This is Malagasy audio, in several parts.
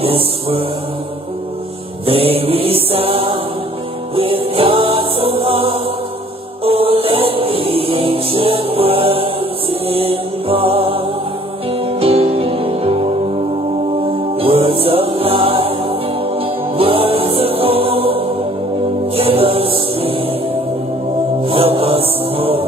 this world may resound with God's love. Oh, let the ancient words impart words of life, words of hope. Give us strength, help us hope.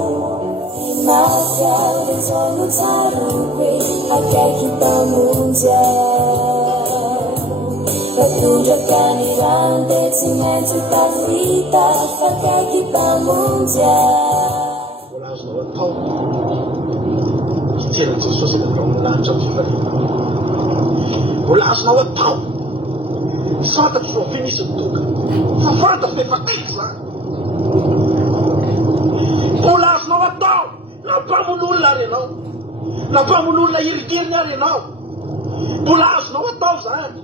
Napamulula renao, napamulula iridirina renao, mbola azonao atao zany,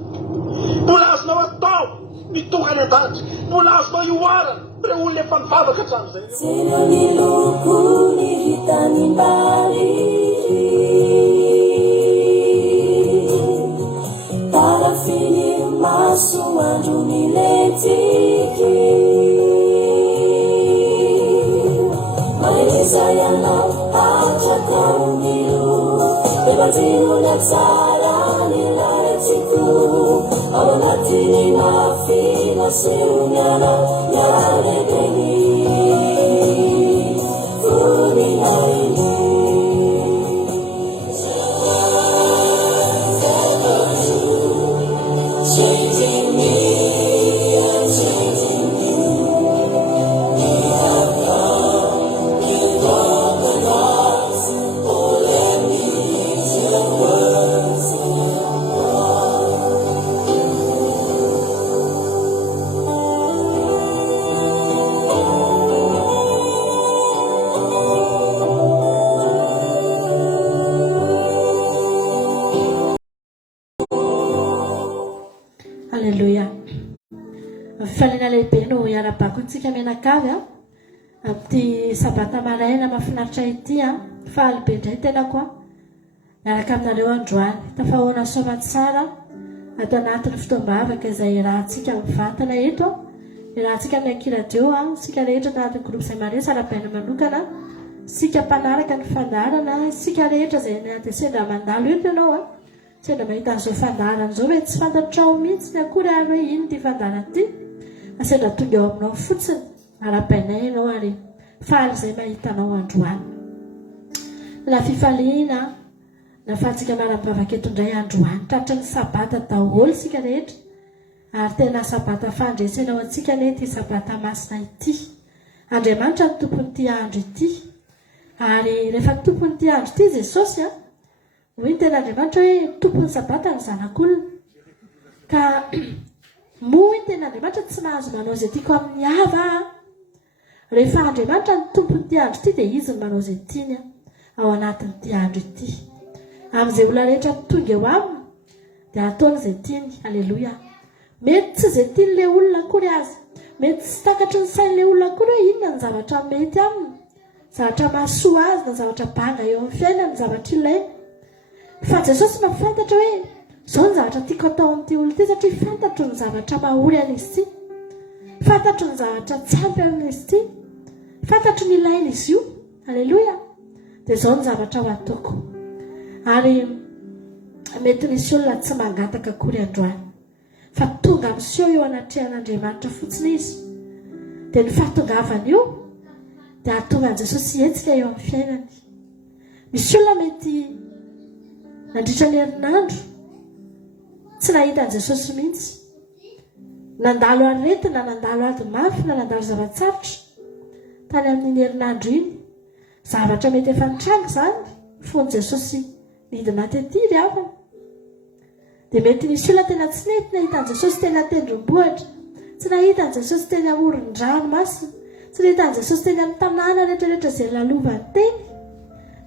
mbola azonao atao mitokany an-danitra, mbola azonao ioarana ireo olona efa mivavaka hatramin'izay. Tsena miloko ny hitan'imbary, parafiny maso andro ny letiky. Maelezayanao hatraka milo, bebazinona tsara ny laretiko, ao anatiny mafina seromiana miarebeny voninainy. Changing me and changing you, we have come, give up the lies, oh let me use your words Haleluya. Falina lehibe no iarabako antsika mianakavy amin'ity sabata maraina mahafinaritra ity faly be indray tena koa miaraka aminareo androany tafahoana soamatsara atao anatin'ny fotoam-bavaka izay rahantsika mivantana eto rahantsika amin'ny ankiradio sika rehetra tanatin'ny groupe Saint Marie Sarabaina manokana sika mpanaraka ny fandarana sika rehetra izay anaty sendra mandalo eto ianao sendra mahita an'izao fandarana izao hoe tsy fantatrao mihitsy ny akory ary hoe ino ty fandarana ity sendra tonga eo aminao fotsiny arabainay ianao ary faly izay mahitanao androany na fifaliana na fahantsika miara-mivavaka eto indray androany tratra ny sabata daholo sika rehetra ary tena sabata fandresena ao antsika ane ty sabata masina ity Andriamanitra ny tompon'ity andro ity ary rehefa tompon'ity andro ity Jesosy hoy ny tena Andriamanitra hoe tompon'ny sabata ny zanak'olona ka moa ny tena Andriamanitra tsy mahazo manao izay tiako amin'ny hava rehefa Andriamanitra ny tompon'ity andro ity dia izy ny manao izay tiany ao anatin'ity andro ity amin'izay olona rehetra tonga eo aminy dia ataony izay tiany. Aleluia. Mety tsy izay tian'ilay olona akory azy, mety tsy takatry ny sain'ilay olona akory hoe inona ny zavatra mety aminy, zavatra mahasoa azy na zavatra banga eo amin'ny fiainany ny zavatra ilaina. Fa Jesosy mahafantatra hoe izao ny zavatra tiako atao amin'ity olona ity satria fantatro ny zavatra mahory an'izy ity, fantatro ny zavatra tsy ampy amin'izy ity, fantatro ny ilaina izy io. Aleluia. Dia izao ny zavatra ho ataoko. Ary mety nisy olona tsy mangataka akory androany fa tonga miseho eo anatrehan'Andriamanitra fotsiny izy dia ny fahatongavany io dia ahatonga an'i Jesosy hetsika eo amin'ny fiainany. Misy olona mety nandritra ny herinandro tsy nahita an'i Jesosy mihitsy, nandalo aretina, nandalo ady mafy na nandalo zavatsarotra tany amin'ny herinandro iny, zavatra mety efa nitranga izany fon'i Jesosy nidina tetỳ ry havana. Dia mety nisy olona tena tsy nety nahita an'i Jesosy tena tendrombohitra, tsy nahita an'i Jesosy teny amoron-dranomasina, tsy nahita an'i Jesosy teny amin'ny tanàna rehetrarehetra izay lalovany teny.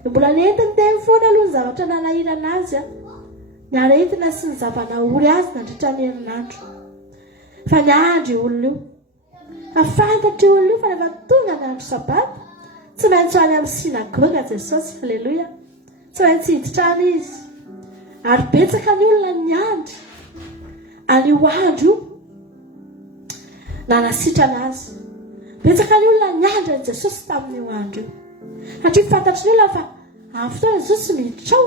Dia mbola nentiny teny foana aloha ny zavatra nalahirana azy, ny aretina sy ny zavanahory azy nandritra ny herinandro. Fa ny andro io olona io, afantatra io olona io fa rehefa tonga ny andro sabata tsy maintsy ho any amin'ny sinagoga Jesosy. Aleluia. Tsy maintsy hiditra any izy. Ary betsaka ny olona ny andro any andro nanasitrana azy betsaka ny olona niandra ny Jesosy tamin'io andro io satria fantatry ny olona fa amin'ny fotoana Jesosy miditra ao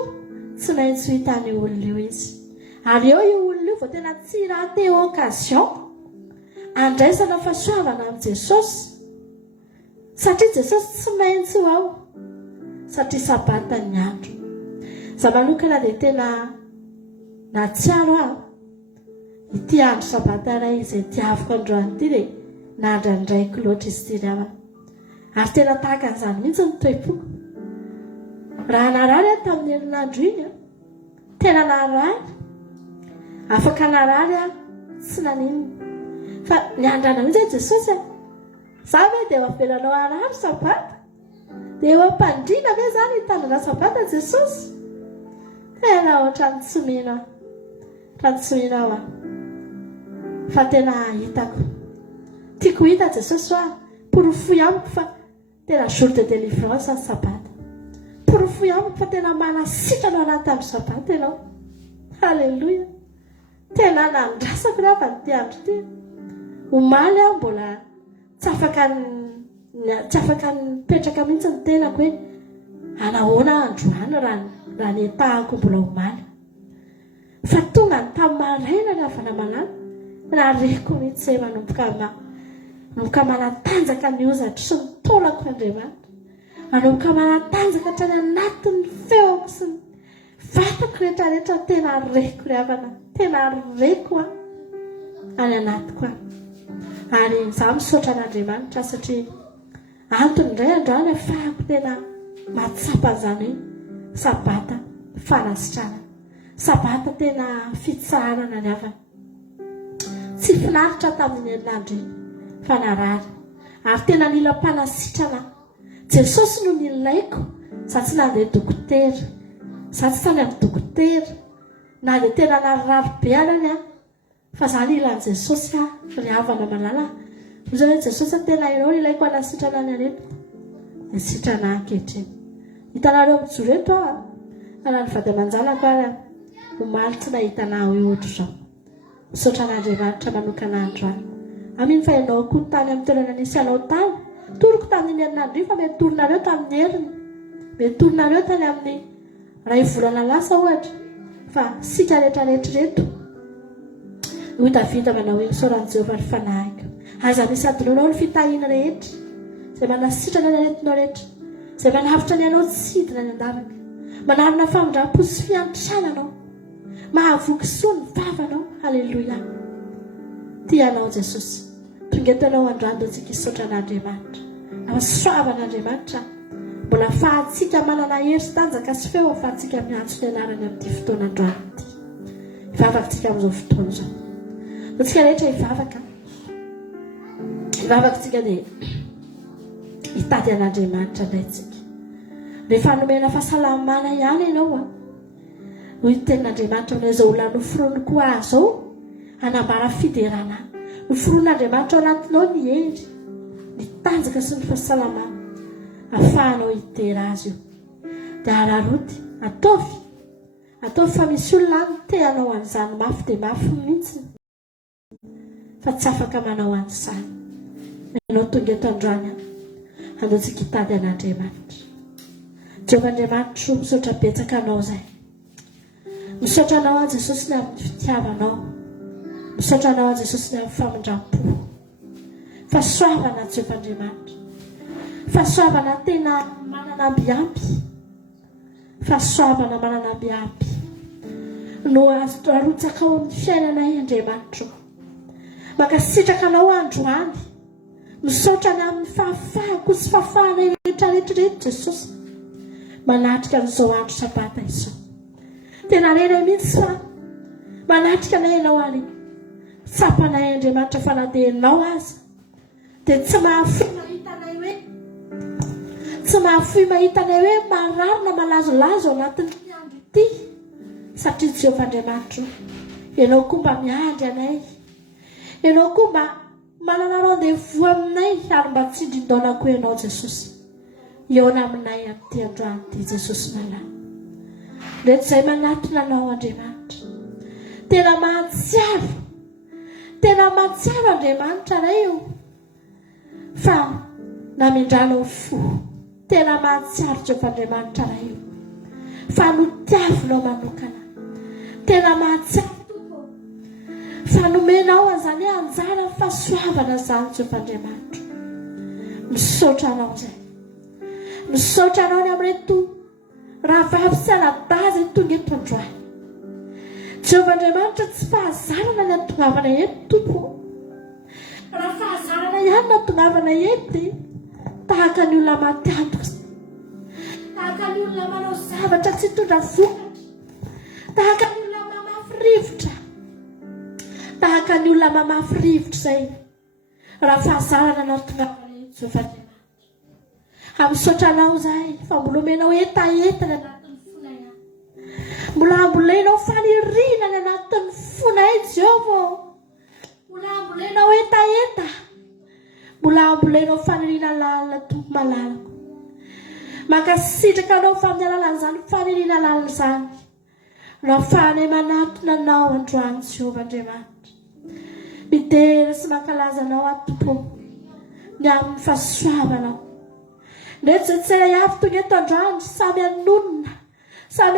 tsy maintsy hitany olona io izy ary eo io olona io vao tena tsy raha te occasion andraisana fahasoavana amin'ny Jesosy satria Jesosy tsy maintsy ho ao satria sabata ny andro za manokana dia tena natsiaro aho ity andro sabata iray izay tiaviko androany ity dia nandrandraiko loatra izy ity ry ary tena tahaka an'izany mihitsy ny toepoko raha narary aho tamin'ny herinandro iny tena narary afaka narary aho tsy nanino fa niandrana mihitsy Jesosy za ve dia mavelanao arary sabata dia eo ampandriana ve zany hitandrina sabata Jesosy tena ohatrany tsy mino aho fa tena hitako tiako hita Jesosy hoa porofo amiko fa tena jour de délivrance ny sabata porofo amiko fa tena manasitrana ao anaty andro sabata ianao halleloia tena nandrasako raha fa nyty andro ty omaly aho mbola tsy afaka nipetraka mihitsy ny tenako hoe anahoana androany raha netahako mbola omaly fa tonga ny tamin'ny maraina raha fa namalala nareko mihitsy manomboka manatanjaka ny ozatra sy ny taolako Andriamanitra manomboka manatanjaka hatrany anatin'ny feoko sy ny vatako rehetrarehetra tena reko ry havana tena reko any anatiko ary za misaotra an'Andriamanitra satria antony indray androany ahafahako tena matsapa an'izany hoe sabata fanasitrana sabata tena fitsarana ny havana tsy finaritra tamin'ny herinandro iny fa narary ary tena nila mpanasitrana Jesosy no nilaiko za tsy nandeha dokotera za tsy tany amin'ny dokotera na dia tena narary be alany fa za nilan'ny Jesosy ry havana malala ozy hoe Jesosy tena ianao nilaiko anasitrana ny areto sitrana ankehitriny hitanareo mijoro eto ana ny vady aman-janako ary omaly tsy nahitana hoe ohatra zao misaotra an'Andriamanitra manokana androany aminy fa ianao koa tany amin'ny toerana nisy anao tany toroko tamin'ny herinandro io fa mety torinareo tamin'ny heriny mety torinareo tany amin'ny ray volana lasa ohatra fa sika rehetrarehetrareto ho Davida manao hoe misaoran'i Jehovah ry fanahiko aza misy adinonao ny fitahiny rehetra izay manasitrana ny aretinao rehetra izay manavitra ny anao tsy hidina ny andavaka manarina famindram-po sy fiantrananao mahavoky soa ny vavanao halleloia tianao Jesosy tonga eto ianao androany antsika hisaotra an'Andriamanitra amasoavan'Andriamanitra mbola fahatsika manana hery sy tanjaka sy feo afahantsika miantso ny anarany amin'ity fotoana androany ity hivavakantsika amin'izao fotoana izao antsika rehetra hivavakantsika dia hitady an'Andriamanitra indraytsika rehefa nomena fahasalamana ihany ianao ho tenin'Andriamanitra amin'izay izao olona noforonoko ahy zao anambara fiderana noforon'Andriamanitra ao anatinao ny hery ny tanjaka sy ny fahasalamana ahafahanao hitera azy io dia araroty ataovy fa misy olona any teanao an'izany mafy dia mafy mihitsy fa tsy afaka manao an'izany ianao tonga eto androany andaontsika hitady an'Andriamanitra Jehovah Andriamanitra misaotra betsaka anao zay misaotra anao a Jesosy ny amin'ny fitiavanao misaotra anao a Jesosy ny amin'ny famindram-po fahasoavana Jehovah Andriamanitra fahasoavana tena mananambiampy fahasoavana mananambiampy no arotsaka ao amin'ny fiainanay Andriamanitra makasitraka anao androany misaotra ny amin'ny fahafahako sy fahafahanay rehetrarehetrarehetra Jesosy manatrika n'izao andro sabata izao tena rena mihitsy fa manatrika anay ianao ary tsapanay Andriamanitra fanadehanao azy dia tsy mahafoy mahitanay hoe mararina malazolazo ao anatin'ny andro ity satria Jehovah Andriamanitra ianao koa mba miandry anay ianao koa mba manana rendez-vous aminay ary mba tsindrin-daonako ianao Jesosy iona aminay amin'ity androany ity Jesosy malala rehetra izay manatona anao Andriamanitra tena mahatsiaro tena matsaro Andriamanitra ray io fa namindranao fo tena matsaro Jehovah Andriamanitra ray io fa notiavinao manokana tena matsaro fa nomenao an'izany anjara fahasoavana zany Jehovah Andriamanitra misaotra anao zay misaotra anao ny amin'reto raha vavy sy anadaza tonga eto androany Jehovah Andriamanitra tsy fahazarana ny antongavana eto tompo raha fahazarana ihany ny antongavana ety tahaka ny olona maty antoka tahaka ny olona manao zavatra tsy hitondra vokatra tahaka ny olona mamafy rivotra tahaka ny olona mamafy rivotra zay raha fahazarana ny antongavana eto Jehovah Andriamanitra amin'nisaotra anao zay fa mbola omenao etaetana anatin'ny fonay mbola ambolenao faniriana ny anatin'ny fonay Jehovah mbola ambolenao etaeta mbola ambolenao faniriana lalina tompo malalako makasitraka anao fa amin'ny alalan'izany faniriana lalina zany raha fahanay manatona anao androany Jehovah Andriamanitra midera sy mankalaza anao atompo ny amin'ny fahasoavanao Netsy tsay avy tonga eto androany samy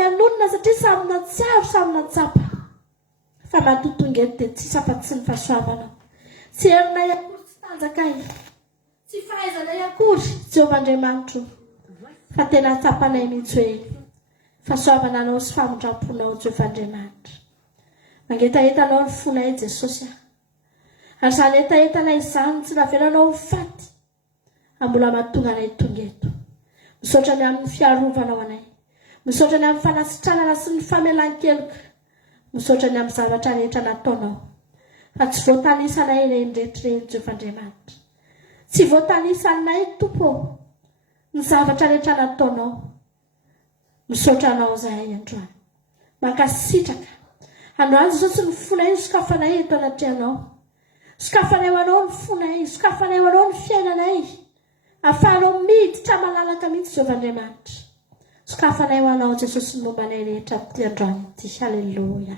anonona satria samy natsiaro samy natsapa fa matotonga eto dia tsy safa-tsy ny fahasoavanao tsy herinay akory tsy tanjakay tsy fahaizanay akory Jehovah Andriamanitra fa tena tsapanay mihitsy hoe fahasoavana anao sy famondramponao Jehovah Andriamanitra mangetaetanao ny fonay Jesosy ary izany etaetanay izany tsy navelanao faty mbola mahatonga anay tonga eto misaotra ny amin'ny fiarovanao anay misaotra ny amin'ny fanasitranana sy ny famelan-keloka misaotra ny amin'ny zavatra rehetra nataonao fa tsy voatanisanay ireny rehetrareny Jehovah Andriamanitra tsy voatanisanay tompo ny zavatra rehetra nataonao misaotra anao zahay androany mankasitraka androany Jesosy ny fonay sokafanay eto anatrehanao sokafanay ho anao ny fonay sokafanay ho anao ny fiainanay ahafahanao miditra malalaka mihitsy Jehovah Andriamanitra sokafanay ho anao Jesosy ny mombanay rehetra ty androany ty halleluja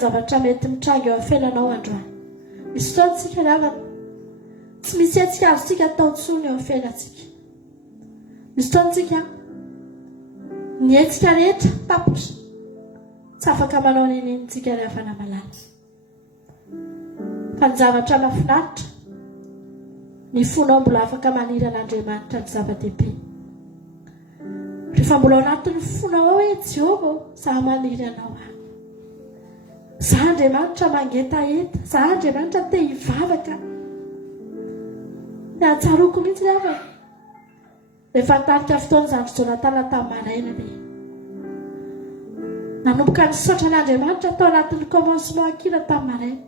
Zavatra mety mitrango eo afiainanao androany. Misy fotoantsika ravana tsy misy antsika azotsika atao tsony eo afiainantsika. Misy fotoantsika ny hetsika rehetra tapotra tsy afaka manao nintsika ravana malala. Fa ny zavatra mahafinaritra ny fonao mbola afaka maniry an'Andriamanitra ny zava-dehibe. Rehefa mbola ao anatin'ny fonao ao hoe Jehovah za maniry anao. Za Andriamanitra mangetaheta, za Andriamanitra te hivavaka. Ny atsaroko mihitsy avana. Rehefa tarika fotoana zandry Jonatana tamin'ny maraina be. Nanomboka nisaotra an'Andriamanitra tao anatin'ny commencement akila tamin'ny maraina.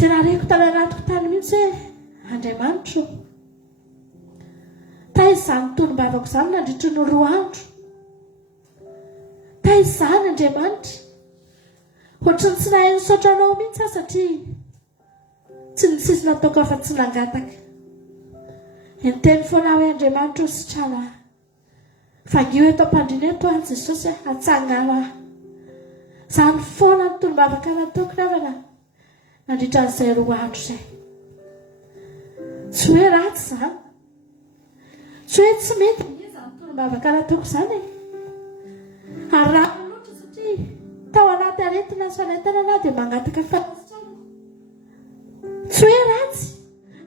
Tena reko tany anatiko tany mihitsy hoe Andriamanitra, taiza izany tonom-bavako izany nandritry ny 2 andro. Taiza izany Andriamanitra. Ohatrany tsy nahay nisaotra anao mihitsy satria tsy nisy nataoko afa-tsy nangataka. Enteny foana hoe Andriamanitra sitrano aho. Fagio eto am-pandriana eto aho Jesosy atsangano aho. Izany foana ny tonom-bavaka nataoko ravana nandritra an'izay 2 andro izay. Tsy hoe ratsy izany. Tsy hoe tsy mety izany tonom-bavaka nataoko izany. Ary raha loatra satria tao anaty aretina sanentana na dia mangataka fanasitrana. Tsy hoe ratsy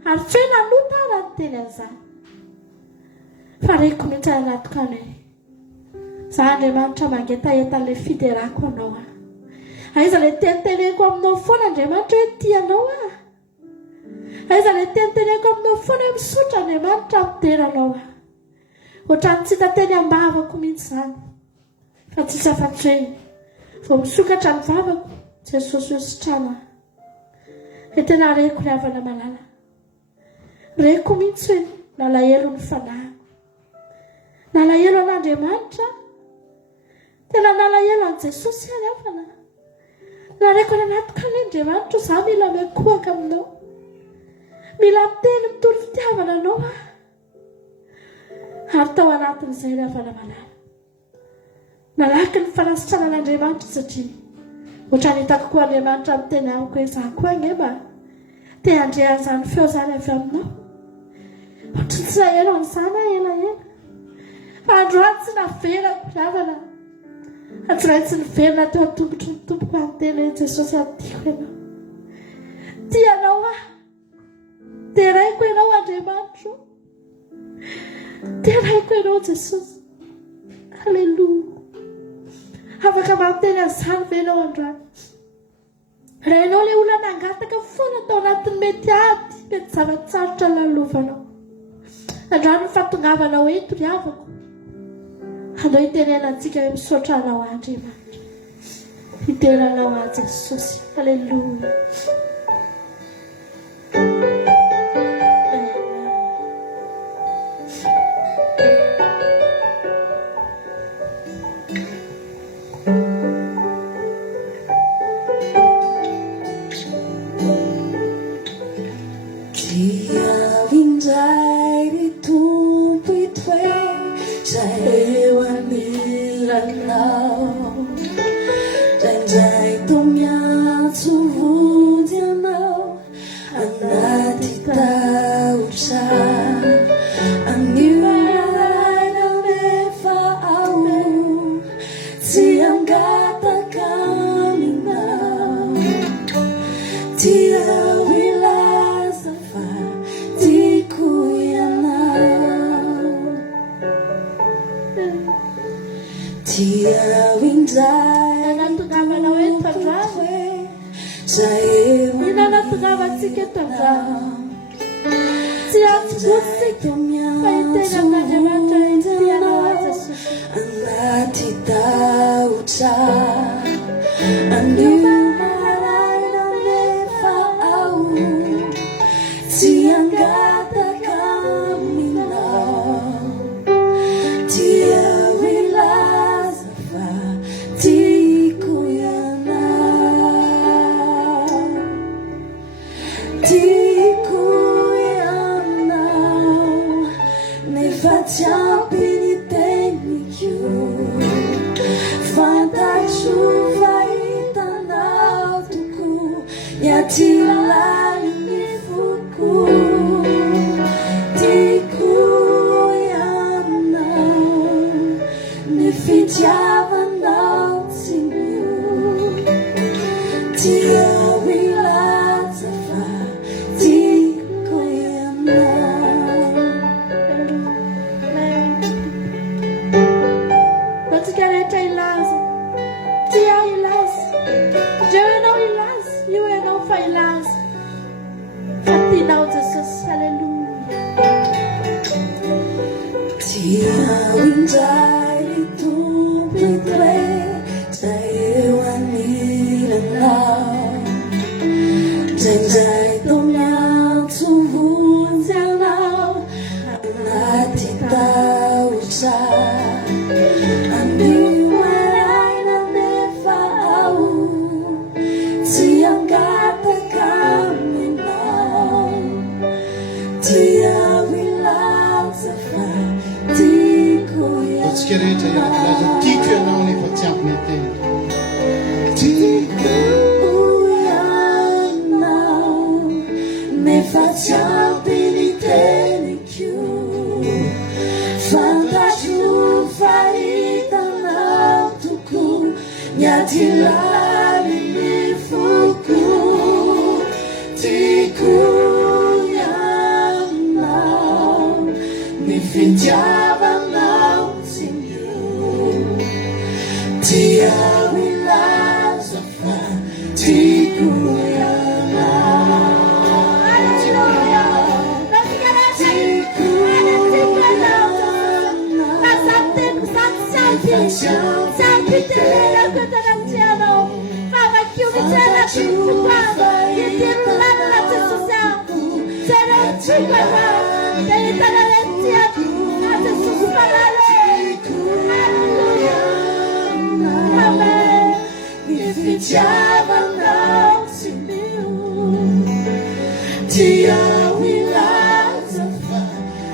ary tsy hoe nanota raha ny teny an'izany. Fa reko mihitsy anatiko any hoe za Andriamanitra mangetaheta an'ilay fiderako anao aho. Aiza ilay teniteneko aminao foana Andriamanitra hoe tianao aho. Aiza ilay teniteneko aminao foana hoe misotra Andriamanitra miteranao aho. Ohatrany tsy hita teny ambavako mihitsy izany. Fa tsisy afa-tsy hoe vao misokatra ny vavako Jesosy hoe sitrana aho. Tena reko ny havana malala. Reko mihitsy hoe nalahelo ny fanahy. Nalahelo an'Andriamanitra. Tena nalahelo an' Jesosy any havana. Nareko ny anatiko any Andriamanitra za mila miakohaka aminao. Mila miteny mitoro fitiavana anao aho. Ary tao anatin'izay ny havana malala. Nalaky ny fanasitrana an'Andriamanitra satria ohatrany hitako koa Andriamanitra miteny amiko hoe za koa angamba te handreana izany feo izany avy aminao. Ohatrany tsy naheno an'izany aho elaela. Androany tsy naverako ravana. Tsy raitsy niverina teo atombotry ny tompoko anteny hoe Jesosy atiako ianao. Tianao aho. Teraiko ianao Andriamanitra. Teraiko ianao Jesosy. Halleluja. Afaka manteny an'izany ve ianao androany? Raha ianao ilay olona nangataka foana tao anatin'ny mety ady, mety zavatsarotra lalovanao. Androany ny fahatongavanao eto ry havako. Andao hitenena antsika hoe misaotra anao Andriamanitra. Hiteranao a Jesosy. Halleluja. Nefatsyampy ny teniko, fantatro fahitanao toko, yatilali ny foko, tiako ianao, ny fitiavanao tsy mio, tia ilaza fa tiako ianao. Indray tompitoe zay eo aniranao, ndraindray tao miantso vonjy anao anaty tahotra, anio araina nefa ao tsy angataka aminao, tia ilaza fa Antsika rehetra ialaza tiako ianao nefa tsy ampy ny teny. Tiako ianao nefa tsy ampy ny teniko, fantatro fahitanao toko, yatilali ny foko, tiako ianao, ny fitiavanao tsy mio, tia ilaza fa tiako ianao. Fitiavanao tsy mio, tia ilaza fa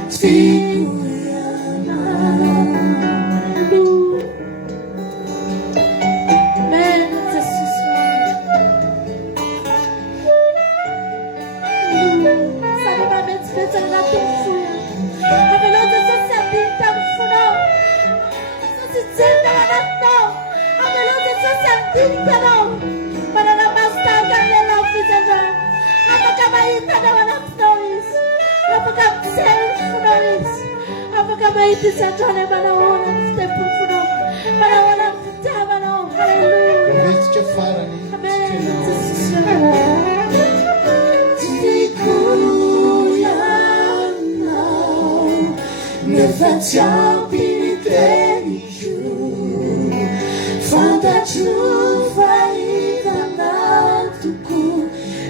tiako ianao. Amen, Jesus. Sabe uma vez fez na tua a melhor Jesus se habita no funeral. Se senta lá na tua. A melhor Jesus se habita não. Para na bastarda nela oficina. A macabaíta não era flores. A macabaíta flores. A macabaíta se adora para a hora do tempo funeral. Para a hora do tempo não. Aleluia. Convite-te fora, né? Amen. Nefa tsy ampy ny teniko, fantatro fahitanao toko,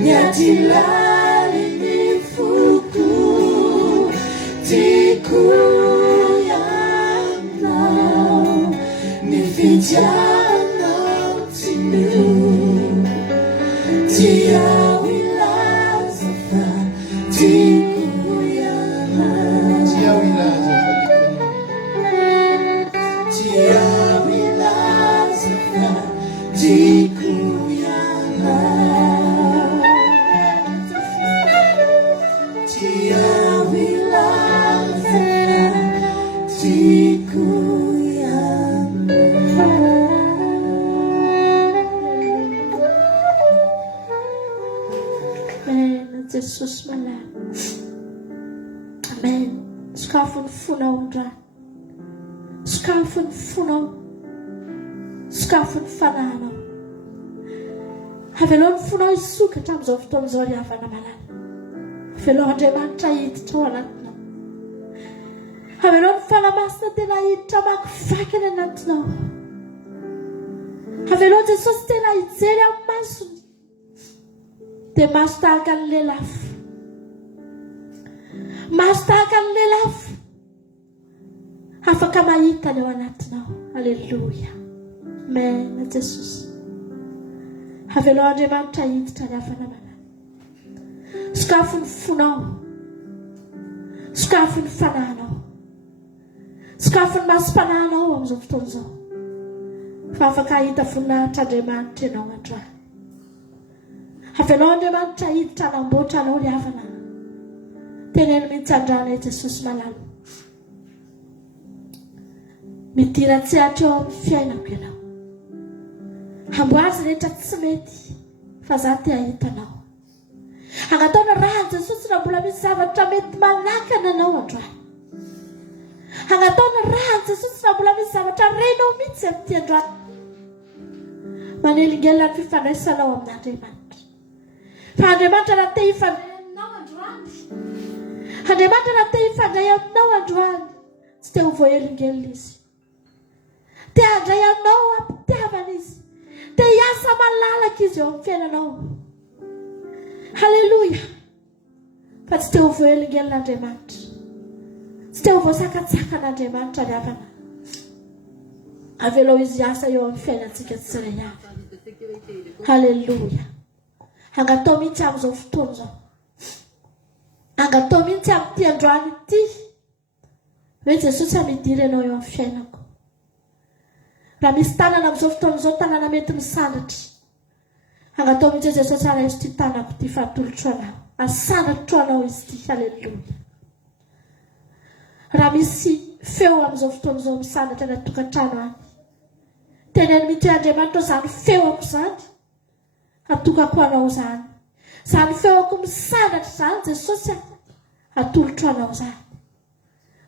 yatilali ny foko, tiako ianao, ny fitiavanao tsy mio, tia ilaza fa tiako ianao. Tia ilaza Tia ilaza fa tiako ianao. Tia ilaza fa tiako ianao. Amen. Jesus malala. Amen. Ska funao ndra. Ska funao. Ska fananao. Havelao ny fonao isokatra amin'izao fotoana izao ry havana malala. Havelao Andriamanitra hiditra ao anatinao. Havelao ny fanamasina tena hiditra makivaky any anatinao. Havelao Jesosy tena hijery amin'ny masony. Dia maso tahaka ny lelafo. Maso tahaka ny lelafo. Afaka mahita ny ao anatinao. Aleluia. Amen, Jesosy. Havelao Andriamanitra hiditra ny havana malala. Sokafo ny fonao. Sokafo ny fananao. Sakafony masom-panahinao amin'izao fotoana izao. Fa afaka hahita voninahitra Andriamanitra ianao androany. Avy ianao Andriamanitra hiditra hanamboatra anao ry havana. Teneno mihitsy androany Jesosy malala. Midiratsehatra eo amin'ny fiainako ianao. Amboary rehetra tsy mety fa za te hahita anao. Agnataona raha Jesosy raha mbola misy zavatra mety manakana anao androany. Agnataona raha Jesosy raha mbola misy zavatra renao mihitsy amin'ity androany. Manelingelina ny fifandraisanao amin'Andriamanitra. Fa Andriamanitra raha te hifandray aminao androany. Andriamanitra raha te hifandray aminao androany. Tsy te ho voahelingelina izy. Te handray anao ampitiavana izy. Te hiasa malalaka izy eo amin'ny fiainanao. Halleluja. Fa tsy te ho voahelingelin'Andriamanitra. Tsy te ho voasakatsaka'Andriamanitra ry havana. Avelao izy hiasa eo amin'ny fiainantsika tsirairay avy. Halleluja. Angatao mihitsy amin'izao fotoana izao. Angatao mihitsy amin'ity androany ity. Hoe Jesosy amidiry ianao eo amin'ny fiainako. Raha misy tanana amin'izao fotoana izao tanana mety misandatra. Angatao mihitsy Jesosy ara izy ity tanako ity fa atolotro anao. Asandatro anao izy ity. Halleluja. Raha misy feo amin'izao fotoana izao misandatra anaty tokantrano any. Teneno mihitsy Andriamanitra izany feoko izany. Atokako anao izany. Izany feoko misandatra izany Jesosy atolotro anao izany.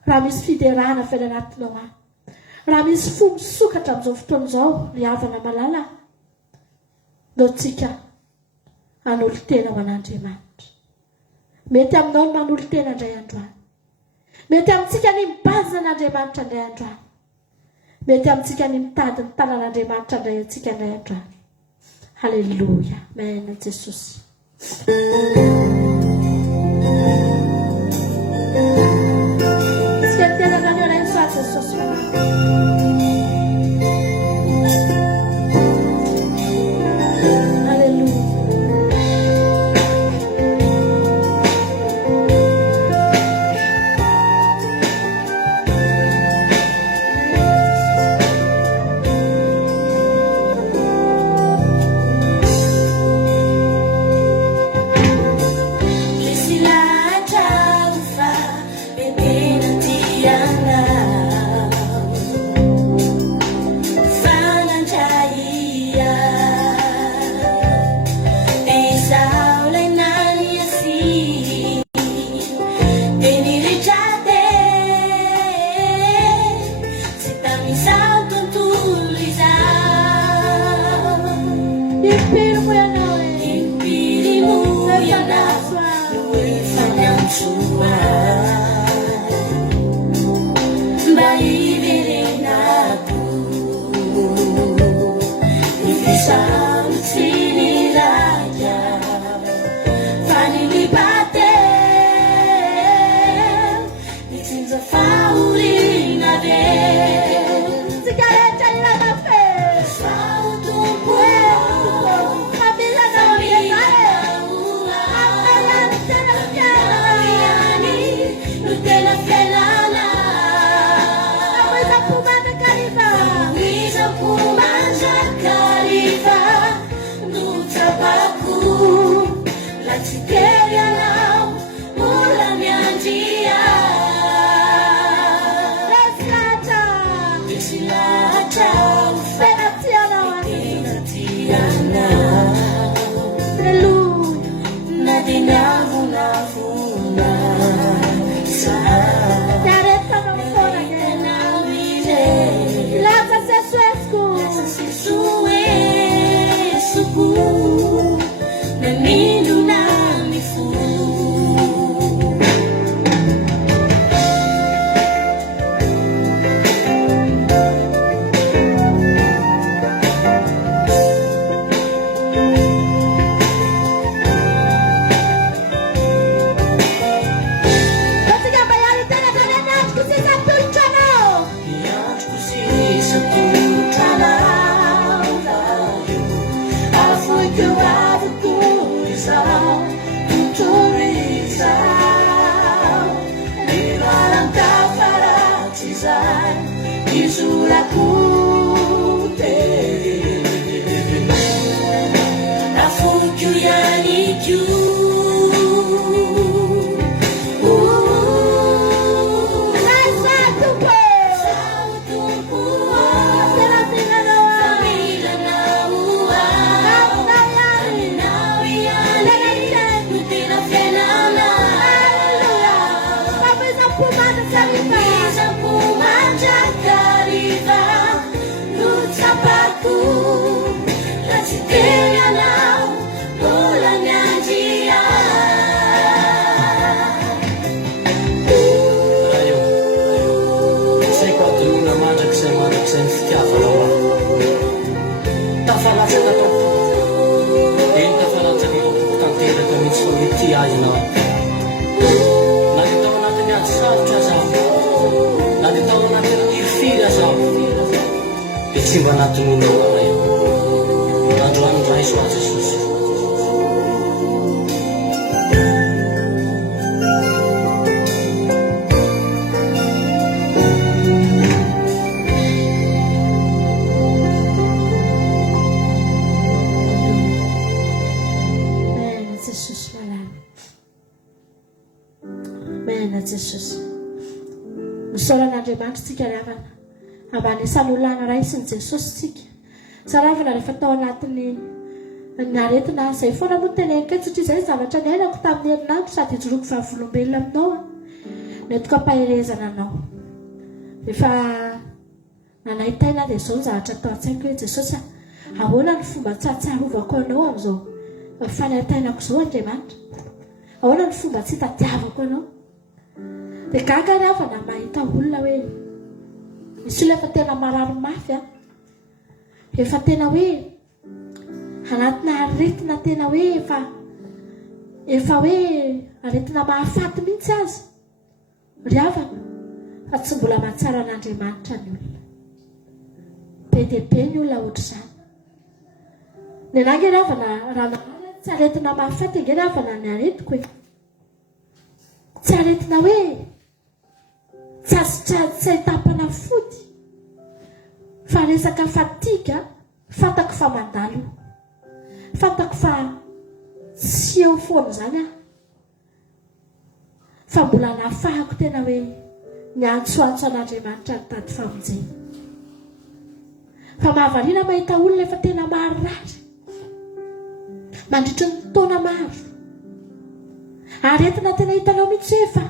Raha misy fiderahana avy any anatinao any. Raha misy fo misokatra amin'izao fotoana izao ry havana malala. Ndao tsika hanolo tena ho an'Andriamanitra. Mety aminao ny manolo tena indray androany. Mety amintsika ny mibazana an'Andriamanitra indray androany. Mety amintsika ny mitady ny tanan'Andriamanitra indray antsika indray androany. Halleluja. Amen Jesosy. Isika tena nanyo na Yesu Jesosy. Kariba zay izorakote afonko ianiko Simba natununu io androany ray soa Jesosy Mena Jesosy misaoran'Andriamanitra tsika ravana ambany salolana ray sy ny Jesosy tsika saravana rehefa tao anatiny ny aretina izay foana moa teneniko eto satria izay zavatra niainako tamin'ny herinandro sady ijoroako vavolombelona aminao netiko ampaherezana anao rehefa nanaitaina dia izao ny zavatra tao an-tsaiko hoe Jesosy ahoana ny fomba tsatsarovako anao amin'izao fanantainako izao Andriamanitra ahoana ny fomba tsy tadiavako anao dia gaga ravana mahita olona hoe misy olona efa tena marary mafy efa tena hoe anatina aretina tena hoe efa hoe aretina mahafaty mihitsy azy ry havana fa tsy mbola mahatsara an'Andriamanitra ny olona be dia be ny olona ohatr'izany ny anange ry havana raha nanary tsy aretina mahafaty ange ry havana ny aretiko hoe tsy aretina hoe tsy ahitapana fody fa resaka fatiga fantako fa mandalo fantako fa tsy eo foana zany fa mbola nafahako tena hoe miantsoantso an'Andriamanitra ny tady famonjena fa mahavariana mahita olona efa tena marary mandritry ny taona maro aretina tena hitanao mihitsy hoe efa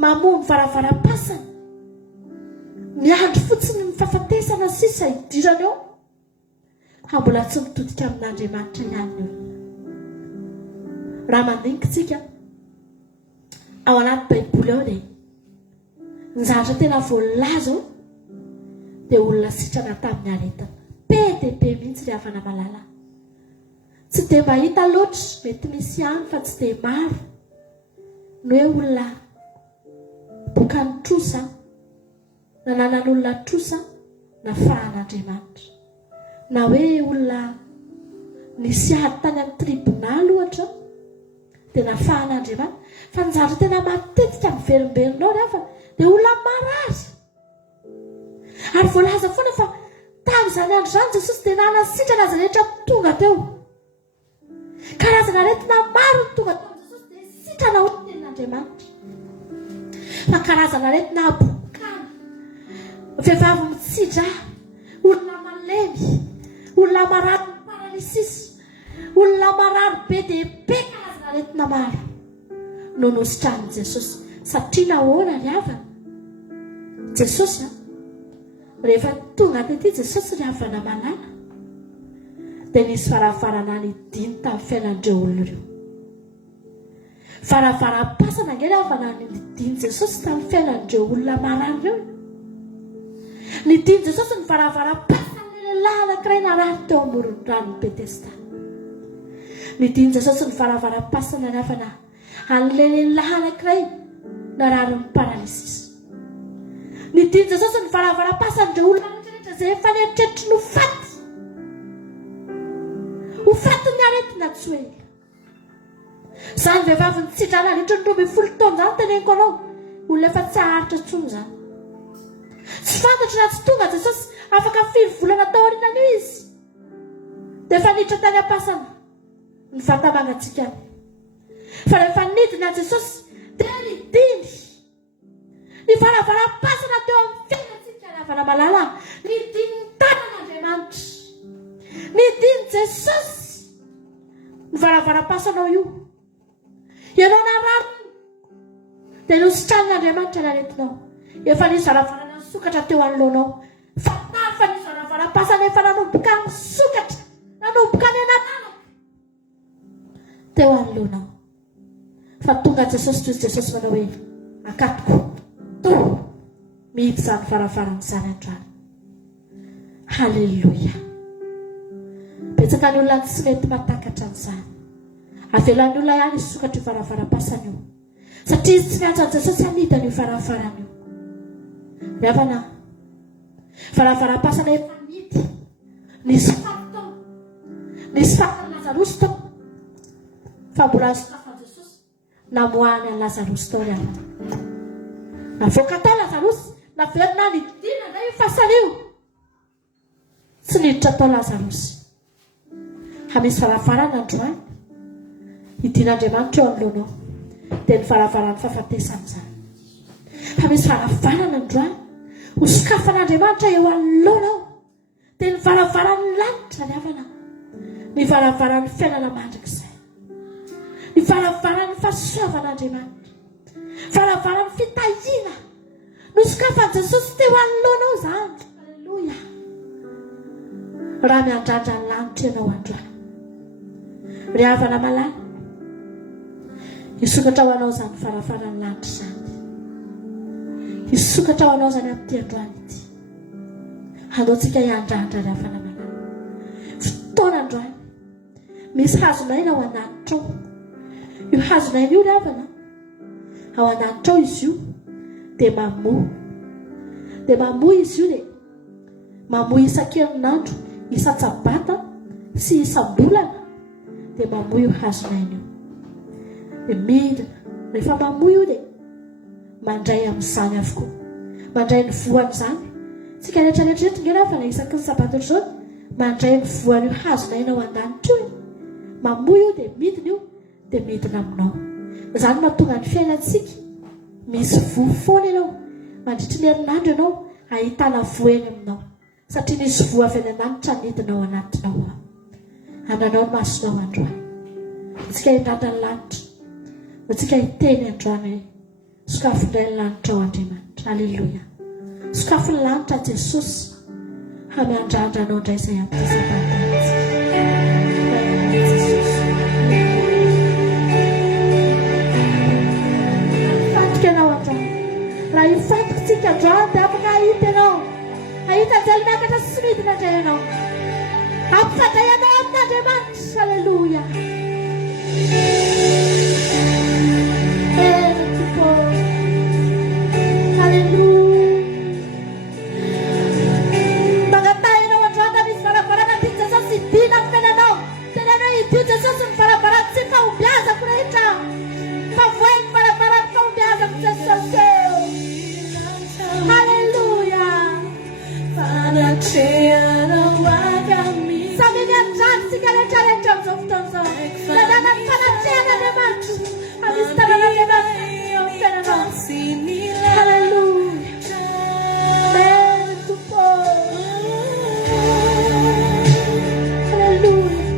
mamono varavara-pasana miandro fotsiny ny fahafatesana sisa hidirana eo ka mbola tsy mitodika amin'Andriamanitra ihany eo raha mandinikitsika ao anaty baiboly ao dia ny zavatra tena voalaza ao dia olona sitrana tamin'ny aretina be dia be mihitsy ry havana malala tsy dia mahita loatra mety misy ihany fa tsy dia maro no hoe olona boka ny trosa nananan'olona trosa na fahan'Andriamanitra na hoe olona nisy ady tany amin'ny tribonaly ohatra dia na fahan'Andriamanitra fa ny zavatra tena matetika miverimbelinao rehefa dia olona marary ary voalaza foana fa tamin'izany andro izany Jesosy dia nanasitrana azy rehetra tonga teo karazana aretina maro ny tonga teo Jesosy dia sitrana ho tenin'Andriamanitra fa karazana aretina abokana vehivavy mitsidra olona malemy olona marary paralysisy olona marary be dia be karazana aretina maro no nositranin' Jesosy satria nahoana ry havana Jesosy rehefa tonga tety Jesosy ry havana malala dia nisy varavarana nidiny tamin'ny fiainan'ireo olona ireo varavara-pasana nge ry havana nidiny Jesosy tamin'ny fiainan'ireo olona marary ireo nidiny Jesosy ny varavara-pasana ny lehilahy anankiray narary teo amoron'ny ranon'ny Betesda nidiny Jesosy ny varavara-pasana ny havana an'ilay lehilahy anankiray narary ny paralysisy nidiny Jesosy ny varavara-pasan'ireo olona rehetrarehetra izay efa nieritreritra ny ho faty ny aretina tsy hoe izany vehivavy nitsidrana nitry ny 20 taona izany teneniko anao olona efa tsy haharitra intsony izany Tsy fantatry na tsy tonga Jesosy afaka firy volana tao aorianan'io izy. Dia efa niditra tany am-pasana ny vatamangatsiaka. Fa rehefa nidina Jesosy dia nidiny ny varavaram-pasana teo amin'ny fiainantsika lavana malala. Nidiny ny tanan'Andriamanitra. Nidiny Jesosy ny varavaram-pasana io. Ianao narano dia nositran'Andriamanitra naretinao. Efa nisy varavarana nisokatra teo anoloanao. Fa nisy varavaram-pasana efa nanomboka nisokatra, nanomboka ny ananana teo anoloanao. Fa tonga Jesosy toy Jesosy manao hoe akatoko to mihitsy izany varavarana izany androany. Haleluia. Betsaka ny olona tsy mety mahatakatra an'izany. Avelan'ny olona ihany isokatra io varavaram-pasana io. Satria izy tsy miantso an'i Jesosy hanidana io varavarana io. Miavana varavaram-pasana efa nidy. Nisy fato, nisy fato Lazarosy tao. Fa mbola azokafan'i Jesosy namoahany an'i Lazarosy tao ihany. Navoaka tao Lazarosy, naverina nidina indray io fasana io. Tsy niditra tao Lazarosy. Ha misy varavarana androany idin'Andriamanitra eo anoloanao. Dia ny varavaran'ny fahafatesana izany. Ha misy varavarana androany hosokafan'Andriamanitra eo anoloanao. Dia ny varavaran'ny lanitra ny havana. Ny varavaran'ny fiainana mandrakizay. Ny varavaran'ny fahasoavan'Andriamanitra. Varavaran'ny fitahiana. Nosokafan'i Jesosy teo anoloanao izany. Halleluja. Raha miandrandra ny lanitra ianao androany. Ry havana malala, isokatra ho anao izany varavaran'ny lanitra izany. Isokatra ho anao izany amin'ity androany ity. Anaontsika hiandrandra ry havana malala. Fotoana androany misy hazonaina ao an-danitra ao. Io hazonaina io ry havana, ao an-danitra ao izy io dia mamoa. Dia mamoa izy io dia mamoa isan-kerinandro, isan-tsabata sy isam-bolana. Dia mamoa io hazonaina io. Dia midina rehefa mamoa io dia mandray amin'izany avokoa. Mandray ny voany izany. Tsika rehetrarehetra ngena fa na isaky ny sabata ohatr'izao mandray ny voany io hazonaina ao an-danitra io. Mamoa io dia midina io dia midina aminao. Izany mahatonga ny fiainantsika misy voa foana ianao. Mandritry ny herinandro ianao ahitana voa eny aminao. Satria nisy voa avy any an-danitra nidinao anatinao. Ananao ny masonao androany. Tsika hitandrana ny lanitra. Tsika hiteny androany hoe sokafindray ny lanitra ao Andriamanitra. Halleluja. Sokafy ny lanitra Jesosy hamiandrandra anao indray izay ampisabatantsika. Fantika ianao androany. Raha hifantokontsika androany dia afaka hahita ianao. Hahita anjely miakatra sy midina indray ianao. Ampifandray ianao amin'Andriamanitra. Halleluja. Mangatahyanao androany da misy varavarana ity Jesosy idina amin'ny fiainanao. Tenanao idio Jesosy ny varavarana tsy fahombiazako rehetra. Fa voainy varavarana fahombiazako Jesosy. Halleluja. Samy miandransika rehetrarehetra amin'izao fotoana izao. Nanana ny fanatrehana Andriamanitra. Amisy tanan'Andriamanitra eo amin'ny fiainanao. Halleluja. Hallelujah.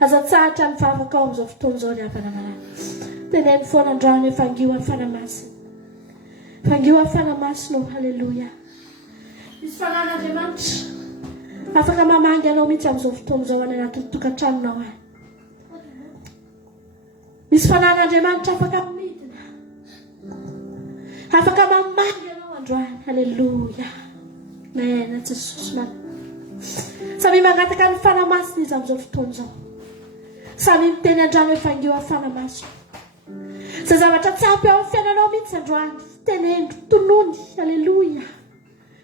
Azatsahatra ny vavaka ao amin'izao fotoan'izao ny havana malala. Teneny foana androany hoe fangiwa fanamasina. Fangiwa fanamasina, halleluja. Misy fanan'Andriamanitra afaka mamangy anao mihitsy amin'izao fotoan'izao any anatin'ny tokantranonao any. Misy fanan'Andriamanitra afaka midina. Afaka mamangy anao androany, halleluja. Mena Jesosy mana. Samy mangataka ny fanamasina izy amin'izao fotoan'izao. Samy miteny androany hoe fangiwa fanamasina. Izay zavatra tsapy ao amin'ny fiainanao mihitsy androany, tenendro, tonony, halleluja.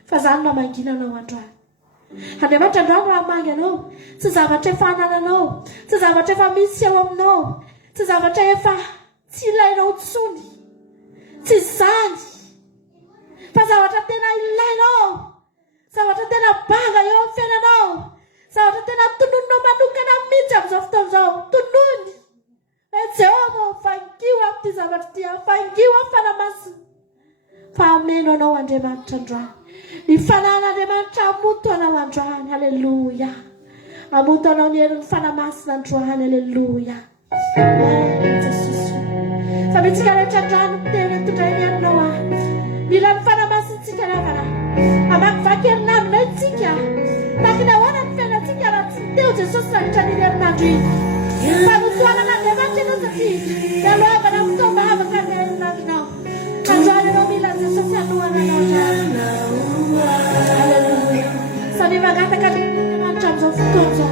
Fa zany no hamanginanao androany. Andriamanitra androany no hamangy anao, tsy zavatra efa anananao, tsy zavatra efa misy eo aminao, tsy zavatra efa tsy ilainao tsony, tsy zany, fa zavatra tena ilainao, zavatra tena banga eo amin'ny fiainanao, zavatra tena tonononao manokana mihitsy amin'izao fotoan'izao, tonony. Jehova fangiwa amin'ity zavatra ity, fangiwa fanamasina. Fa ameno anao Andriamanitra androany. Ny fanan'Andriamanitra amoto anao androany, halleluja. Amoto anao ny herin'ny fanamasina androany, halleluja. Jesosy. Sabi tsika rehetra androany miteny mitondra ny herinao any. Mila ny fanamasintsika ravana. Amakivaky herinandro itsika. Tahaka ny ahoana ny fiainantsika raha tsy teo Jesosy nandritra ny herinandro iny. Fanotoanana Andriamanitra ianao satria mialohavana fotoam-bavaka ny herinandronao. Androany ianao mila Jesosy anohana anao. Halleluja. Sabi magataka ny Andriamanitra amin'izao fotoan'izao.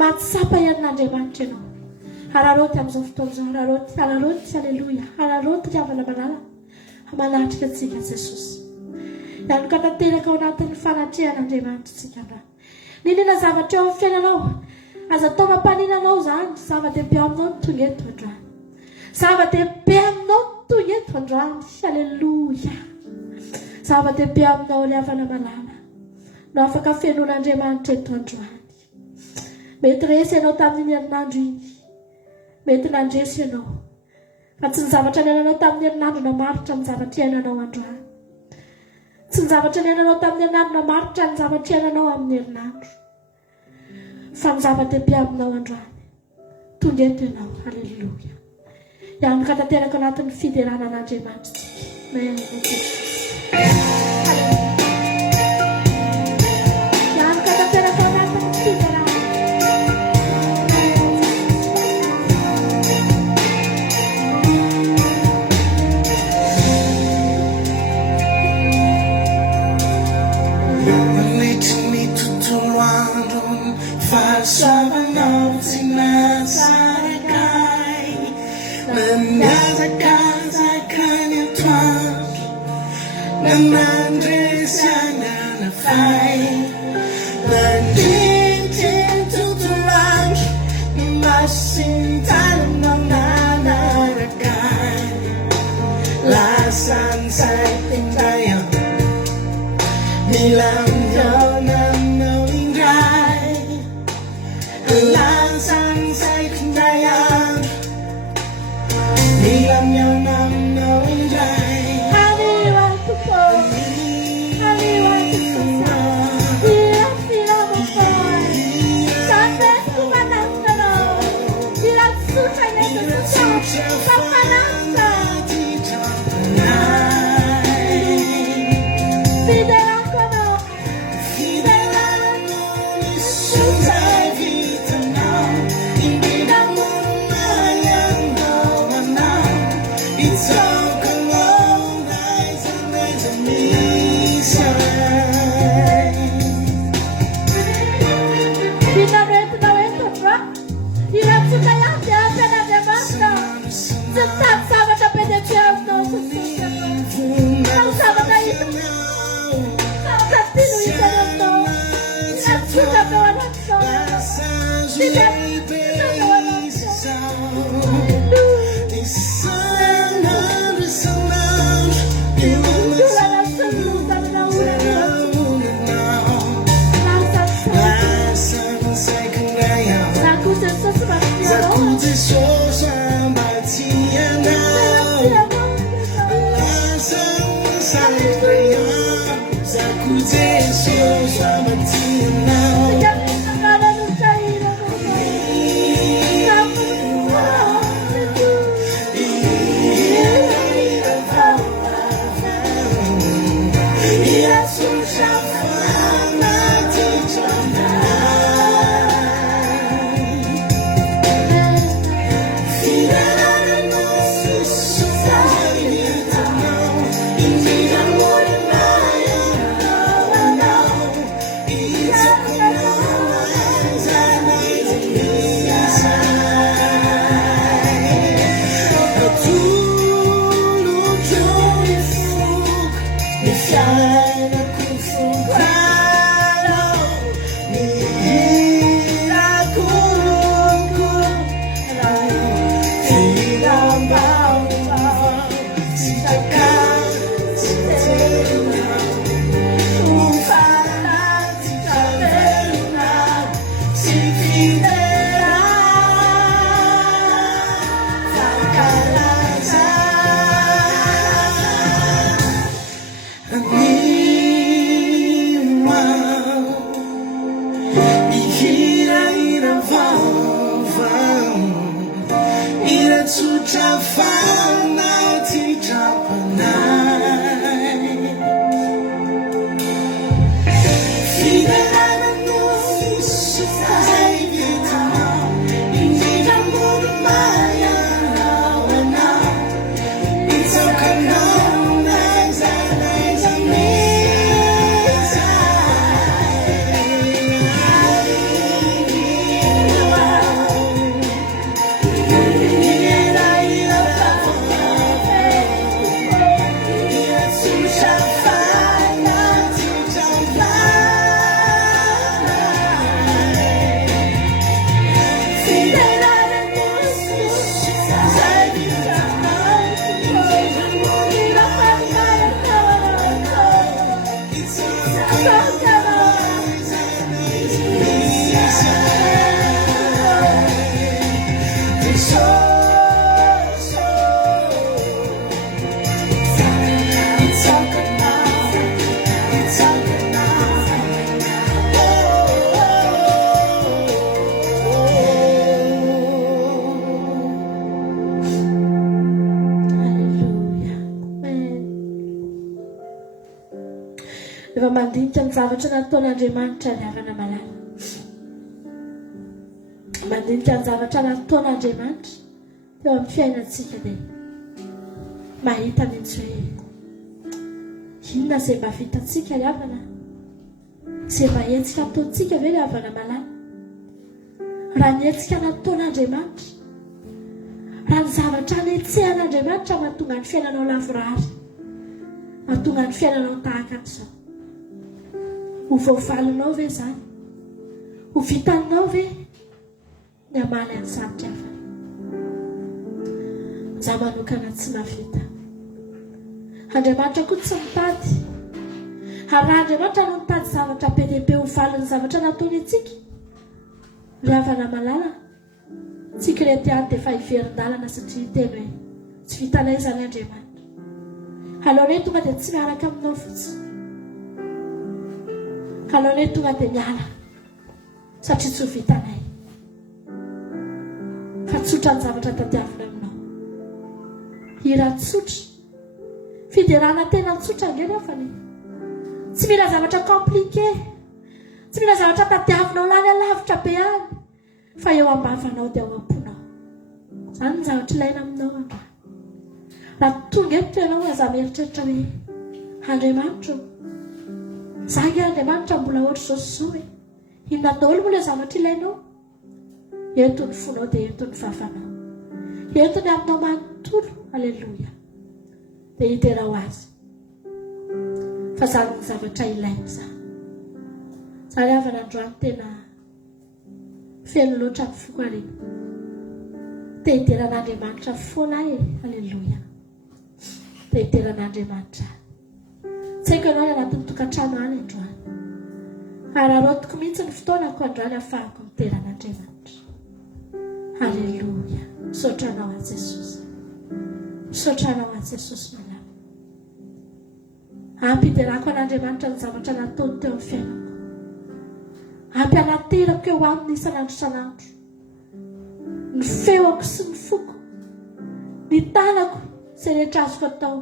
mahatsapa herin'Andriamanitra ianao hararoty amin'izao fotoan'izao hararoty halleloia hararoty riavana malala manatrika antsika Jesosy ihany ka tanteraka ao anatin'ny fanatrehan'Andriamanitra tsika andra ninona zavatra eo amin'ny fiainanao aza atao mampaninanao zany zava-dehibe aminao ny tonga eto androany zava-dehibe aminao ny tonga eto androany halleloia zava-dehibe aminao riavana malala no afaka fiainon'Andriamanitra eto androany mety resy ianao tamin'ny herinandro iny mety nandresy ianao fa tsy ny zavatra niainanao tamin'ny herinandro namaritra ny zavatra iainanao androany tsy ny zavatra niainanao tamin'ny herinandro namaritra ny zavatra iainanao amin'ny herinandro fa ny zava-dehibe aminao androany tonga eto ianao halleloia ihany ka tanteraka anatin'ny fideranan'Andriamanitra ihany ka tanteraka anatin'ny fiderana Fahasavanao tsy nasarakay Nanazakazaka ny atoandro Nanandresy ananafay Nandrindry ny tontolo andro Ny masintananao nanarakay Lasany say tindayan Milamyaonanao indray Lansan say tindayan Milamyaonanao indray It's all alone, eyes and eyes on me, Efa mandinika ny zavatra nataon'Andriamanitra ny havana malala. Mandinika ny zavatra nataon'Andriamanitra teo amin'ny fiainantsika dia mahita mihitsy hoe inona izay mba vitantsika ny havana, izay mba hetsika ataontsika ve ny havana malala. Raha ny hetsika nataon'Andriamanitra, raha ny zavatra netseha'Andriamanitra mahatonga ny fiainanao lavorary, mahatonga ny fiainanao tahaka an'izao. Ho voavalinao ve izany? Ho vitanao ve ny amaly any zavatra hafa? Zaho manokana tsy mahavita. Andriamanitra koa tsy mitady. Ary raha Andriamanitra no mitady zavatra be dia be ho valiny zavatra nataony antsika, ry havana malala, tsika rehetra ihany dia efa hiverin-dalana satria teny hoe tsy vitanay izany Andriamanitra. Alohanay tonga dia tsy miaraka aminao fotsiny. Alohanay tonga dia miala satria tsy ho vitanay. Fa tsotra ny zavatra tadiavina aminao. Hira tsotra, fiderana tena tsotra angeny aho fa ny tsy mila zavatra komplike, tsy mila zavatra tadiavinao lany alavitra be any, fa eo ambavanao dia ao am-ponao. Izany ny zavatra ilaina aminao andra. Raha tonga eto ianao aza mieritreritra hoe Andriamanitra, zany Andriamanitra mbola ohatry izao sy izao hoe inona daholo moa ilay zavatra ilainao? Eto ny fonao dia eto ny vavanao, eto ny aminao manontolo. Aleluia. Dia hidera ho azy fa izany ny zavatra ilaina izany. Izany havana androany tena feno loatra ny fikoariana. Dia hideran'Andriamanitra foana e. Aleluia. Dia hideran'Andriamanitra. Tsy haiko ianao anatin'ny tokantrano any androany, ary arotiko mihitsy ny fotoanako androany ahafahako mideran'Andriamanitra. Aleluia. Misaotranao a Jesosy, misaotranao a Jesosy malala. Ampidirako an'Andriamanitra ny zavatra nataony teo amin'ny fiainako. Ampianaterako eo aminy isan'andro isan'andro. Ny feoko sy ny foko, ny tanako izay rehetra azoko atao,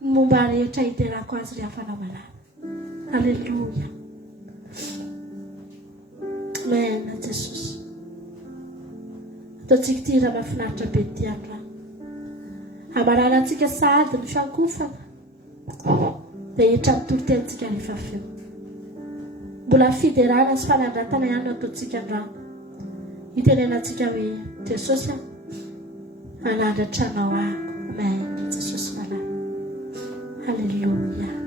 ny momba rehetra hiderako azy rehefa namalala. Alleluia. Amen, Jesosy. Ataontsika ity raha mahafinaritra be ity andro. Amaranantsika sady ny fiankofana dia hitra ny toro-tentsika rehefa feo. Mbola fiderana sy fanandratana ihany no ataontsika androany. Itenenantsika hoe Jesosy manandratra anao aho. Amen, Jesosy malala. Alleluia.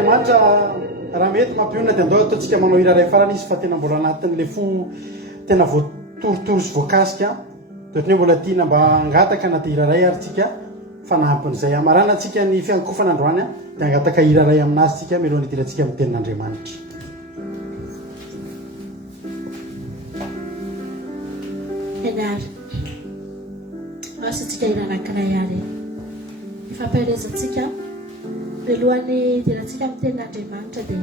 Andriamanitra raha mety mampionana dia andao ataontsika manao hira iray farany izy fa tena mbola anatin'le fo tena voatorotoro sy voakasika dia ohatran'ny hoe mbola tiana mba angataka anaty hira iray ary tsika fanampin'izay amarana antsika ny fiankofana androany dia angataka hira iray aminazy tsika mialohan'ny hidirantsika amin'ny tenin'Andriamanitra. Enary asantsika hira anankiray ary ifampirezantsika mialohan'ny hidirantsika amin'ny tenin'Andriamanitra dia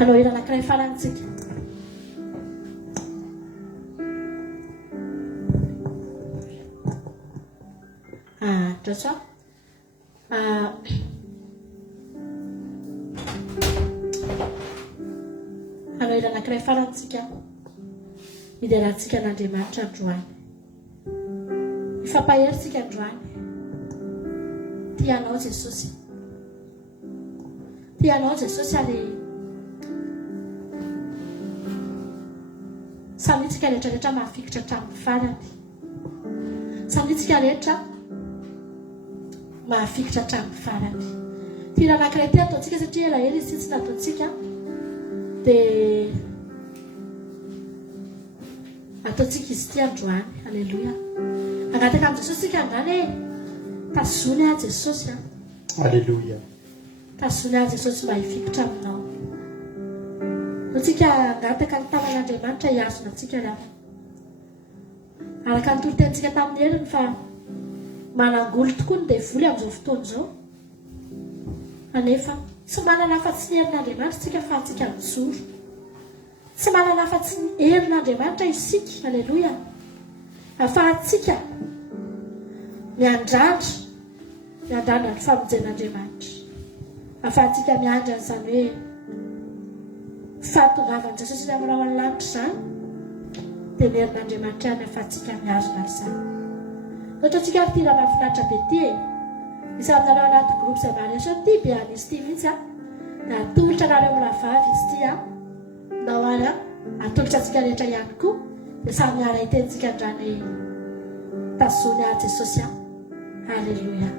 anao hira anankiray farantsika. Drasa anao hira anankiray farantsika hidirantsika an'Andriamanitra androany. Ifampaherintsika androany. Tianao Jesosy. Tianao Jesosy ary sanitsika rehetrarehetra mahafikitra hatramin'ny farany. Sanitsika rehetra mahafikitra hatramin'ny farany. Tira anankiray ty ataontsika satria elaela izy tsy nataontsika dia ataontsika izy ty androany. Alleluia. Angataka amin'ny Jesosy sika androany hoe tazony ahy Jesosy. Alleluia. Tazony ahy Jesosy mba hifikitra aminao. Antsika angataka ny tanan'Andriamanitra hiazona antsika raha. Araka ny torotentsika tamin'ny heriny fa manangolo tokoa ny devoly amin'izao fotoana izao. Anefa tsy manana afa-tsy ny herin'Andriamanitra tsika fa antsika mijoro. Tsy manana afa-tsy ny herin'Andriamanitra isika. Alleluia. Ahafahantsika miandrandra ny famonjen'Andriamanitra. Ahafahantsika miandra n'izany hoe fahatongavan'i Jesosy ny aminao amin'ny lanitra izany dia ny herin'Andriamanitra ihany ahafahantsika miazona izany. Ohatra antsika ary ty raha mahafinaritra be ty e. Misy aminareo anaty groupe izay mariasa ty be anisy ty mihitsy a. Da atolotra nareo miravavy izy ty a. Ndao ary a atolotra antsika rehetra ihany koa dia samy miara hitentsika andrany tazony ahy Jesosy a. Alleluia.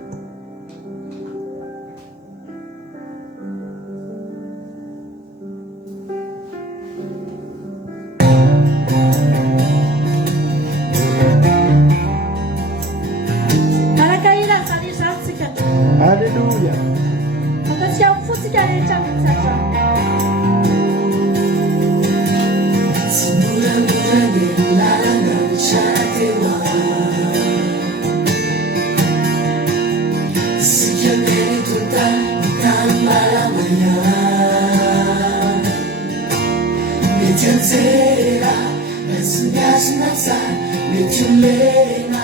Alleluia. Ataontsika mifotsika rehetra mitsatra. Tsy moramora ny lalana ny tsara teo sika mety tany malamaya mety anjera na tsy miazona tsara mety olena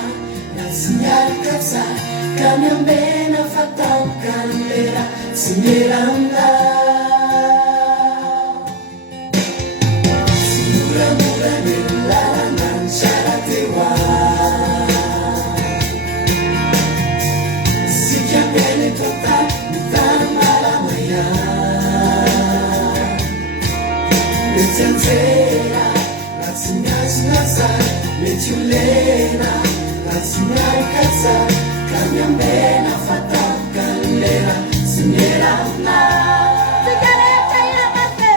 na tsy miaraka tsara ka miambena fatampoka ny lera tsy miramina tsy moramora ny lalana ny tsara teo sika miaina eto tany ny tany malamaya mety anjera na tsy miazona tsara mety olena na tsy miaraka tsara kami ambena fatampoka ny lera tsy miramina fikareta iramate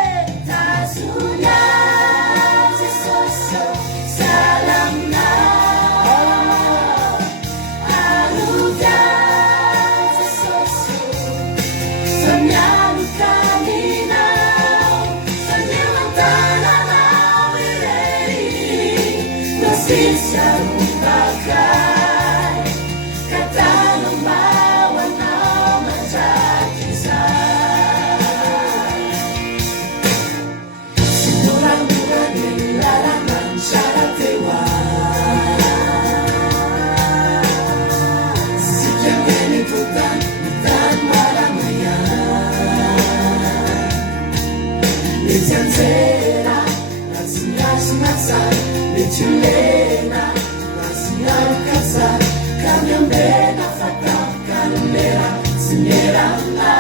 tazony ahy Jesosy salamina arovy ahy Jesosy fa mialoka aminao fa miamantananao irery no sisy arombaka mety anjera na tsy miazona tsara mety olena na tsy miaraka tsara ka miambena fatampoka ny lera tsy miramina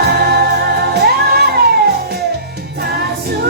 tazony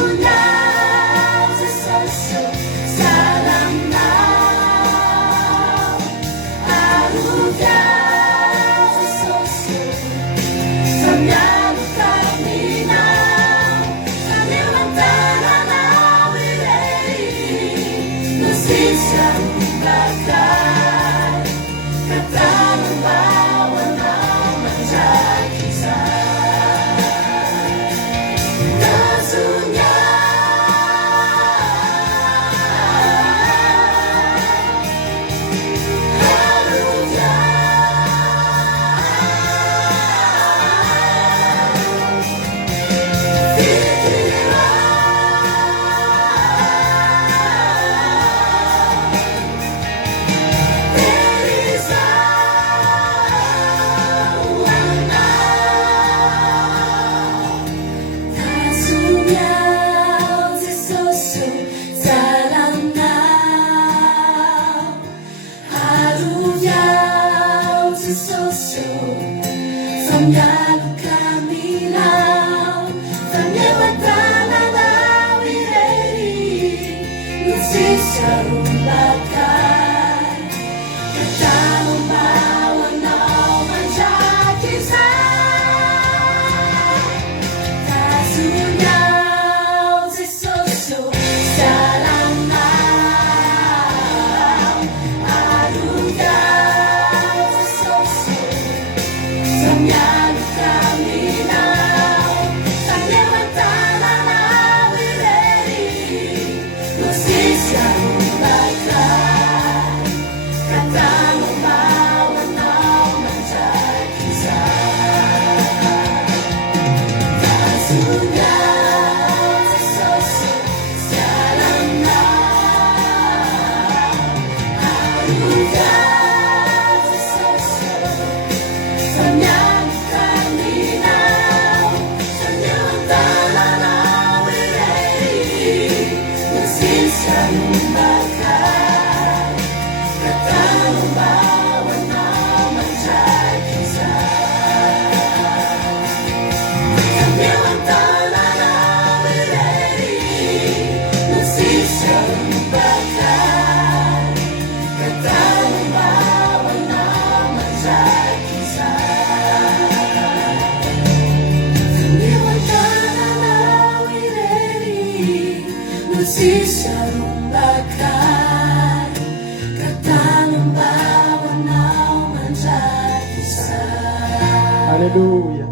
Alleluia.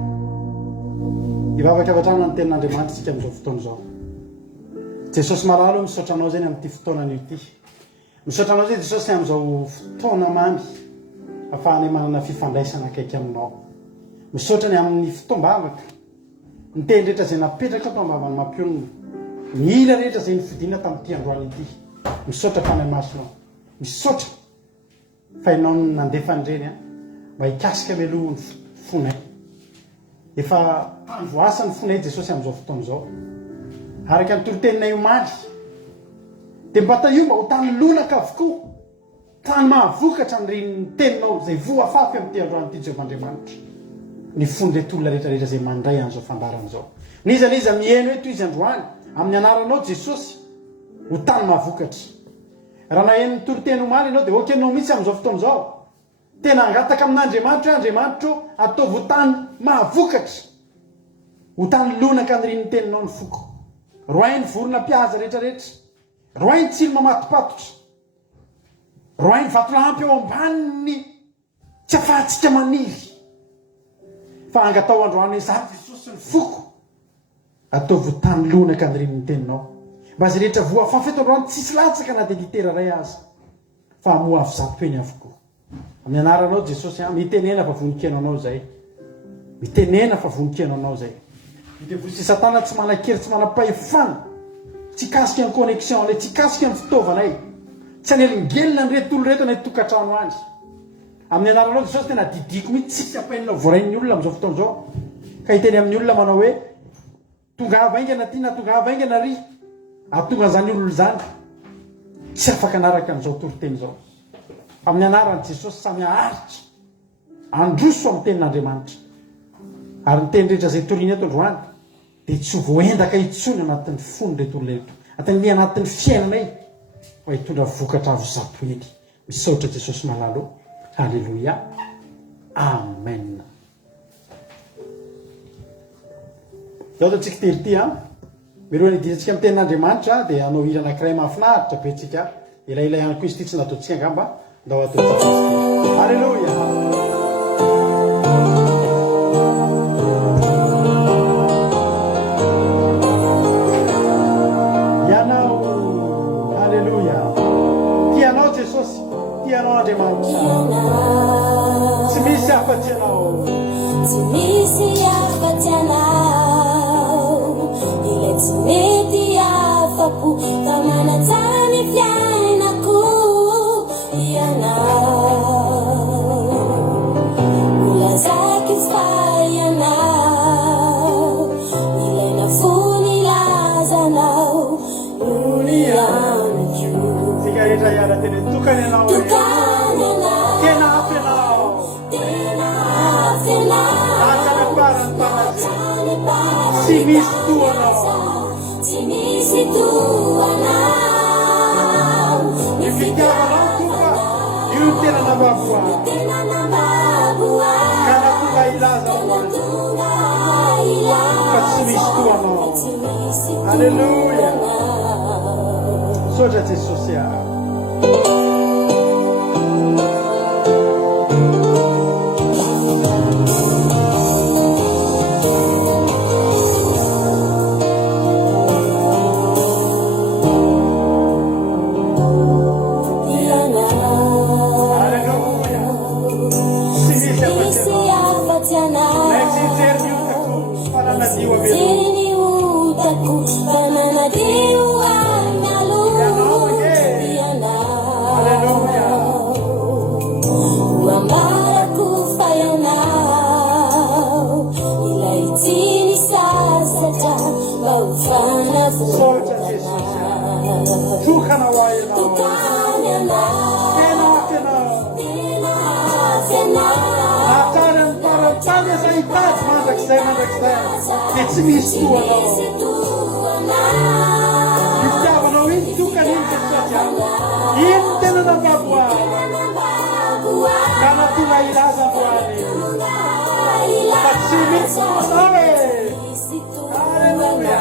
Ivavaka avy hatrany ny tenin'Andriamanitra isika amin'izao fotoana izao. Jesosy malalo misaotra anao zany amin'ity fotoanany ity. Misaotra anao zay Jesosy amin'izao fotoana mamy ahafahanay manana fifandraisana akaiky aminao. Misaotra ny amin'ny fotoam-bavaka. Ny teny rehetra izay napetraka ato ambavany mampionona. Ny ila rehetra izay nifidina tamin'ity androany ity. Misaotra fanahy masonao. Misaotra fa ianao nandefa andreny mba hikasika meloha ny fonay. Efa voasa ny fonay Jesosy amin'izao fotoana izao. Araka ny toroteninay omaly. Dia mbata io mba ho tany lonaka avokoa. Tany mahavokatra ny teninao izay voafafy amin'ity androany ity Jehovah'Andriamanitra. Ny fondretolona rehetrarehetra izay mandray an'izao fandarana izao. Niza mihaino hoe toy izy androany amin'ny anaranao Jesosy ho tany mahavokatra. Raha naheno ny toroteny omaly ianao dia okenao mihitsy amin'izao fotoana izao. Tena angataka amin'Andriamanitra, Andriamanitra ataovy ho tany mahavokatra. Ho tany lonaka ny teninao ny foko. Roainy vorona pihaza rehetrarehetra. Roainy tsilo mamatopatotra. Roainy vatolampy eo ambaniny tsy afahantsika maniry. Fa angatao androany izato Jesosy ny foko. Ataovy ho tany lonaka ny teninao. Mba azy rehetra voafafy eto androany tsisy latsaka na dia litera ray azy. Fa moa avy zato eny avokoa. Amin'ny anaranao Jesosy mitenena fa voninkenao anao zay. Mitenena fa voninkenao anao zay. Midevosy Satana tsy manan-kery, tsy manam-pahefana. Tsy kasika ny connexion, tsy kasika ny fitaovanay. Tsy anelingelina ny reto olo reto anaty tokantrano azy. Amin'ny anaranao Jesosy tena didiko mihitsy tsisy ampainina voarain'ny olona amin'izao fotoana izao. Ka hiteny amin'ny olona manao hoe tonga vaingana ty na tonga vaingana ry. Atonga izany olona izany. Tsy afaka anaraka an'izao toroteny izao. Amin'ny anaran'i Jesosy samy aharitra. Androso amin'ny tenin'Andriamanitra. Ary ny teny rehetra izay toriana eto androany dia tsy voendaka intsony anatin'ny fony reto olona eto. Atany anatin'ny fiainanay fa hitondra vokatra avy zato ely. Misaotra Jesosy malalo. Halleluja. Amen. Zao antsika tery ty miroa ny disantsika amin'ny tenin'Andriamanitra dia anao hira anankiray mahafinaritra be tsika ilailay ihany koa izy ty tsy nataontsika angamba ndao ataontsika. Alleluia. Ianao, alleluia. Tianao Jesosy, tianao Andriamanitra. Tsy misy afa-tsy anao. Tsy misy afa-tsy anao. Ilay tsy mety afa-po fa manatsara ny fiainako ianao. Milazako izy fa ianao. Ilaina fony lazanao noho ny anako. Tsika rehetra iara teny tokany ianao. Tokany anao. Tena afy ianao. Tena afy anao. Atsana parany mpanatsy. Tsy misy toanao. Tsy misy toanao. Ny fitiavanao toka io ny tena nambaboa. Tena nambaboa. Ka natonga ilaza Natonga ilaza. fa tsy misy toanao. Tsy misy Alleluia. toanao. Sotra Jesosy a. Alleluia. Tsy misy Misy afa-tsy anao. afa-tsy Lay anao. tsitsero ny otako fa nanadio avelo. Tiny utako fananadio analo Alleluia. Uambarako fayanao ilay tiny sasatra mba ho Sotra Jesosy a. fanavolana Tokana ho ianao. Tokany anao. Tena afy ianao. Tena afy anao. Atsara ny parantany asa hitady mandrakizay dia tsy misy toanao. Misy toanao. Ny fitiavanao iny tokany iny Jesosy a. Iny ny tena nambaboa. Ka natonga ilaza voany. Fa tsy misy toanao e. Alleluia.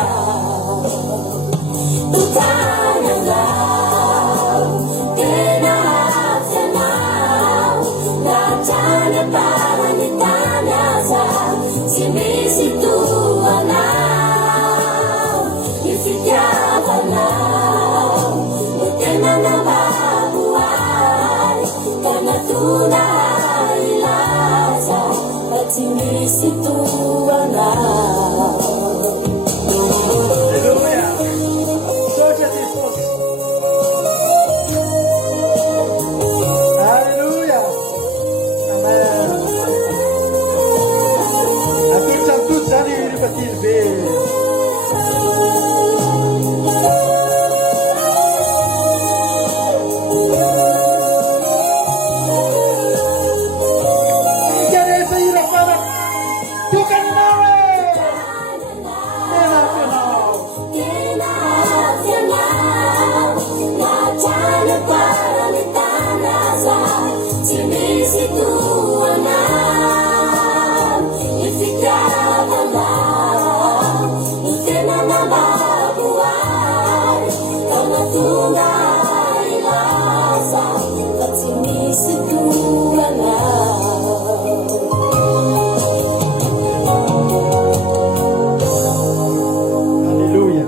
Alleluia. Sotra Jesosy. Alleluia. Amen. Atotry zany rehefa tiny be. Ika rehetra ira fara tokany anao e. Tena afy ianao. Alleluia.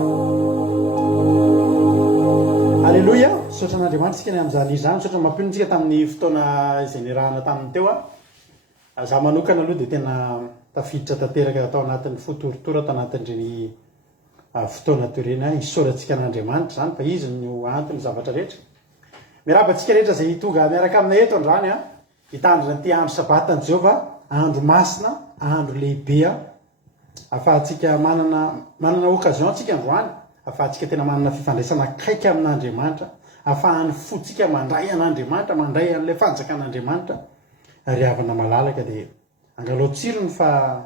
Alleluia. Sotra an'Andriamanitra tsika ny amin'izany izany. Sotra mampinotsika tamin'ny fotoana izay nirahana taminy teo a. Zaho manokana aloha dia tena tafiditra tanteraka atao anatin'ny fotoritora atao anatin'ireny fotoana toerena hisoratsika an'Andriamanitra zany fa izy no antony zavatra rehetra. Miarabantsika rehetra izay tonga miaraka aminay eto androany a. Hitandrina an'ity andro sabatan'i Jehovah, andro masina, andro lehibe. Afahantsika manana occasion tsika androany, afahantsika tena manana fifandraisana akaiky amin'Andriamanitra, afahan'ny fotsika mandray an'Andriamanitra, mandray an'ilay fanjakan'Andriamanitra ary havana malalaka dia angalao tsirony fa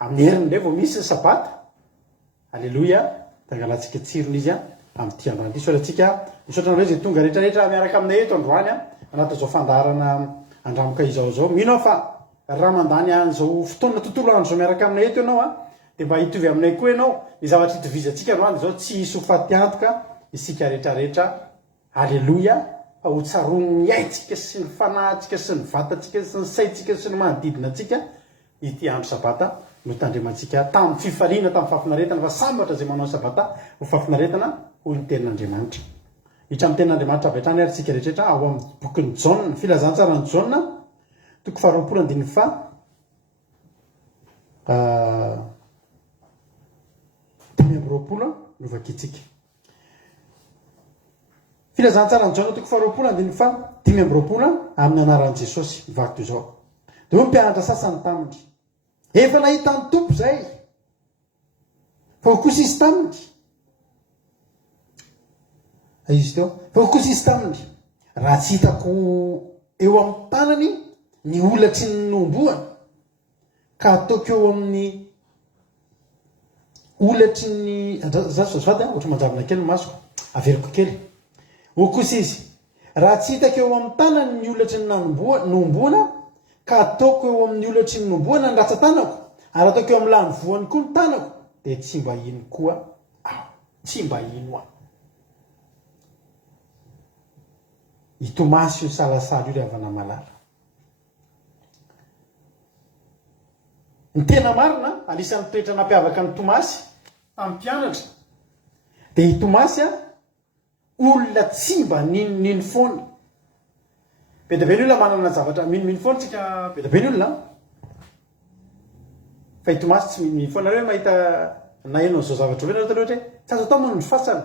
amin'ny heriny ilay vao misy sabata. Alleluia. Tangalantsika tsirony izy amin'ity androany ity. Soratsika misaotra izay tonga rehetrarehetra miaraka aminay eto androany anatin'izao fandaharana andramoka izao zao. Mino aho fa raha mandany an'izao fotoana tontolo andro zao miaraka aminay eto ianao dia mba hitovy aminay koa ianao ny zavatra hitovizantsika androany zao tsy hisy ho faty antoka isika rehetrarehetra Alleloia. Fa ho tsaroany aitsika sy ny fanahintsika sy ny vatantsika sy ny saintsika sy ny manodidina antsika ity andro sabata no tandremantsika tamin'ny fifaliana tamin'ny fafinaretana fa sambatra zay manao sabata ho fafinaretana hoy ny tenin'Andriamanitra. Hitra amin'ny tenin'Andriamanitra avy hatrany ary tsika rehetrarehetra ao amin'ny bokin'ny Jaona, filazantsarany Jaona, toko 20 no vakitsika. Filazantsarany Jaona toko 20 amin'ny anaran'i Jesosy mivaky toy izao. Dia hoy mpianatra sasany taminy, efa nahita ny tompo zay, fa ho kosa izy taminy. Izy teo, fa ho kosa izy taminy, raha tsy hitako eo amin'ny tanany ny olatry ny nomboana, ka ataoko eo amin'ny olatry ny zasosvady ohatra manjavona kely masoko averiko kely. Ho kosa izy, raha tsy hitako eo amin'ny tanany ny olatry ny nomboana, ka ataoko eo amin'ny olatry ny nomboana ny ratsan-tanako, ary ataoko eo amin'ny lany voany koa ny tanako, dia tsy mba ino koa aho, tsy mba ino aho. I Tomasy io salasala io ravana malala. Ny tena marina, anisan'ny toetra nampiavaka ny Tomasy amin'ny mpianatra, dia i Tomasy olona tsy mba ninonino foana. Be dia be ny olona manana zavatra minomino foana tsika, be dia be ny olona. Fa i Tomasy tsy minomino foana. Nareo mahita na eno an'izao zavatra hoe nareo loatra hoe tsy azo atao moa ny fasana.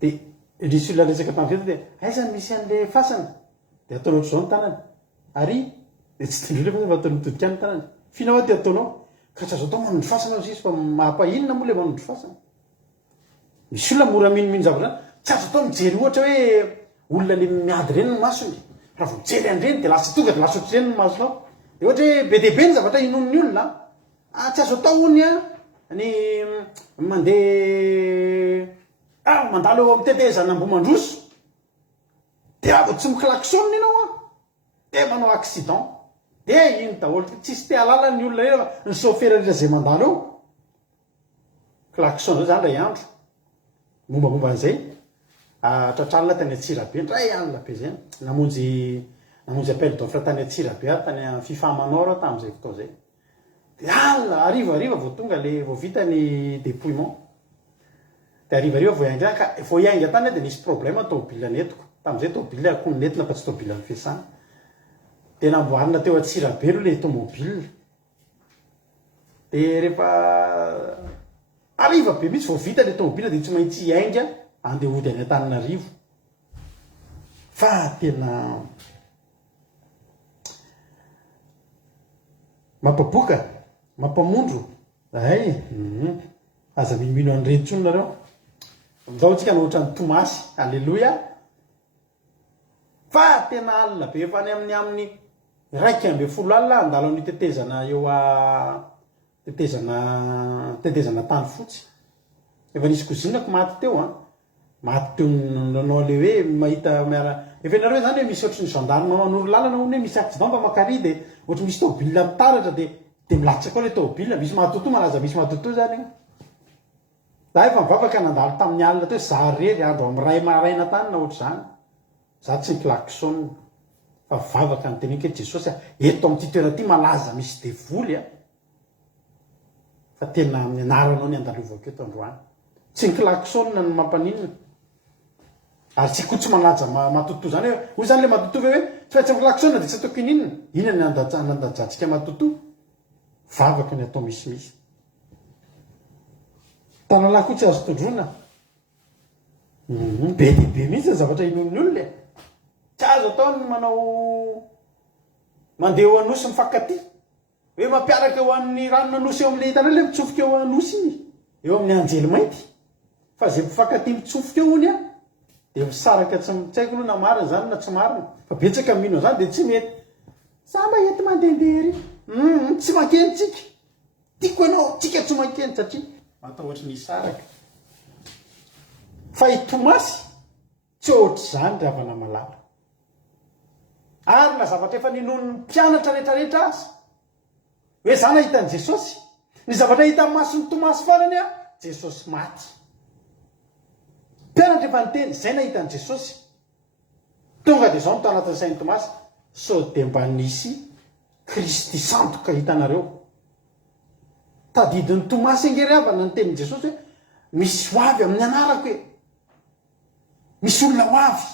Dia nisy olona resaka tamin'izay dia aizany misy an'ilay fasana, dia atao loatra izao ny tanany. Ary dia tsy tindrona fa atao mitodika ny tanany. Finao ty ataonao, ka tsy azo atao manondro fasana izy fa mampahinona moa ilay manondro fasana. Misy olona mora minomino zavatra, tsy azo atao mijery ohatra hoe olona le miady reny ny masony. Raha vao mijery an'ireny dia lasa tonga dia lasa ohatr'ireny ny masonao. Dia ohatra hoe be dia be ny zavatra inon'ny olona. Tsy azo atao hony ny mandeha mandalo eo amin'ny tetezana Ambomandroso. Dia avo tsy miklaksonina ianao dia manao accident. Dia ino daholo tsisy te halala ny olona eo ny chauffeur rehetra izay mandalo eo. Klakson zao zany ray andro. Mombamomba an'izay tratralina tany Antsirabe, ray alina be zay. Namonjy appel d'offre tany Antsirabe ary tany amin'ny fifamanao tamin'izay fotoa zay. Dia alina ariva vao tonga le vao vita ny dépouillement. Dia ariva vao iainga ka vao iainga tany dia nisy problème tômôbila netiko. Tamin'izay tômôbila akoho netina fa tsy tômôbila ny fiasana. Dia namboarina teo Antsirabe aloha le tômôbila. Dia rehefa ariva be mihitsy vao vita le tômôbila dia tsy maintsy iainga andeha hody any Antananarivo. Fa tena mampaboka, mampamondro. Aza mimino an'ireny intsony nareo. Amin'izao tsika no ohatran'ny Tomasy. Alleloia. Fa tena alina be efa any amin'ny 1:10 alina andalo amin'ny tetezana eo tetezana tany fotsy. Efa nisy kozinako maty teo maty teo nanao le hoe mahita miara. Efa nareo zany hoe misy ohatrany gendarme manoro lalana hoe misy accident mba makary dia ohatry misy tômôbila mitaratra dia milatsa koa le tômôbila. Misy matotoa malaza misy matotoa zany. Za efa mivavaka nandalo tamin'ny alina teo za rery andro amin'ny ray maraina tany na ohatr'izany. Za tsy klaksonina fa vavaka ny teneniko Jesosy eto amin'ity toerana ity malaza misy devoly fa tena amin'ny anaranao ny andalovako eto androany. Tsy klaksonina ny mampaninina. Ary tsy koa tsy manaja matotoa zany hoe hoy zany le matotoa hoe tsy maintsy klaksonina dia tsy ataoko ininona. Inona ny andajantsika matotoa? Vavaka ny atao misimisy. Tanalahy koa tsy azo tondrona. Be dia be mihitsy ny zavatra inon'ny olona. Tsy azo atao ny mandeha ho anosy mifankatia. Hoe mampiaraka eo amin'ny ranona nosy eo amin'ilay hitanao ilay mitsofoka eo anosy iny. Eo amin'ny anjely mainty. Fa izay mifankatia mitsofoka eo hony dia misaraka tsy haiko aloha na marina zany na tsy marina. Fa betsaka mino zany dia tsy mety. Sa mba ety mandehandeha ery. Tsy makeny tsika. Tiako ianao, tsika tsy makeny satria atao ohatry ny isaraka. Fa i Tomasy tsy ohatr'izany ravana malala. Ary na zavatra efa ninon'ny mpianatra rehetrarehetra azy. Hoe zany nahitan'i Jesosy. Ny zavatra hita amin'ny mason'ny Tomasy farany Jesosy maty. mpianatra efa niteny zay nahitany Jesosy tonga dia zao nito anatin'ny Saint Thomas sao dia mba nisy Kristy santoka hitanareo tadidin'ny Tomasy angery avana ny tenin'i Jesosy hoe misy hoavy amin'ny anarako hoe misy olona hoavy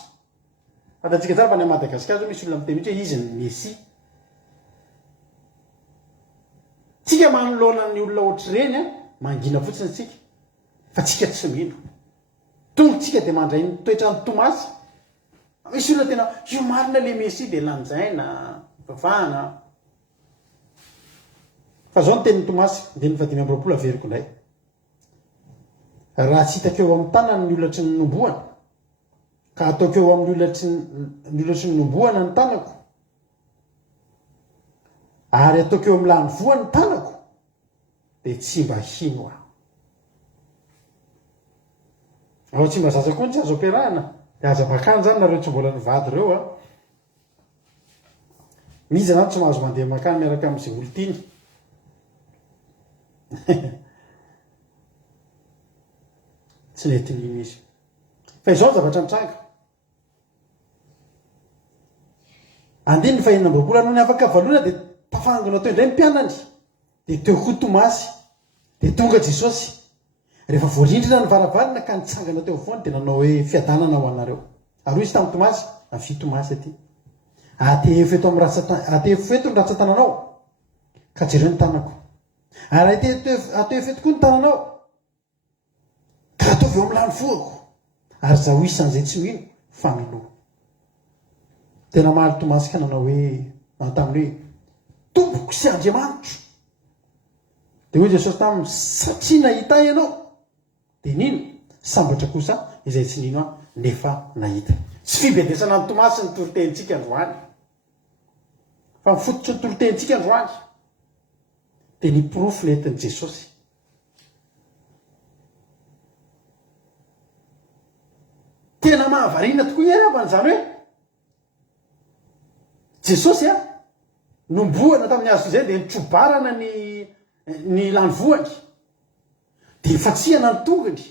fantatsika tsara fa ny Madagasikara zao misy olona miteny mihitsy hoe izy ny Mesia tsika manoloana ny olona ohatr'ireny mangina fotsiny tsika fa tsika tsy mino tongotsika dia mandray ny toetrany Tomasy misy olona tena io marina le Mesia dia lanjaina vavahana fa zao ny tenin'ny Tomasy dia ny 5 averiko indray raha tsy hitako eo amin'ny tanany ny olatry ny nomboana ka ataoko eo amin'ny olatry ny nomboana ny tanako ary ataoko eo amin'ny lany voa ny tanako dia tsy mba hino ao tsy mba zaza koa ny tsy azo ampiarahana dia aza bakany zany nareo tsy mbola nivady ireo mizy anaty tsy mahazo mandeha makany miaraka amin'izay olo tiany tsy netiny izy fa izao ny zavatra mitranga andiny ny 5 noho ny afaka valona dia tafangana teo indray ny mpianany dia teo koa Tomasy dia tonga Jesosy rehefa voalindrina ny varavarana ka nitsangana teo foany dia nanao hoe fiadanana ho anareo ary izy tamin'ny Tomasy avy Tomasy aty atefeto ny ratsan-tananao ka jereo ny tanako ary atefeto koa ny tananao ka ataovy eo amin'ny lany foako ary zaho isan'izay tsy mino fa mino tena mahaly Tomasy ka nanao hoe taminy hoe tompoko sy Andriamanitro dia hoy Jesosy taminy satria nahita ianao dia nino sambatra kosa izay tsy nino nefa nahita tsy fibedesana ny Tomasy ny torotentsika androany fa mifototry ny torotentsika androany dia ny porofo nentin'i Jesosy tena mahavariana tokoa iany avan'izany hoe Jesosy nomboana tamin'ny hazo izay dia nitrobarana ny lany voany dia fatsiana ny tongony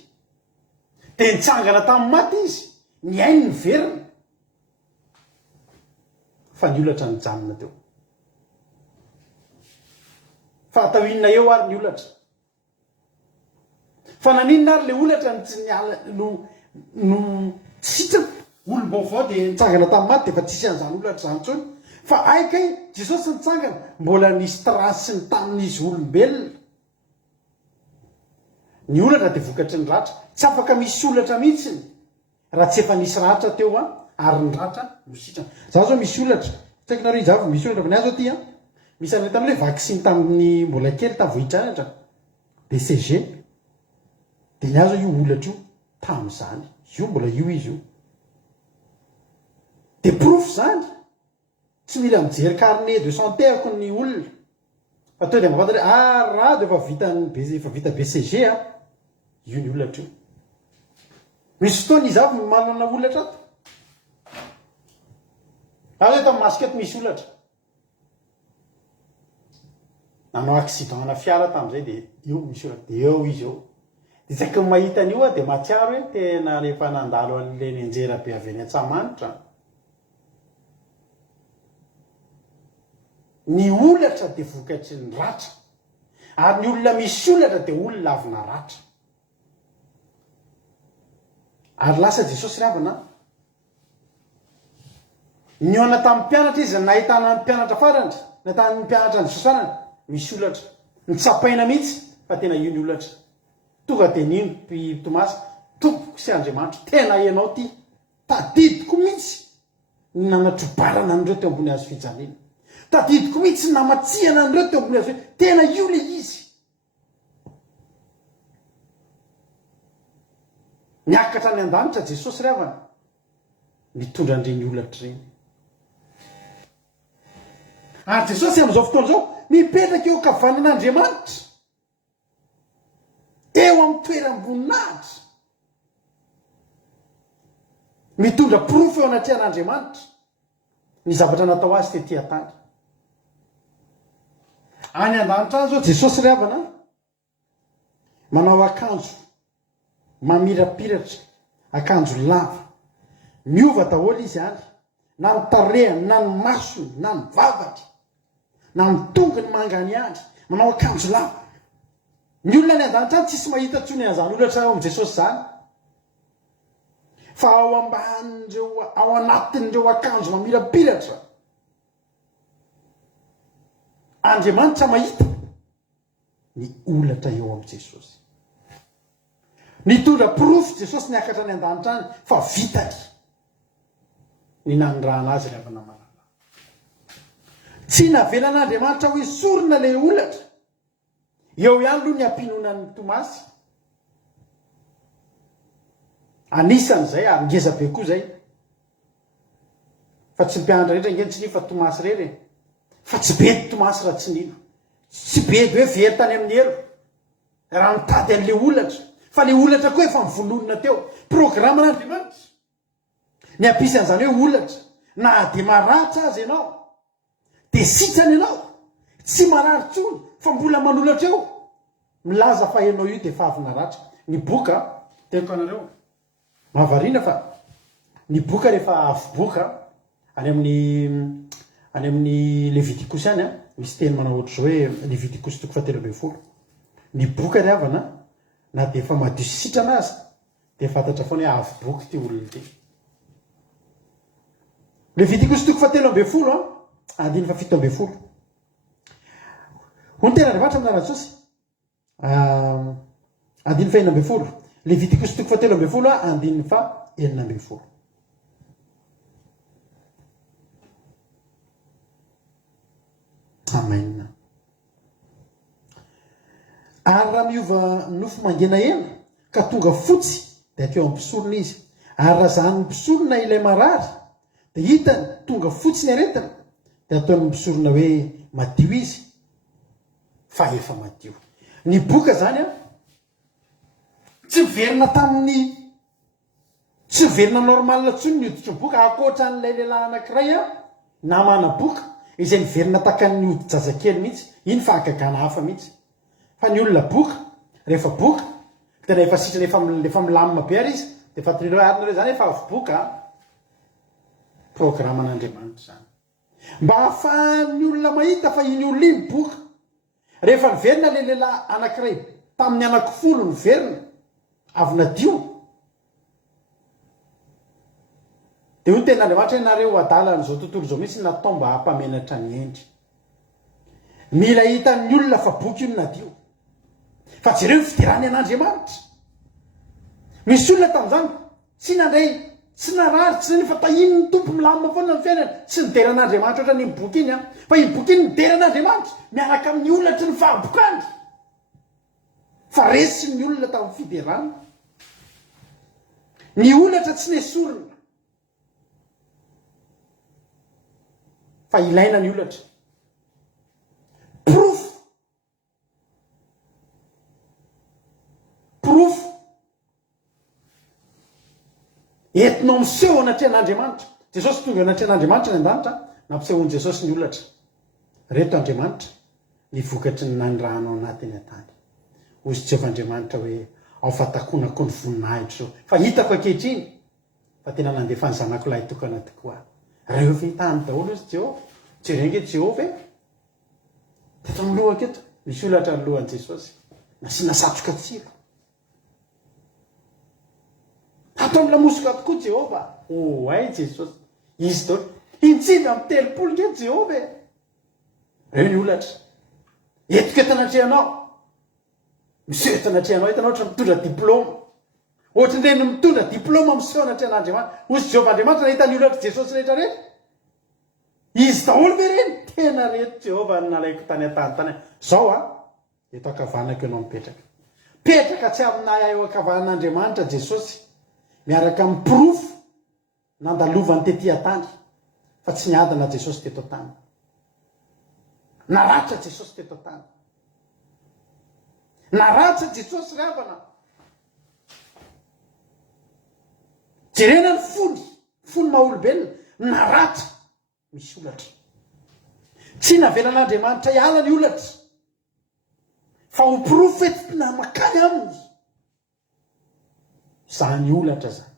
dia nitsangana tamin'ny maty izy ny ainy ny verina fa ny olatra ny janona teo fa atao inona eo ary ny olatra fa naninona ary le olatra no tsitra olom-baovao dia nitsangana tamin'ny maty dia fa tsisy an'izany olatra zany tsony fa aikay Jesosy nitsangana mbola nisy trasy ny tamin'izy olombelona ny olatra dia vokatry ny ratra tsy afaka misy olatra mihitsiny raha tsy efa nisy ratra teo ary ny ratra no sitrana za zao misy olatra tsaiko nareo izavy misy olatra fa ny azo aty misy an'ilay tamin'ilay vaksiny tamin'ny mbola kely tamin'ny vohitraratra BCG dia ny azo io olatra io tamin'izany io mbola io izy io dia profo zany tsy mila mijery carnet de santé ako ny olona fa teo dia mafantatra hoe rado efa vita BCG io ny olatra io misy fotoana izy avy manana olatra ato azo hoe tamin'ny masiketo misy olatra nanao accident ana fiara tamin'izay dia io misy olatra dia eo izy eo dia tsaiky ny mahita an'io dia matsiaro hoe tena rehefa nandalo an'le ny anjera be avy any Antsamanitra ny olatra dia vokatry ny ratra ary ny olona misy olatra dia olona avina ratra ary lasa Jesosy ravana niona tamin'ny mpianatra izy nahitana ny mpianatra farany nahitana ny mpianatra ny Jesosy farany misy olatra nitsapaina mihitsy fa tena io ny olatra tonga dia nino Tomasy tompoko sy Andriamanitro tena ianao ty tadidiko mihitsy ny nanatrobarana an'ireo teo ambony hazo fijaliana tadidiko mihitsy ny namatsiana an'ireo teo ambony hazo tena io le izy niakatra ny an-danitra Jesosy ravana nitondra an'ireny olatra ireny ary Jesosy amin'izao fotoana izao mipetraka eo kavanan'Andriamanitra eo amin'ny toeram-boninahitra mitondra porofo eo anatrehan'Andriamanitra ny zavatra natao azy tetỳ tany any an-danitra any zao Jesosy ravana manao akanjo mamirapiratra akanjo lava miova daholo izy any na ny tarehany na ny masony na ny vavatra na ny tongony mangany andry manao akanjo lava. Ny olona ny an-danitra any tsisy mahita tsony an'izany olatra ao amin'i Jesosy zany fa ao ambanin'ireo ao anatin'ireo akanjo mamirapiratra Andriamanitra mahita ny olatra eo amin'i Jesosy. Nitondra pirofo Jesosy niakatra ny an-danitra any fa vitany ny nanondrahana azy rehefa namarana. Tsy navelan'Andriamanitra hoe sorona le olatra. Eo ihany aloha ny ampinonan'ny Tomasy. Anisan'izay ary ngeza be koa zay. Fa tsy mpianatra rehetra ngeny tsy nino fa Tomasy rery. Fa tsy be Tomasy raha tsy nino. Tsy be hoe very tany amin'ny elo. Raha mitady an'le olatra. Fa le olatra koa efa mivononona teo. Programan'Andriamanitra. Ny ampisy an'izany hoe olatra. Na dia maratra azy ianao. Dia sitrany ianao. Tsy marary tsony. Fa mbola manolatra eo. Milaza fa ianao io dia efa avy naratra. Ny boka, tenko anareo. Mahavariana fa ny boka rehefa avy boka any amin'ny Levitikosy any misy teny manao ohatry zao hoe Levitikosy 17. Ny boka ry havana na dia efa madio sy sitrana azy dia fantatra foana hoe avy boka ty olona ty. Levitikosy 17 andiny fa 17. Hon tena Andriamanitra amin'ny anarantsosy andiny fa 9. Levitikosy 17 andiny fa 9. Amen. Ary raha miova nofo mangena ena ka tonga fotsy dia ateo amin'ny mpisorona izy. Ary raha zany mpisorona ilay marary dia hitany tonga fotsy ny aretina dia ataony mpisorona hoe madio izy fa efa madio. Ny boka zany tsy verina tamin'ny tsy verina normal tsony ny hoditra boka akoatra an'ilay lehilahy anankiray namana boka izay niverina takan'ny hodi-jazakely mihitsy. Iny fa agagana hafa mihitsy. Fa ny olona boka rehefa boka dia rehefa sitrany efa milamina be ary izy dia fatorina hoe arina zany efa avy boka programan'Andriamanitra zany. Mba hahafahan'ny olona mahita fa iny olona iny boka. Rehefa niverina le lehilahy anankiray tamin'ny anankifolo niverina avy nadio dia hoy tena Andriamanitra hoe nareo adala n'izao tontolo izao mihitsy natao mba hampamenatra ny endry. Mila hitan'ny olona fa boky io nadio. Fa jereo ny fidirany an'Andriamanitra. Misy olona tamin'izany tsy nandray tsy narary tsy nany fa tahiny ny tompo milamina foana ny fiainana tsy nideran'Andriamanitra ohatra ny boky iny fa iny boky iny nideran'Andriamanitra miaraka amin'ny olatra ny fahabokany. Fa resy ny olona tamin'ny fiderana. Ny olatra tsy nesorina fa ilaina ny olatra. Proof entinao miseho anatria an'Andriamanitra. Jesosy tonga anatria an'Andriamanitra ny an-danitra nampisehoan'i Jesosy ny olatra. Reto Andriamanitra ny vokatry ny nanirahanao anatiny an-tany. Ozy Jehovahandriamanitra hoe ao fatakonako ny voninahitra zao. Fa hitako ankehitriny fa tena nandefa ny zanako lahy tokana tokoa. Reo fehitany daholo izy Jehova. Jerenge Jehova teto amin'ny loha aketo misy olatra ny lohan'i Jesosy nasiana satroka tsiro. Atao amin'ny lamosika tokoa Jehova. Ay Jesosy. Izy daholo intsivy amin'ny telopolo nge Jehova. Reo ny olatra. Etiko eto anatrehanao. Miseho eto anatrehanao hitanao ohatra mitondra diplôma. Ohatra ndreny mitondra diplôma miseho anatrehan'Andriamanitra. Ozy Jehovahandriamanitra nahita ny olatra Jesosy rehetra rehetra. Izy daholo ve reny tena reto Jehova nalaiko tany an-tany. Zao eto akavanako ianao mipetraka. Petraka tsy aminay eo akavan'Andriamanitra Jesosy. Miaraka amin'ny pirofo nandalovany tetỳ an-tany. Fa tsy niadana Jesosy teto an-tany. Naratra Jesosy teto an-tany. Naratra Jesosy ravana. Jerena ny fony maha-olombelona naratra. Misy olatra. Tsy navelan'Andriamanitra hiala ny olatra. Fa ho profetina makany aminy. Zany olatra zany.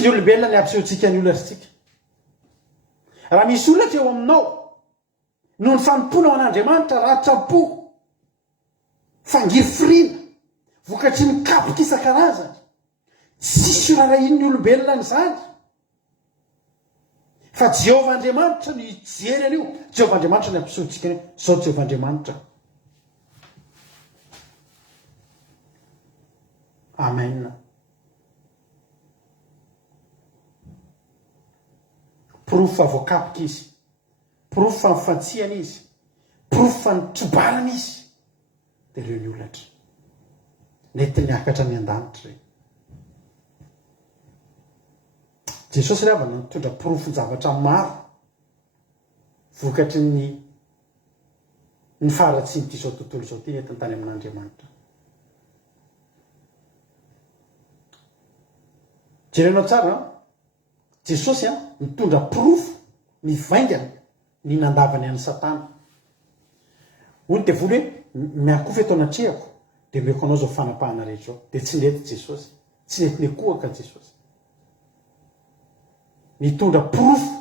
tsy ny olombelona ny ampisehotsika ny olona arytsika. Raha misy olatra eo aminao no ny fanompoana ao an'Andriamanitra rahatrapo fangiry firiana vokatry ny kapoka isan-karazany, tsisy rarahiny ny olombelona n'izany fa Jehovah Andriamanitra ny jery an'io. Jehovah Andriamanitra ny ampisehotsika an'io. Zao Jehovah Andriamanitra. Amen. Porofo fa voakapoka izy, porofo fa mifantsiana izy, porofo fa nitrobalana izy, dia ireo ny olatra nety niakatra ny an-danitra reny. Jesosy ry havana nitondra porofo ny zavatra maro vokatry ny faharatsiny ty zao tontolo zao ty entiny tany amin'Andriamanitra. Jerenao tsara, Jesosy mitondra porofo mivaingana ny nandavany an'ny Satana. Ony dia voly hoe miakofy eto anatrehako dia meko anao zao fanapahana rehetra zao. Dia tsy nety Jesosy, tsy nety ny akohaka Jesosy. Mitondra porofo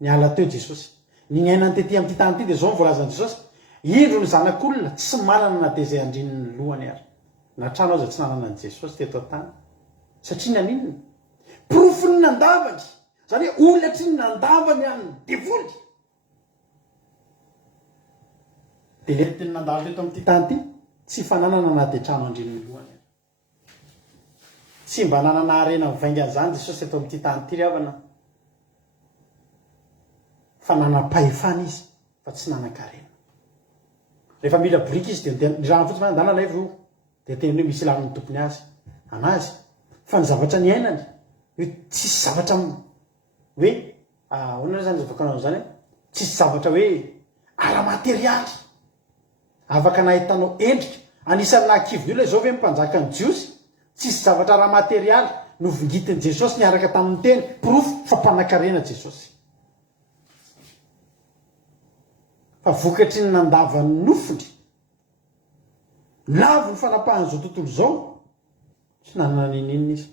ny ala teo Jesosy. Ny ainany tety amin'ity tany ity dia zao mivoalazany Jesosy. Indro ny zanak'olona tsy manana na dia izay andrininy lohany ary. Na trano aza tsy nanana ny Jesosy teto an-tany. Satria naninona? Porofo ny nandavany. Zany hoe olatry ny nandavany amin'ny devoly. Dia nentiny nandavany teto amin'ity tany ity, tsy fananana na dia trano andrininy lohany. Tsy mba nanana harena mivaingana zany Jesosy teto amin'ity tany ity ry havana. Fa nanam-pahefana izy, fa tsy nanan-karena. Rehefa mila boriky izy dia ny rano fotsy mandana lay vo dia teny hoe misy ilàny tompony azy anazy. Fa ny zavatra ny ainany hoe tsisy zavatra hoe hoana zany zavakanao zany, tsisy zavatra hoe ara-materialy afaka nahitanao endrika. Anisan'ny nahakivin'ny olona zao hoe mpanjaka ny jiosy, tsisy zavatra ara-materialy no vingitiny Jesosy niaraka tamin'ny teny porofo fa mpanankarena Jesosy. Fa vokatry ny nandavany nofony lavo ny fanapahany zao tontolo zao, tsy nanana ninina izy.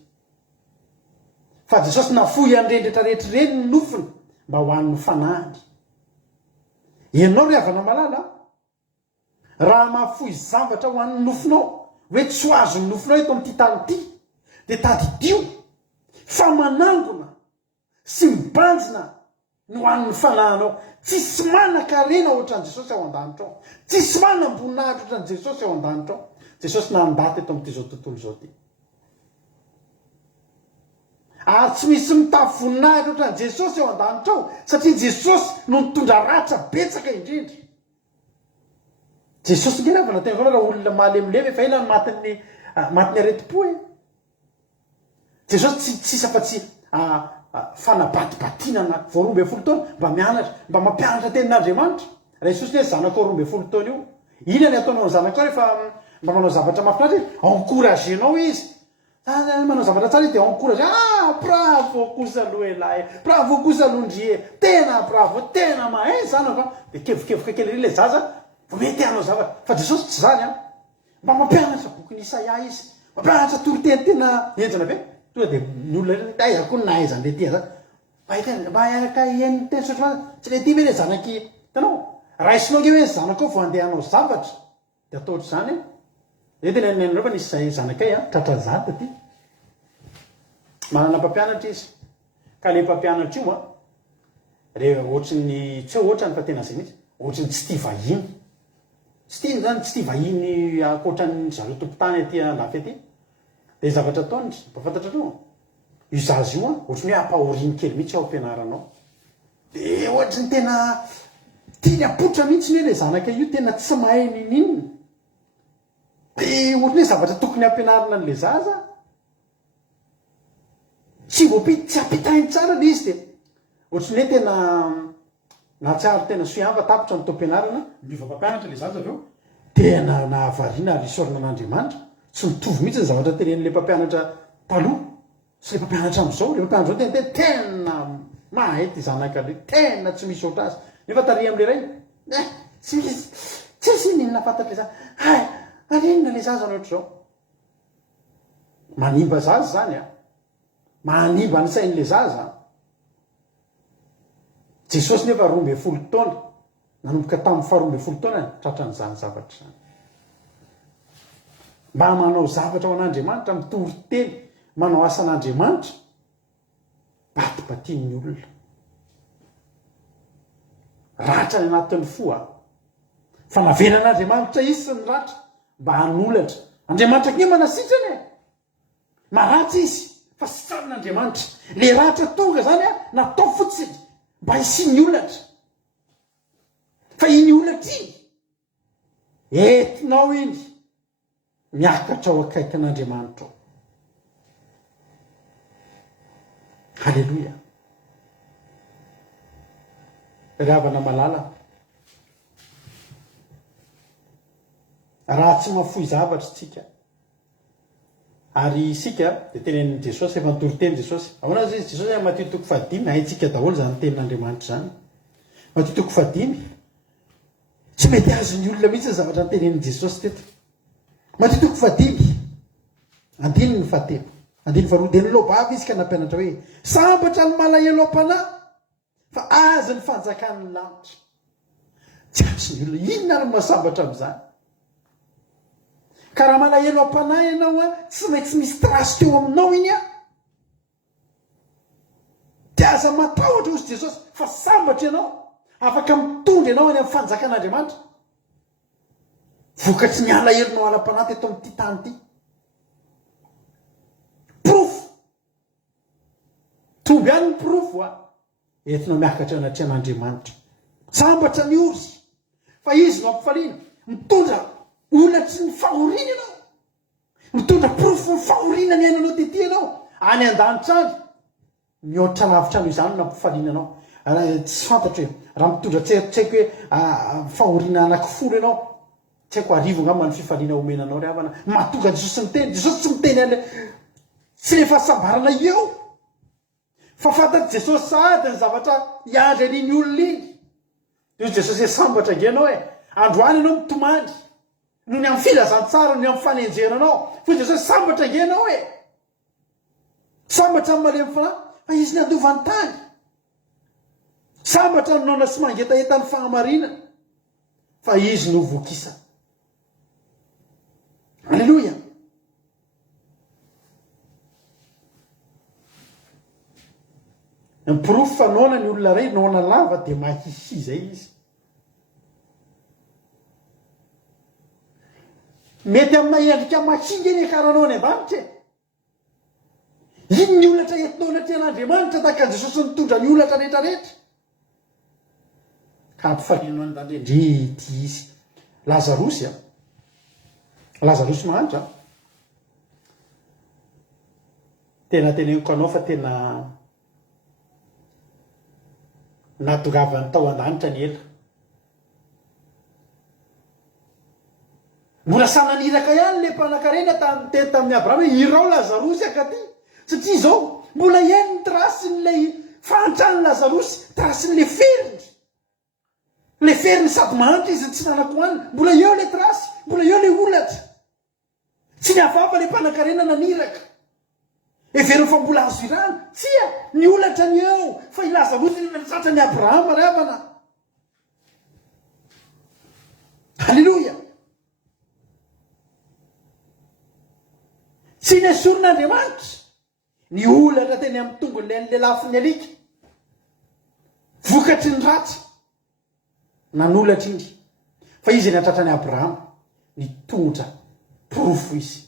Fa Jesosy nafohy andrendretra rehetra reny ny nofony mba ho an'ny fanahany. Ianao ry havana malala, raha mahafohy zavatra ho an'ny nofonao hoe tsy ho azo ny nofonao eto amin'ity tany ity, dia tadidio fa manangona sy mibanjina no an'ny fanahinao. Tsisy manan-karena ohatran' Jesosy ao an-danitra ao, tsisy manam-boninahitra ohatran' Jesosy ao an-danitra ao. Jesosy nandaty eto amin'ity zao tontolo zao ty. Ary tsy misy mitafy voninahitra ohatran' Jesosy ao an-danitra ao, satria Jesosy no mitondra ratra betsaka indrindra. Jesosy nge ravana tena raha olona mahalemilemy efa ela matin'ny areti-po e. Jesosy tsy safa-tsy fanabatibatinana vao 12 taona mba mianatra, mba mampianatra tenin'Andriamanitra. Raha Jesosy hoe zanako 12 taona io, ina ny ataonao ny zanako rehefa mba manao zavatra mahafinaritra, encouragenao izy. Manao zavatra tsara dia encourage. Bravo kosa aloha elahy, bravo kosa alondrie, tena bravo, tena mahay zanaka. Dia kevokevoka kely ry le zaza vao mety hanao zavatra. Fa Jesosy tsy zany mba mampianatra boky Isaia izy, mampianatra toriteny tena enjana be. Tonga dia ny olona ay akoho nahaizany le tia zany. Mba araka ihain'ny teny sotra tsy le tia ve le zanaky. Hitanao, raisinao nge hoe zanako ao vao andeha hanao zavatra dia atao ohatr'izany. Dia tena nenareo fa nisy zay zanakay tratra zata ty. Manana mpampianatra izy. Ka le mpampianatra io rehefa ohatrany tsy hoe ohatrany fa tena zay mihitsy, ohatrany tsy tia vahiny. Tsy tia zany, tsy tia vahiny akoatran'ny zareo tompotany aty lafy aty. Dia zavatra ataony mpafantatra anao. Io zaza io ohatrany hoe ampahoriny kely mihitsy ao ampianaranao. Dia ohatrany tena tia ny apotra mihitsy ny hoe le zanaka io tena tsy mahay ninina. Dia ohatrany hoe zavatra tokony ampianarina an'le zaza. Tsy ampitahiny tsara le izy dia ohatrany hoe tena nahatsiaro tena soiava tapotra ny tom-pianarana, miva mpampianatra le zaza avy eo. Tena nahavariana ary isorana an'Andriamanitra. Tsy mitovy mihitsy ny zavatra teren'le mpampianatra taloha sy le mpampianatra amin'izao. Le mpampianatra zao tena mahay ty zanaka le, tena tsy misy oatra azy. Nefa tary amin'le ray tsisy ninona fantatry le zaza. Aninona le zaza ny ohatr'izao. Manimba zaza zany mahaniva ny sain'le zaza. Jesosy nefa 12 taona nanomboka tamin'ny 12 taona tratran'izany zavatra zany. Mba manao zavatra ao an'Andriamanitra mitory teny, manao asan'Andriamanitra, batibatian'ny olona. Ratra ny anatin'ny foa. Fa naveran'Andriamanitra izy sy ny ratra mba hanolatra. Andriamanitra kny manasitrany e. Maratsy izy fa sitran'Andriamanitra. Le ratra tonga zany natao fotsiny mba hisiany olatra. Fa iny olatra iny entinao iny miakatra ao akaikin'Andriamanitra ao. Halleluja. Ravana malala. Raha tsy mafoy zavatra tsika. Ary isika dia tenenin' Jesosy efa nitory teny Jesosy. Ahoana izy Jesosy Matthieu 5 haitsika daholo zany tenin'Andriamanitra zany. Matthieu 5 tsy mety azon'ny olona mihitsy zavatra ntenenin' Jesosy teto. Matthieu 5 andininy fahatelo andininy faharoa dia nilobavy izy ka nampianatra hoe sambatra ny malahelo am-panahy fa azy ny fanjakan'ny lanitra. Tsy azon'ny olona inona no masambatra amin'izany. Ka raha malahelo am-panahy ianao tsy maintsy misy trasy teo aminao iny a. Dia aza matahotra hozy Jesosy fa sambatra ianao, afaka mitondra ianao any amin'ny fanjakan'Andriamanitra. Vokatry ny alahelonao alam-panahy teto amin'ity tany ity. Profo. Tomby any ny profo entinao miakatra anaty an'Andriamanitra. Sambatra ny ozy fa izy no ampifaliana mitondra olatry ny fahoriana ianao, mitondra profo ny fahoriana ny ainanao tety ianao any an-danitra any. Mihoatra lavitra no izany nampifaliana anao. Tsy fantatro hoe raha mitondra tsaiko hoe fahoriana anankifolo ianao, tsy haiko arivo ngamba ny fifaliana omenanao ry havana. Mahatonga Jesosy miteny. Jesosy tsy miteny ale tsy le fahasambarana eo. Fa fantatry Jesosy sady ny zavatra iandry an'iny olona iny. Io Jesosy hoe sambatra ngenao androany ianao mitomany noho ny amin'ny filazantsara, ny amin'ny fanenjenanao. Fa Jesosy sambatra ngenao sambatra amin'ny malemy fanahy fa izy ny andovany tany. Sambatra nona sy mangetaeta ny fahamarinana fa izy no vokisa. Halleluja. Ny profo fa noana ny olona ray noana lava dia mahisi zay izy. Mety amin'ny endrika mahinga eny akaranao any an-danitra. Iny ny olatra entinao anaty an'Andriamanitra tahaka Jesosy nitondra ny olatra rehetrarehetra. Ka ampifalianao andandrendrety izy. Lazarosy mahantra. Tena teneniko anao fa tena natongavany tao an-danitra ny ela. Mbola sananiraka ihany le mpanan-karena teny tamin'ny Abrahama hoe irao Lazarosy akaty. Satria izao mbola eny ny trasin'ilay fahantrany Lazarosy, trasin'le feriny. Le feriny sady mahantra izy tsy nanakohanina. Mbola eo le trasy, mbola eo le olatra. Tsy niavava le mpanan-karena naniraka. Everiny fa mbola azo irana. Tsia, ny olatra ny eo. Fa i Lazarosy ny tratra ny Abrahama ry havana. Halleluja. Tsy nesorin'Andriamanitra ny olatra teny amin'ny tongony le lafiny alika. Vokatry ny ratra nanolatra iny. Fa izy ny atratra ny Abrahama ny tongotra profo izy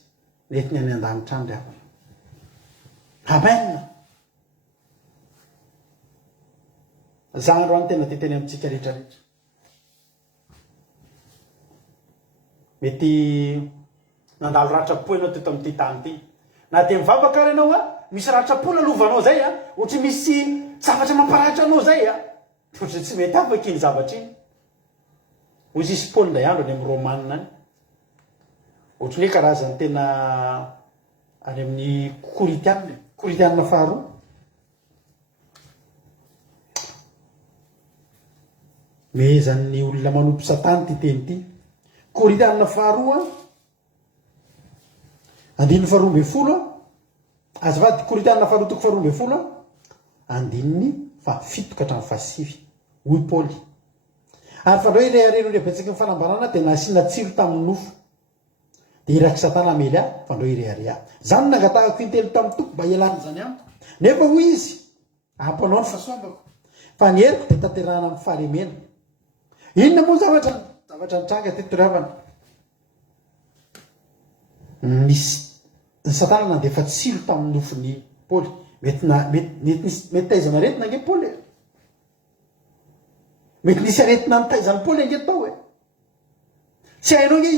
netiny any an-danitra any ry havana. Amen. Za androany tena teteny amintsika rehetrarehetra. Mety nandalo ratra-po ianao teto amin'ity tany ity. Na dia mivavaka ary ianao misy ratra-po lovanao zay ohatry misy zavatra mamparatra anao zay ohatry tsy mety afaka iny zavatra iny. Ozy isy Paul nday andro any amin'ny Romanina any. Ohatry hoe karazany tena any amin'ny Koritianina faharoa. Mezan'ny olona manompo satany ty teny ity. Koritianina faharoa andininy 12 azavady Korintiana faharotoko faharoambe folo andininy fa fitoka hatramin'ny fahasivy hoy Paoly. Ary fa ndreo irehirehno rebetsika fanambarana dia nasiana tsiro tamin'ny nofo dia iraky satana amely ahy fa ndreo irehareha zany nangatahako intelo tamin'ny tompo mba ialana zany amiko nefa hoy izy ampanao ny fahasoavako fa ny heriko dia tanterahana amin'ny fahalemena. Inona moa zavatra nitranga teto ravana misy ny satana nandefa tsiro tamin'ny nofony Paoly mety taizana aretina nge Paoly mety nisy aretina nitaizany Paoly ange tao e tsy hainao nge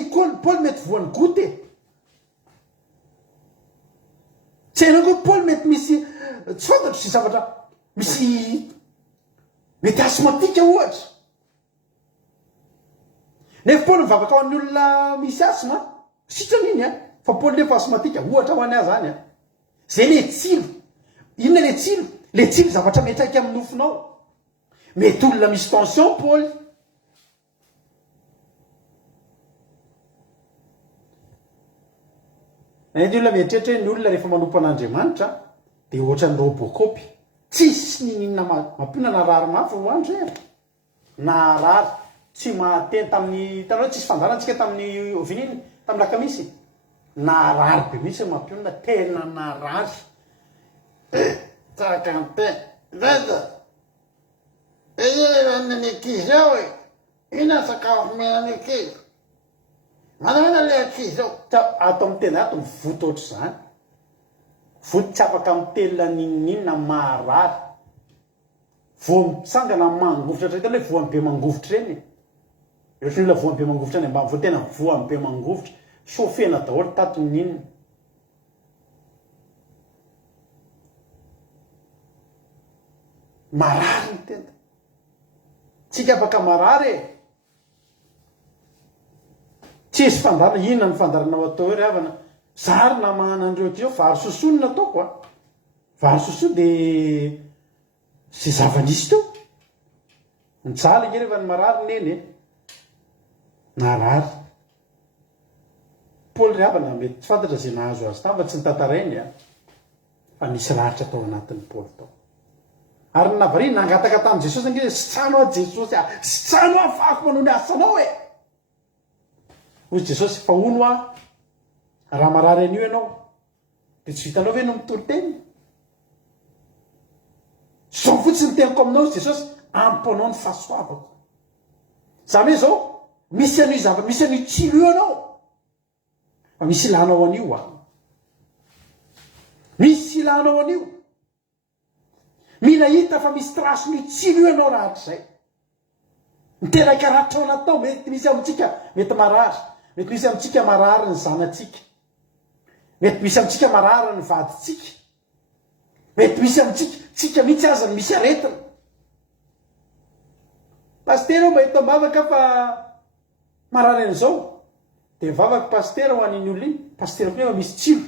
Paoly mety voan'ny gote tsy hainao nge Paoly mety misy tsy fantatro sy zavatra misy mety asmatika ohatra nefa Paoly mivavaka ho an'ny olona misy asma sitran'iny a fa Paoly nefa asmatika ohatra ho any azy any a zay le tsiro. Inona le tsiro zavatra metraika amin'ny nofonao mety olona misy tension Paoly ny olona mietrehitra ny olona rehefa manompo an'Andriamanitra dia ohatran'ny robocopy tsisy ninina mampiona na rary mafy ho andro e na rary tsy mahateny tamin'ny tanao tsisy fandarantsika tamin'ny ovininy tamin'ny lakamisy na rary be misy mampiona tena na rary takante veda ny ankizy ao e ina sakafo menany ankizy manamena le ankizy ao ato amin'ny tena ato mivoto ohatr' zany voto tsy afaka mitelona ninina maharary vo misangana mangovotra tra hitana hoe voany be mangovotra reny ohatry ny olona voany be mangovotra any ambany vo tena voany be mangovotra sofena daholo tato ninina marary ny tena tsika afaka marary e tsisy fandarana inona ny fandaranao atao hoe ry havana zary na manandreo ty eo vary sosonina ataoko a vary soso dia sy zava-nisy teo mijaly nge rehefa ny marary neny e narary Paoly ry havana mety tsy fantatra zay nahazo azy tamy fa tsy nitantarainy a fa nisy rahitra tao anatin'ny Paoly tao ary navariny nangataka tamin'i Jesosy ange sy trano a Jesosy a sy trano afako manao ny asanao e hoy Jesosy fa ono a raha marary an'io ianao dia tsy vitanao ve no mitory teny zao fotsiny teniko aminao izy Jesosy ampanao ny fahasoavako zany hoe zao misy an'io zava misy an'io tsilo io anao fa misy ilanao an'io a misy ilanao an'io mila hita fa misy trason'io tsilo io ianao rahatr'izay miteraka rahatrao natao mety misy amintsika mety marary mety misy amintsika marary ny zanatsika mety misy amintsika marary ny vaditsika mety misy amintsika tsika mihitsy azany misy aretina pastera mba hita mavaka fa marary an'izao dia mivavaka pastera ho an'iny olona iny pastera konefa misy tsilo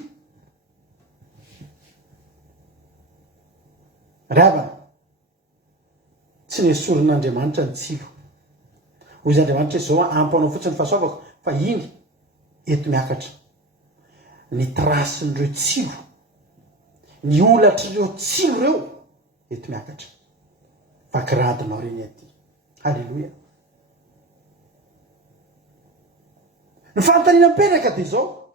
ravana tsy nesorin'Andriamanitra ny tsilo hoy izy Andriamanitra hoe zao ampanao fotsiny fahasoavako fa iny eto miakatra ny trasin'ireo tsilo ny olatr'ireo tsilo ireo eto miakatra vakiradinao reny aty halleloia ny fanontaniana miperaka dia zao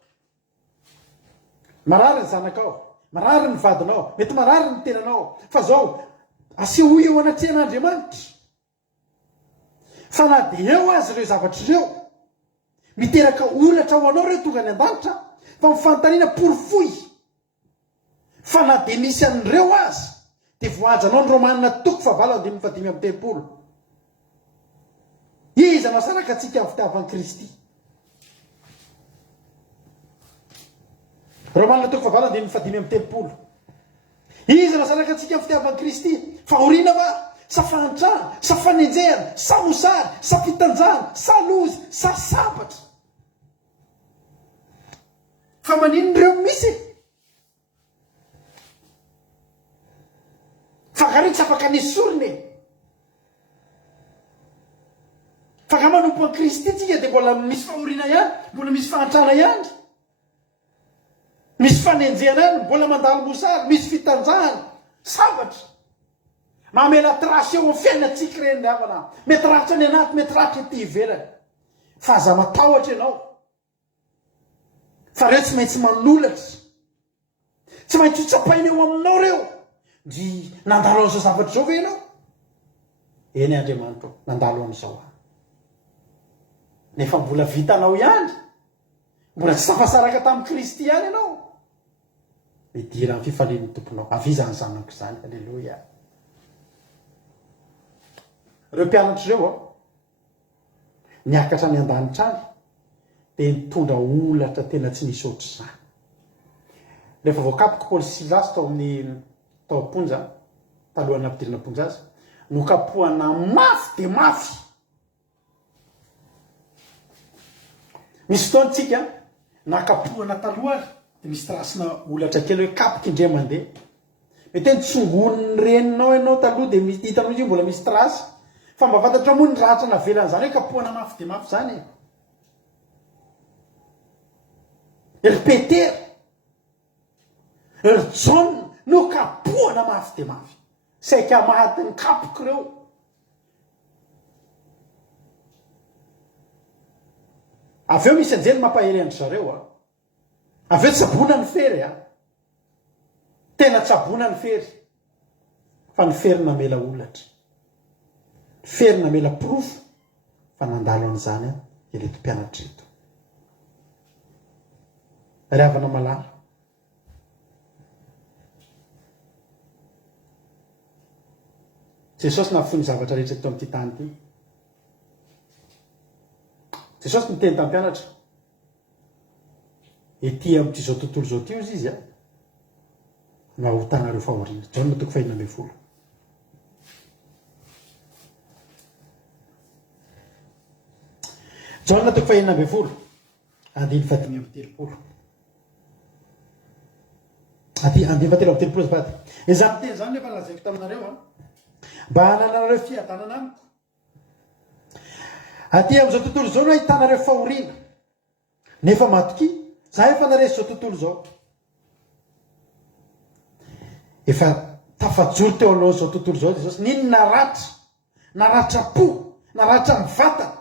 marary ny zanakao marary ny vadinao mety marary ny tenanao fa zao aseho eo anatrehan'Andriamanitra fa na dia eo azy ireo zavatra ireo miteraka olatra ho anao ireo tonga ny an-danitra fa mifanontaniana porofoy fa na dia misy an'ireo azy dia voajanao ny romanina toko fa valo andimy fadimy amin'ny telopolo iza masaraka atsika amin'ny fitiavan'i Kristy romanina toko fa valo andimy fadimy amin'ny telopolo iza masaraka atsika amin'ny fitiavan'i Kristy fahoriana va sa fantrana sa fanenjehana sa mosary sa fitanjana sa lozy sa sabatra fa maninon'ireo misy fa kareo tsy afaka nesoriny fa ka manompo an'i Kristy tsika dia mbola misy fahoriana ihany mbola misy fahantrana ihany misy fanenjena any mbola mandalo mosary misy fitanjahany sabatra mamela trasy eo amin'ny fiainatsika reny avana mety ratra any anaty mety ratra ety ivelany fa aza matahotra ianao fa reo tsy maintsy manolatra tsy maintsy hotsapaina eo aminao reo ny nandalo an'izao zavatra zao ve ianao eny Andriamanitra nandalo an'izao a nefa mbola vitanao ihany mbola tsy safasaraka tamin'ny Kristy ihany ianao midira amin'ny fifalian'ny tomponao avizany zanako izany alleloia reo mpianatra ireo a niakatra ny an-danitra any dia nitondra olatra tena tsy nisy ohatr' izany rehefa voakapoka Paoly sy Silasy tao amin'ny tao am-ponja talohana ampidirana am-ponja azy no kapohana mafy dia mafy misy fotoantsika nakapohana talohany dia misy trasina olatra kely hoe kapoka indray mandeha mety ny tsongoniny reninao ianao taloha dia hitanao izy mbola misy trasy fa mba fantatra moa ny ratra navelana zany hoe kapohana mafy dia mafy zany ry Petera ry John no kapohana mafy dia mafy saika maty ny kapoka ireo avy eo misy anjely mampahery andry zareo a avy eo tsabona ny fery a tena tsabona ny fery fa ny fery namela olatra ny fery namela profo fa nandalo an'izany a ireto mpianatra reto ry havana malala Jesosy nahafoy ny zavatra rehetra eto amin'ity tany ity Jesosy niteny tamin'ny mpianatra ety amin'ity zao tontolo zao ty izy a no ahotanareo fahoriana Jaona 4:10 Jaona 4:10 andiny 7:30 andiny 7:30 zafady izany teny zany nefa lazaiko taminareo a mba hananareo fiadanana amiko aty amin'izao tontolo zao no ahitanareo fahoriana nefa matoky za efa naresy zao tontolo zao efa tafajoro teo aloha zao tontolo zao Jesosy niny naratra po naratra mivantana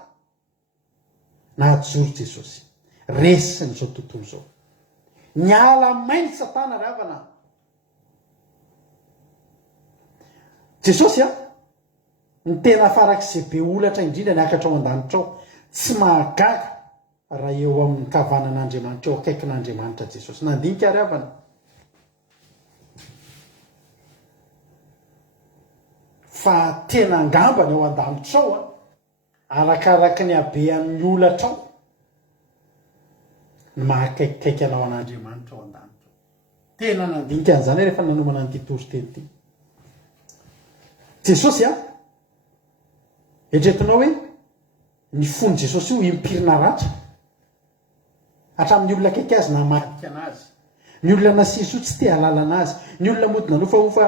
nahajoro Jesosy resiny zao tontolo zao niala mainy Satana ry havana Jesosy a ny tena farak'izay be olatra indrindra niakatra ao an-danitra ao tsy mahagaga raha eo amin'ny kavanan'Andriamanitra eo akaikin'Andriamanitra Jesosy nandinika ry havana fa tena angambany ao an-danitra ao a arakaraka ny habean'ny olatra ao ny mahakaikikaiky anao an'Andriamanitra ao an-danitra tena nandinika an'izany rehefa nanomana nyity tory-teny ity Jesosy a eritreretinao hoe ny fony Jesosy io impirina ratra hatramin'ny olona akaiky azy namadika anazy ny olona nasisy io tsy te halala anazy ny olona mody nanofaofa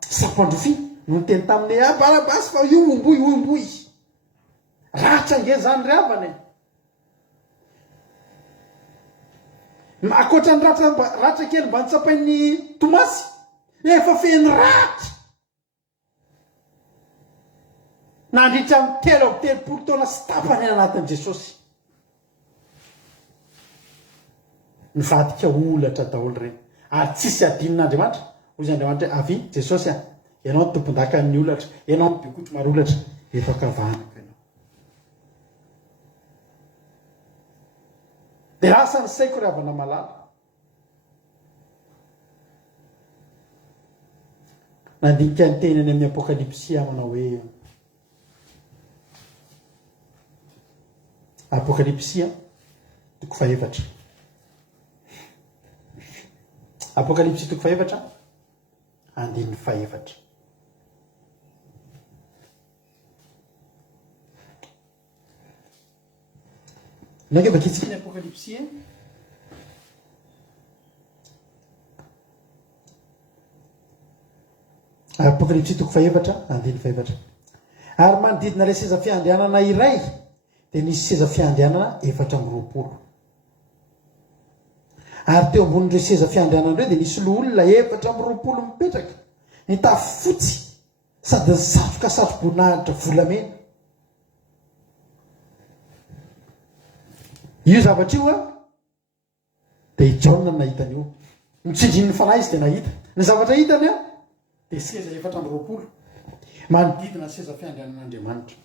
sapandrofi no nyteny taminy Barabasy fa io omboy ratra nge zany ry havana akoatra ny ratra kely mba nitsapain'ny Tomasy efa feny ratra nandritra amin'ny 3 taona sy tapany anatin'i Jesosy nivadika olatra daholo reny ary tsisy adinon'Andriamanitra hoy izy Andriamanitra avy Jesosy a ianao ny tompon-daka ny olatra ianao ny bikotro maro olatra efa kavanaka ianao dia rasa ny saiko ry havana malala nandinika ny tenany amin'ny Apokalipsia manao hoe Apokalipsia 4 Apokalipsia 4 andiny 4 nake bakitsika ny Apokalipsia Apokalipsia 4 andiny 4 ary manodidina ilay seza fiandehanana iray dia nisy seza fiandehanana 420 Ary teo ambonin'ireo seza fiandrianan'ireo dia nisy loolona 420 mipetraka nitafy fotsy sady ny satroka satroboninahitra volamena. Io zavatra io dia i Jaona no nahitany io. Mitsindrin'ny fanahy izy dia nahita. Ny zavatra hitany dia seza 420 manodidina ny seza fiandrianan'Andriamanitra.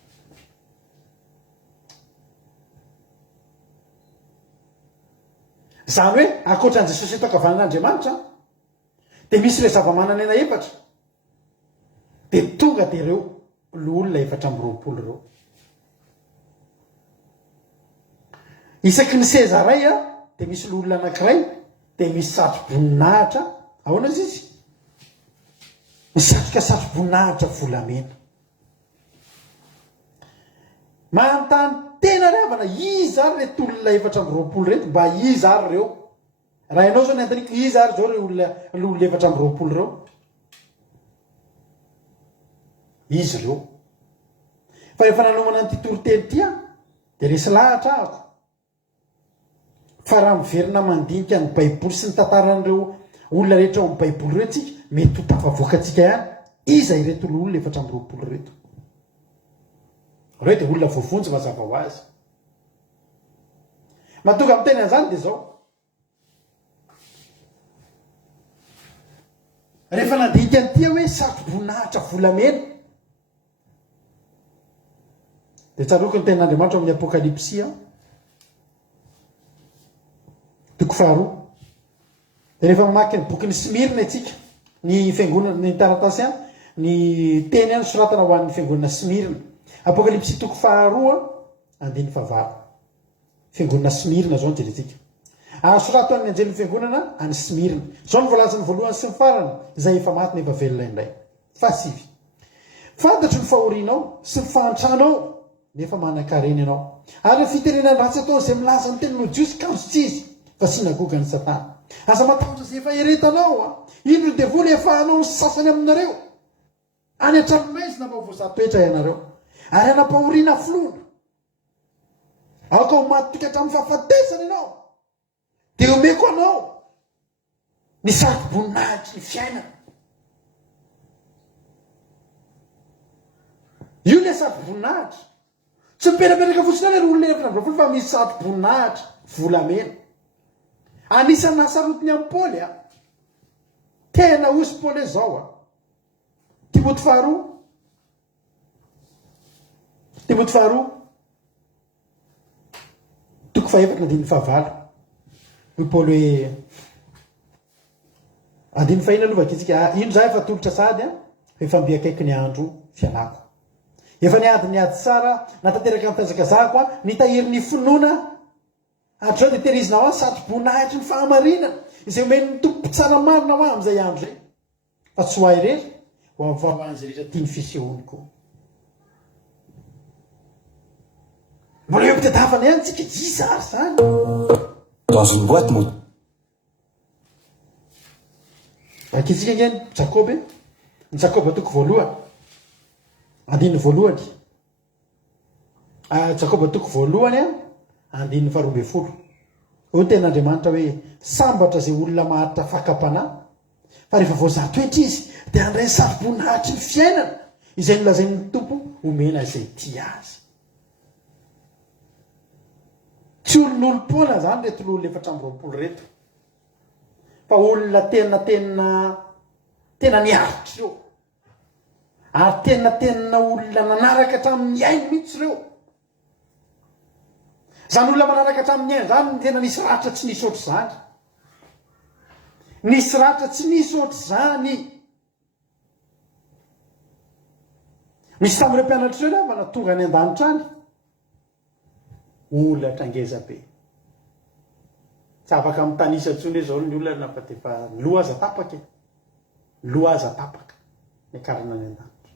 Zany hoe akoatran'ny Jesosy eto ankavanan'Andriamanitra dia misy ilay zava-manan'aina 4 dia tonga dia ireo loolona 420 ireo. Isaky ny seza ray dia misy loolona anankiray dia misy satroboninahitra ahoana izy misatroka satroboninahitra volamena. Manontany tena ravana izy ary reto olona 420 reto mba izy ary ireo. Raha ianao zao ny antaniko izy ary zao loolona 420 ireo. Izy ireo. Fa rehefa nanomana ny toroteny ity dia resy lahatra ahako. Fa raha miverina mandinika ny Baiboly sy ny tantaran'ireo olona rehetra ao amin'ny Baiboly ireo tsika mety ho tafavoaka antsika ihany. Iza ireto olona 420 reto. Ireo dia olona voavonjy mazava ho azy. Mahatonga amin'ny teny an'izany dia izao. Rehefa nandinika an'ity hoe satroboninahitra volamena dia tsaroako ny tenin'Andriamanitra amin'ny Apokalipsia 2. Dia rehefa mamaky ny boky ny Smirna itsika ny fiangonana ny taratasy ny teny soratana ho an'ny fiangonana Smirna. Apokalipsia 2:2-9 fiangonana Smirna zao jeretsika. Sorato amin'ny anjelin'ny fiangonana any Smirna. Zao ny voalazany voalohany sy ny farany izay efa maty nefa velona indray. Fasivy. Fantatro ny fahorianao sy ny fahantranao nefa manan-karena ianao. Ary fiterenany ratsy ataony izay milaza ny teninao jiosy kanso tsy izy fa sinagoga ny Satana. Aza matahotra izay efa heretanao ino dia vola efahanao ny sasany aminareo any an-tranomaizina mba voazatoetra ianareo ary anam-pahoriana filona aoka ho maty hatramin'ny fahafatesana ianao dia omeko anao ny satroboninahitra ny fiainana. Io ilay satroboninahitra tsy mipetrapetraka fotsiny ilay olona 420 fa misy satroboninahitra volamena. Anisan'ny nasarotiny amin'ny Paoly tena osy Paoly zao Timothée faharoa 4:9 hoy Paoly hoe andiny fahina alovaka itsika ino zah efa tolotra sady efa mbi akaiky ny andro fianako efa niady tsara natanteraka amin'ny fizakazahako nitahiry ny finoana atrao dia tehirizina satroboninahitra ny fahamarinana izay omeny tompo tsara marina ho amin'izay andro zay fa tsy ho ahy irery ho amin'izay rehetra tia ny fisehoniko. Mbola eo mpitadavana ihany tsika izary zany. Dans une boîte mon akitsika ngeny Jakoby ny Jakoba 2:1 andiny voalohany Jakoba 2:1 andiny 12. Ho ten'Andriamanitra hoe sambatra izay olona maharitra fakapanahy fa rehefa voazatoetra izy dia handray satroboninahitra ny fiainana izay nolazain'ny tompo omena izay tia azy. Tsy olon'olom-poana zany reto olona 420 reto fa olona tena niaritra ireo ary tena olona nanaraka hatramin'ny ainy mihitsy ireo. Zany olona manaraka hatramin'ny ainy zany tena nisy ratra tsy nisy ohatr' zany. Nisy ratra tsy nisy ohatr' zany. Misy tamin'ireo mpianatra ireo mba natonga ny an-danitra any olatra ngeza be. Tsy afaka mitanisa intsony hoe zao ny olona nafatefa loha aza tapaka loha aza tapaka ny akarana ny an-danitra.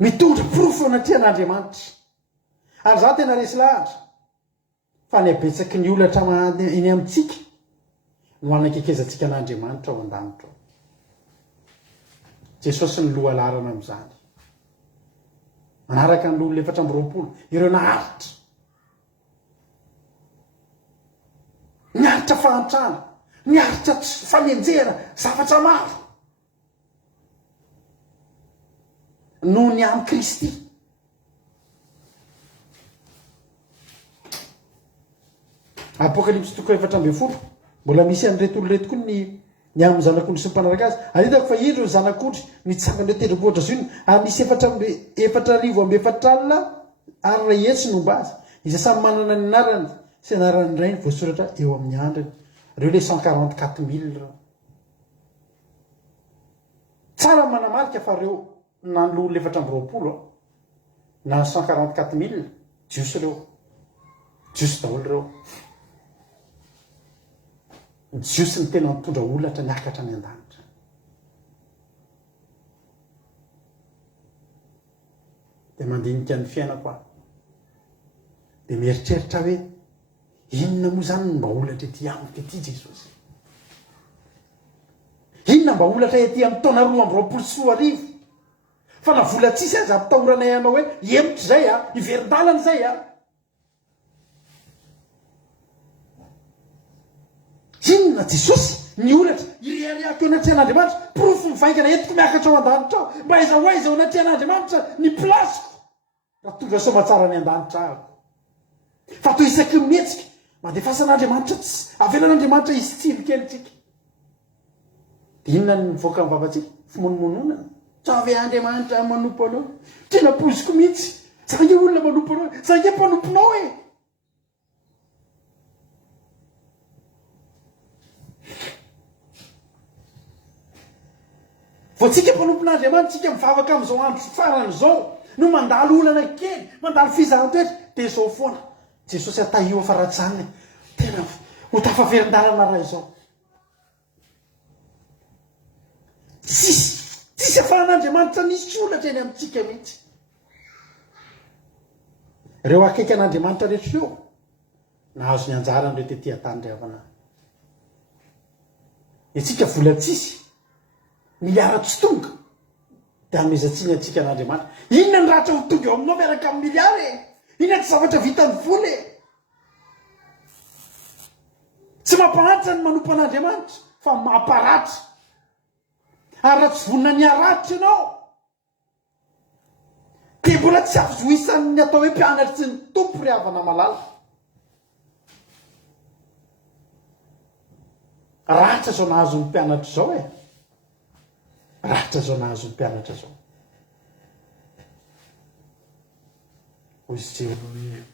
Mitondra profo anatrian'Andriamanitra ary za tena resy lahatra fa ny abetsaky ny olatra eny amintsika no anakekezantsika an'Andriamanitra ao an-danitra ao. Jesosy ny loha larana amin'izany. manaraka n'olona 420 ireo naharitra niaritra fahantrana niaritra fanenjera zavatra maro noho ny amin'ny Kristy. Apokalypsy 4:20 mbola misy an'ireto olona reto koa ny amin'ny zanak'ondry sy ny mpanaraka azy. Ahitako fa indro ny zanak'ondry nitsangana tendrombohitra zony ary nisy 4,400 alina ary ray hetsy nomba azy izay samy manana ny anarany sy anarany iray ny voasoratra eo amin'ny andriny. Reo le 144,000 tsara manamarika fa reo na ny olona 420 na 144,000 jiosy reo, jiosy daholo reo, jiosy ny tena mitondra olatra niakatra ny an-danitra. Dia mandinika ny fiainako aho dia mieritreritra hoe inona moa zany mba olatra ety amiko ety Jesosy? Inona mba olatra ety amin'ny taona 2024 fa na vola tsisy aza apitahoranay anao hoe emitra zay iverin-dalana zay inona Jesosy ny olatra ireareako anaty an'Andriamanitra profo mivaingana entiko miakatra ao an-danitra ao mba aiza ho aiza ao anaty an'Andriamanitra ny plasiko raha tonga somatsara ny an-danitra ahako fa toy isaky mihetsika mandefasa an'Andriamanitra avelan'Andriamanitra izy tsiro kelytsika. Dia inona ny mivoaka amin'ny vavantsika fimonomononana tsave Andriamanitra manompo anao tena poziko mihitsy zange olona manompo anao zange mpanomponao voatsika mpanompon'Andriamanitra tsika mivavaka amin'izao andro farany zao no mandalo olana kely mandalo fizahan-toetra dia izao foana Jesosy atahio fa ratsy zany tena ho tafaverin-dalana raha izao. Tsisy afahan'Andriamanitra nisy olatra eny amintsika mihitsy. Reo akaiky an'Andriamanitra rehetra eo nahazo ny anjarany reo tetỳ an-tany ry havana. Itsika vola tsisy miliara tsy tonga dia hamezatsiny antsika an'Andriamanitra. Inona ny ratra ho tonga eo aminao miaraka amin'ny miliara inona tsy zavatra vita ny vola tsy mamparatra ny manompo an'Andriamanitra fa mamparatra. Ary raha tsy vonina ny aratra ianao dia mbola tsy azo zoisan'ny atao hoe mpianatra sy ny tompo ry havana malala. Ratra zao nahazo ny mpianatra zao ratra zao nahazo ny mpianatra zao. Ozy hoe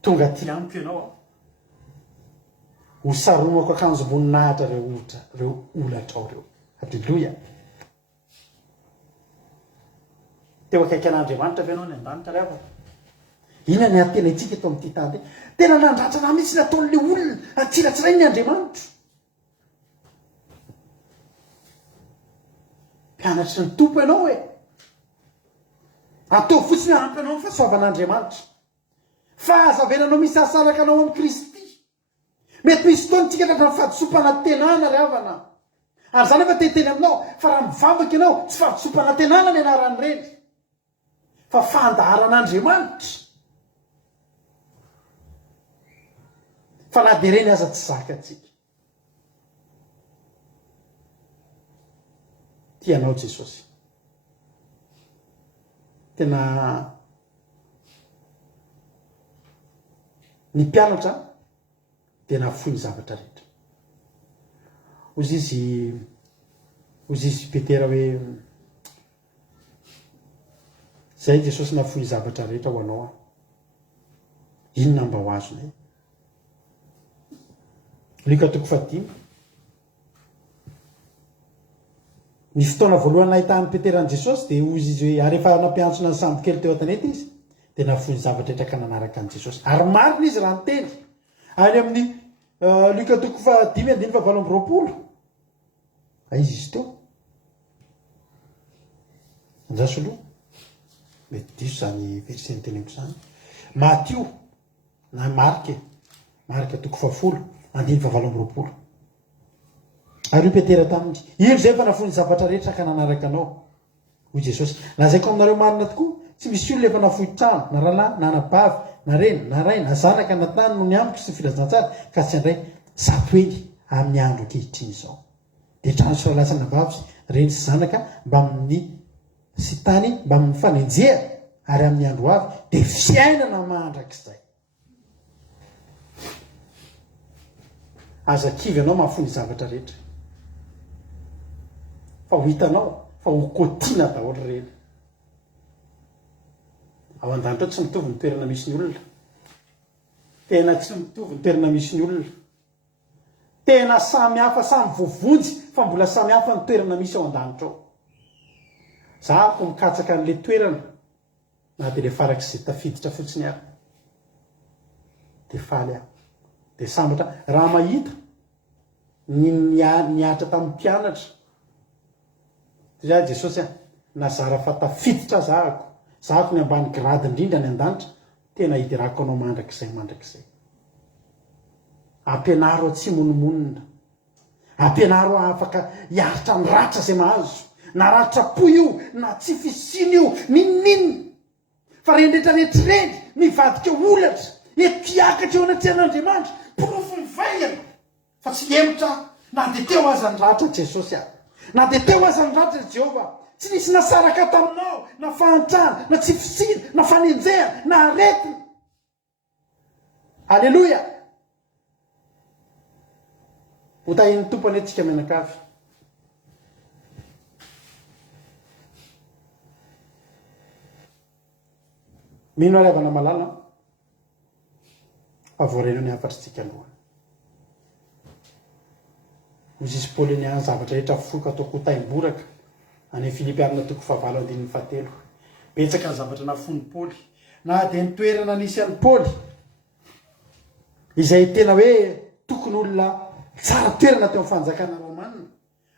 tonga ty ampy ianao ho saromako akanjo voninahitra reo olatra ao reo. Halleloia. Teo akaiky an'Andriamanitra ve ianao ny an-danitra ry havana? Inona ny atena itsika eto amin'ity tany tena nandratrana mihitsy nataon'le olona atsiratsiray ny Andriamanitra. Mpianatra ny tompo ianao atao fotsiny ampy anao amin'ny fahasoavan'Andriamanitra fa azavenanao misy asaraka anao amin'ny Kristy. Mety misy fotoana tsika tratra fahatsopana tenana ry havana ary zany efa teteny aminao fa raha mivavaka ianao tsy fahatsopana tenana ny anarany reny fa fandaharan'Andriamanitra. Fa na dia reny aza tsy zakatsika. Tianao Jesosy tena ny mpianatra dia nafoy ny zavatra rehetra. Ozy izy Petera hoe zay Jesosy nafoy ny zavatra rehetra ho anao inona mba ho azonay? Luka 4:10 ny fotoana voalohany nahitany Petera an' Jesosy dia ozy izy hoe ary efa nampiantsona ny sambo kely teo an-tanety izy dia nafoy ny zavatra rehetra ka nanaraka an' Jesosy ary marina izy raha niteny any amin'ny Luka 10:7-20 aiza izy teo anjasoloha mety diso zany verset nyteneniko zany. Matio na Marka 10:20 ary io Petera taminy io zay fa nafoy ny zavatra rehetra ka nanaraka anao hoy Jesosy. Lazaiko aminareo marina tokoa, tsy misy olona efa nafohitrano na rahalahy na nabavy na reny na ray na zanaka na tany no ny amiko sy filazantsara ka tsy andray zato eny amin'ny andro ankehitriny izao. Dia trano sy rahalasa nabavy reny sy zanaka mba amin'ny sy tany mba amin'ny fanenjea ary amin'ny andro avy dia fiainana mandrakizay. Aza kivy ianao mahafony zavatra rehetra fa ho hitanao fa ho kotiana daholo reny. Ao an-danitra tsy mitovy ny toerana misy ny olona, tena tsy mitovy ny toerana misy ny olona, tena samy hafa, samy voavonjy fa mbola samy hafa ny toerana misy ao an-danitra ao. Zahako mikatsaka an'le toerana na dia le farak'izay tafiditra fotsiny aho dia faly aho dia sambatra raha mahita niatra tamin'ny mpianatra za Jesosy nazara fa tafiditra zahako ny ambany grady indrindra ny an-danitra tena hidirako anao mandrakizay ampianaro tsy monomonina, ampianaro afaka hiaritra ny ratra izay mahazo na ratra-po io na tsy fisiny io ninninina fa rendretrarehetrareny mivadika olatra etiakatra eo anaty an'Andriamanitra porofo mivaingana fa tsy emotra na dia teo aza ny ratra Jesosy na dia teo aza ny ratra Jehova tsy nisy nasaraka taminao na fahantrana na tsy fisina na fanenjehana na aretina. Alleloia. Hotahin'ny tompony antsika mianakavy. Mino arevana malala fa voarenao ny afatritsika aloha. Hozy Paoly ny any zavatra rehetra foka ataoko hotaim-boraka any Filipi arina toko 7:7. Betsaka ny zavatra nafony Paoly na dia ny toerana nisy an'ny Paoly izay tena hoe tokony olona tsara toerana teo amin'ny fanjakana Romanina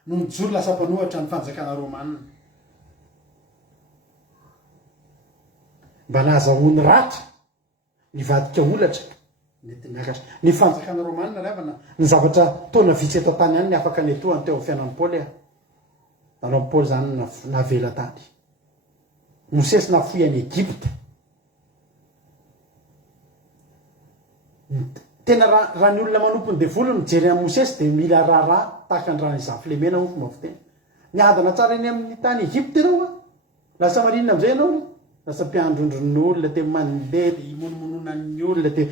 no mijoro lasa mpanohatra ny fanjakana Romanina. Mba nahazahoany ratra nivadika olatra mety miakatra ny fanjakana Romanina ravana ny zavatra taona vitsy eto tany ihany ny afaka netohany teo amin'ny fiainan'ny Paoly nanao Paoly zany navela tany Mosesy nafoy any Egypte. Tena raha ny olona manompo ny devolo mijery amin'ny Mosesy dia mila raharaha tahaka ny rano izafy lemena ho fomba fiteny miadana tsara eny amin'ny tany Egypte ianao lasa marinina amin'izay ianao lasa mpiandrondron'olona dia mandeha dia imonomonona ny olona dia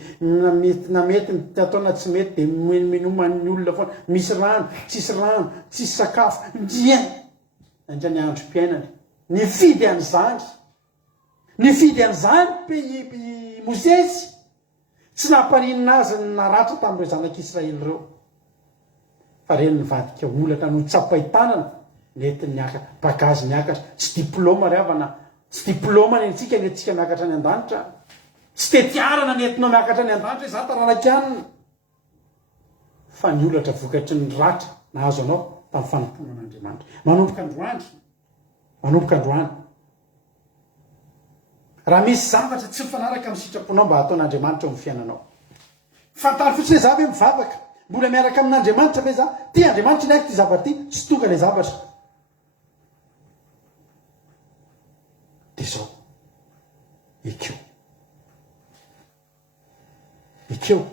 na mety ataona tsy mety dia minoman'ny olona foana misy rano tsisy sakafo dia andra ny androm-piainany nifidy an'izany Mosesy tsy nampaninina azy naratra tamin'ireo zanak'Israely ireo fa reny nivadika olatra no tsapaitanana nety niakatra bagazy niakatra tsy diplôma ravana tsy diplôma ny antsika nentsika miakatra ny an-danitra tsy tetiarana nentinao miakatra ny an-danitra hoe za taranak'anina fa ny olatra vokatry ny ratra nahazo anao tamin'ny fanompoana an'Andriamanitra manomboka androany raha misy zavatra tsy mifanaraka amin'ny sitraponao mba ataon'Andriamanitra eo amin'ny fiainanao fantary fotsiny za hoe mivavaka mbola miaraka amin'Andriamanitra ve za ty Andriamanitra ny aiko ty zavatra ty tsy tonga ilay zavatra dia zao ekeo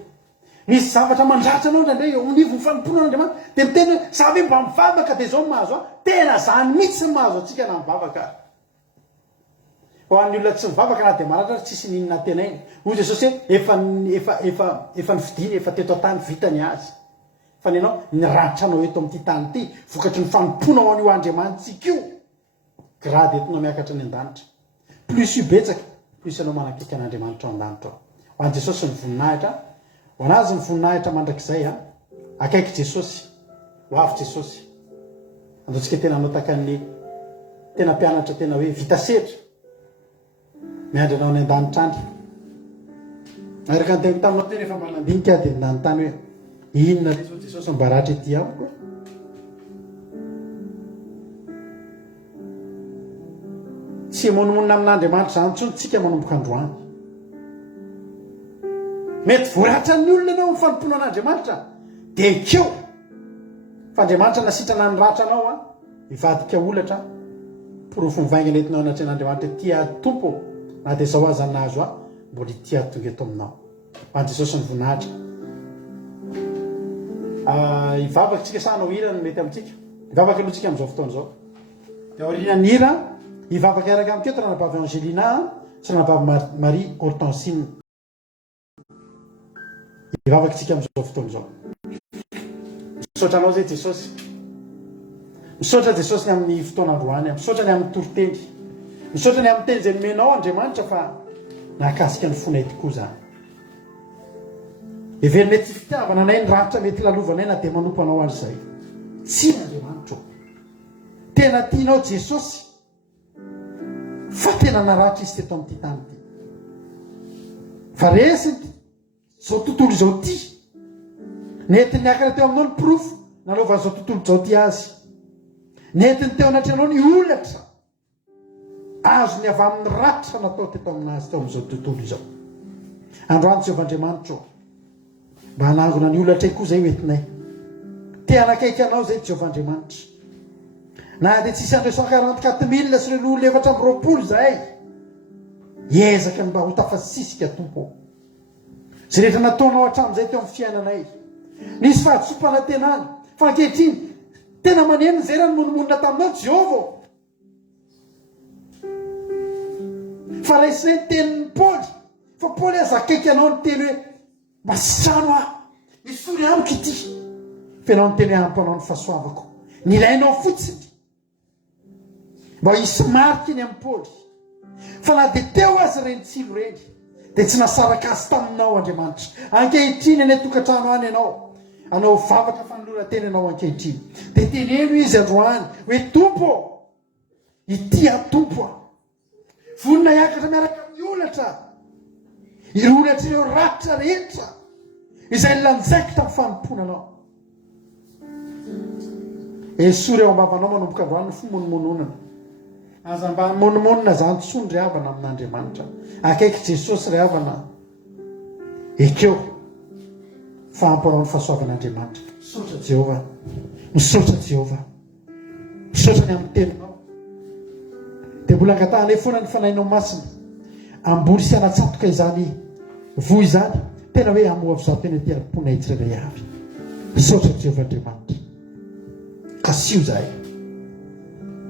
misy zavatra mandratra anao ndraindray eo amin'ny ivon'ny fanompoana an'Andriamanitra dia miteny hoe za hoe mba mivavaka dia zao mahazo tena zany mihitsy mahazo antsika na mivavaka ho an'ny olona tsy mivavaka na dia maratra tsisy ninona tena iny hoy Jesosy hoe efa nifidiny efa teto an-tany vitany azy fa ny ianao niratranao eto amin'ity tany ity vokatry ny fanompoana ho an'io Andriamanitsika io grady entinao miakatra ny an-danitra plus io betsaka plus ianao manakaiky an'Andriamanitra ao an-danitra ao ho an'i Jesosy ny voninahitra ho anazy ny voninahitra mandrakizay akaiky Jesosy ho avy Jesosy andaontsika tena anao takan'ny tena mpianatra tena hoe vita setra miandry anao ny an-danitra andry araka ny taminao tena efa manandinika dia nanontany hoe inona le zao Jesosy mba ratra ety amiko tsy monomonina amin'Andriamanitra zany ntsony tsika manomboka androany mety voaratra ny olona ianao mifanompoana an'Andriamanitra dia ekeo fa Andriamanitra nasitrana ny ratra anao mivadika olatra porofo mivaingana etinao anaty an'Andriamanitra tia tompo na dia zao aza nazo a mbola tia tonga eto aminao hoan'i Jesosy ny voninahitra. Ivavaka tsika sanao hira no mety amintsika. Ivavaka aloha tsika amin'izao fotoana izao. Dia aoriana ny hira ivavaka araka amin'keto ranabavy Angelina sy ranabavy Marie Hortensine. Ivavaka tsika amin'izao fotoana izao. Misaotra anao zay Jesosy. Misaotra Jesosy ny amin'ny fotoana androany, misaotra ny amin'ny toroteny. Misaotra ny amin'ny teny izay nomenao Andriamanitra fa nahakasika ny fonay tokoa zany. Every mety fitiavana anay ny rahatra mety lalovanay na dia manompo anao an'izay. Tsy Andriamanitra. Tena tianao Jesosy. Fa tena naratra izy teto amin'ity tany ity. Fa resy zao tontolo izao ty. Nety niakana teo aminao ny profo nanaovana zao tontolo izao ty azy. Nety teo anaty anao ny olatra. Azo ny avy amin'ny ratra natao teto aminazy teo amin'izao tontolo izao. Androany Jehovahandriamanitra. Mba hanangona ny olatra koa zay hoentinay. Te hanakaiky anao zay Jehovahandriamanitra. Na dia tsisy 244,000 sy ireo olona 420 zahay. Hiezaka mba ho tafasisika tompo. Zay rehetra nataonao hatramin'izay teo amin'ny fiainanay. Nisy fahatsopana tenany. Fa ankehitriny tena maneno zay raha ny monomonina taminao Jehova. Fa raisinay ny tenin'ny Paoly. Fa Paoly aza akaiky anao ny teny hoe masitrano aho. Misory amiko ity. Fa ianao ny teny hoe ampy anao ny fahasoavako. Nilainao fotsiny. Mba hisy mariky ny amin'ny Paoly. Fa na dia teo azy reny tsilo reny. Dia tsy nasaraka azy taminao Andriamanitra. Ankehitriny any tokantrano any ianao. Anao vavaka fanoloran-tena ianao ankehitriny. Dia teneno izy androany hoe tompo. Ity tompo aho. Vonona hiakatra miaraka amin'ny olatra. Ireo olatra ireo ratra rehetra. Izay lanjaiko tamin'ny fanompona anao. Esory eo ambavanao manomboka androany ny fomonomononana. Aza mba monomonina zany tsony ry havana amin'Andriamanitra. Akaiky Jesosy ry havana. Ekeo. Fa ampanao ny fahasoavan'Andriamanitra. Misaotra Jehova. Misaotra Jehova. Misaotra ny amin'ny teninao. Dia mbola angatahanay foana ny fanahinao masina. Amboly sy anatsatoka izany voy izany. Tena hoe amoavy zato tena ty arim-ponay tsirairay avy. Misaotra Jehova Andriamanitra. Kasio zahay.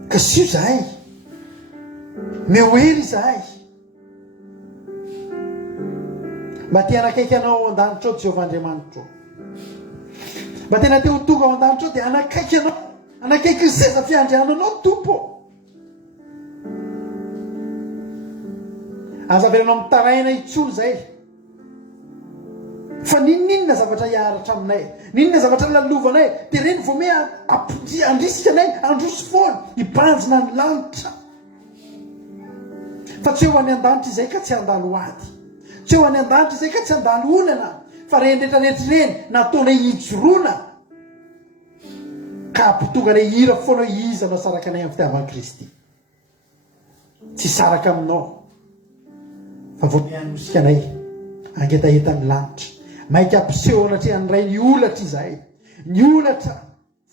Kasio zahay. Mehoery zahay. Mba te hanakaiky anao an-danitra ao Jehova Andriamanitra. Mba tena te ho tonga ao an-danitra ao dia hanakaiky anao. Hanakaiky ny seza fiandriananao tompo. Aza avelanao mitaraina itsolo zay. Fa ninona zavatra hiaratra aminay. Ninona zavatra lalovanay. Dia reny vao me andrisika anay androso foana. Hibanjina ny lanitra. Fa tsy eo any an-danitra izay ka tsy handalo ady. Tsy eo any an-danitra izay ka tsy handalo olana. Fa reny rehetrarehetra reny nataonay hijoroana. Ka ampitonga anay hira foana iza no saraka anay amin'ny fitiavan'i Kristy. Tsy saraka aminao. Fa vao mianosika anay. Angetaheta ny lanitra. Maika ampiseho anatria ny ray ny olatra izahay. Ny olatra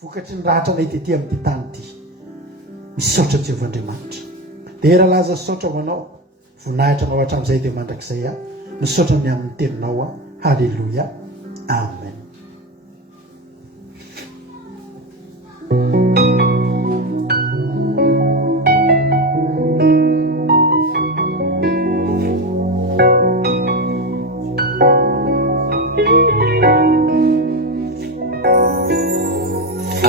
vokatry ny rahatra anay tetỳ amin'ity tany ity. Misaotra Jehova Andriamanitra. Dia era laza saotra ho anao. Voninahitra anao hatramin'izay dia mandrakizay aho. Misaotra ny amin'ny teninao aho. Halleluia. Amen.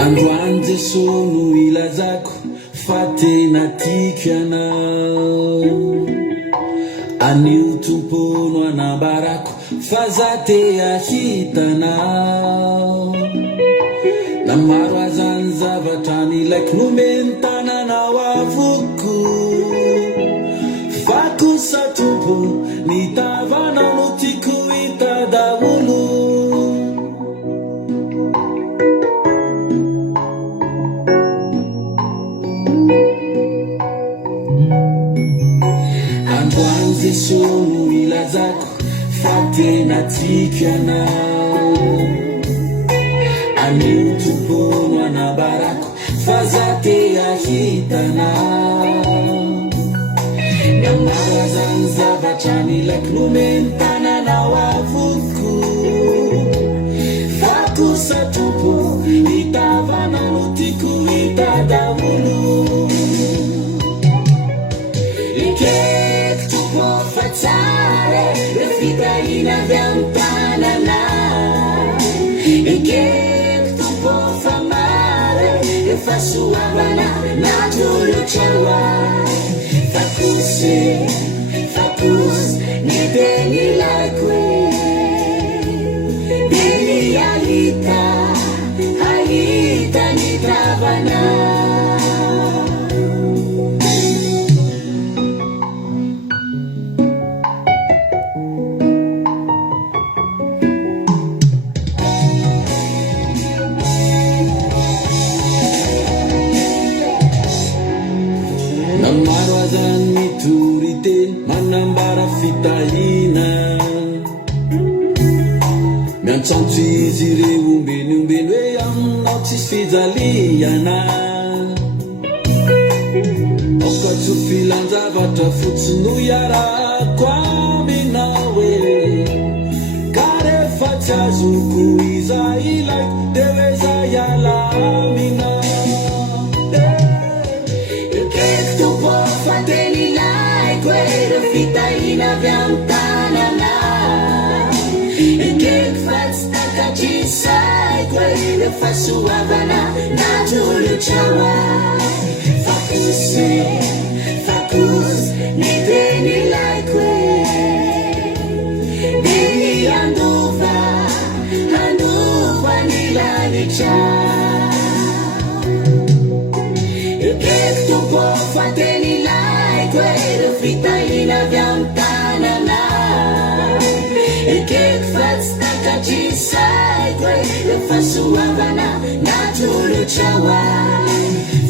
Androany Jesosy no ilazako fa tena tiako anao. Anio tompo no anambarako fa za te ahitanao. Na maro aza ny zavatra nilaiko nomeny tananao avoko. Fa kosa tompo nitavanao no tiako hita daholo. Androany Jesosy no ilazako fa tena tiako anao. Anio tompo no anambarako fa za te ahitanao. Nambarazany zavatra milaiko nomentananao avoko vakosa tompo hitavana no tiako hita daholo ikeko tompo fa tsara re fitahina avy amin'ny tanana ikeko tompo fa mara efa soavana natolotrawa fakuse ni deni laikwe deni alita ni tavana namaro azany mitorite manambara fitahina miantsantso izy reombeny hoe aminao tsisy fijaliana aokatso filanjavatra fotsy no iarako aminao hoe ka rehefa tsy azoko iza ilaiko de hoe za iala aminao fateni laikwe re fitahina avy amin'ny tanana ekeko fa tsy takatrisaiko rehefa soavana natolotrawa fakuse ni teny laikwe deni andova ni lanitra ekeko tompo fateny laikwe re fitahina avy amin'ny tanana ekeko fa tsy takatrisaiko rehefa soavana natolotrawa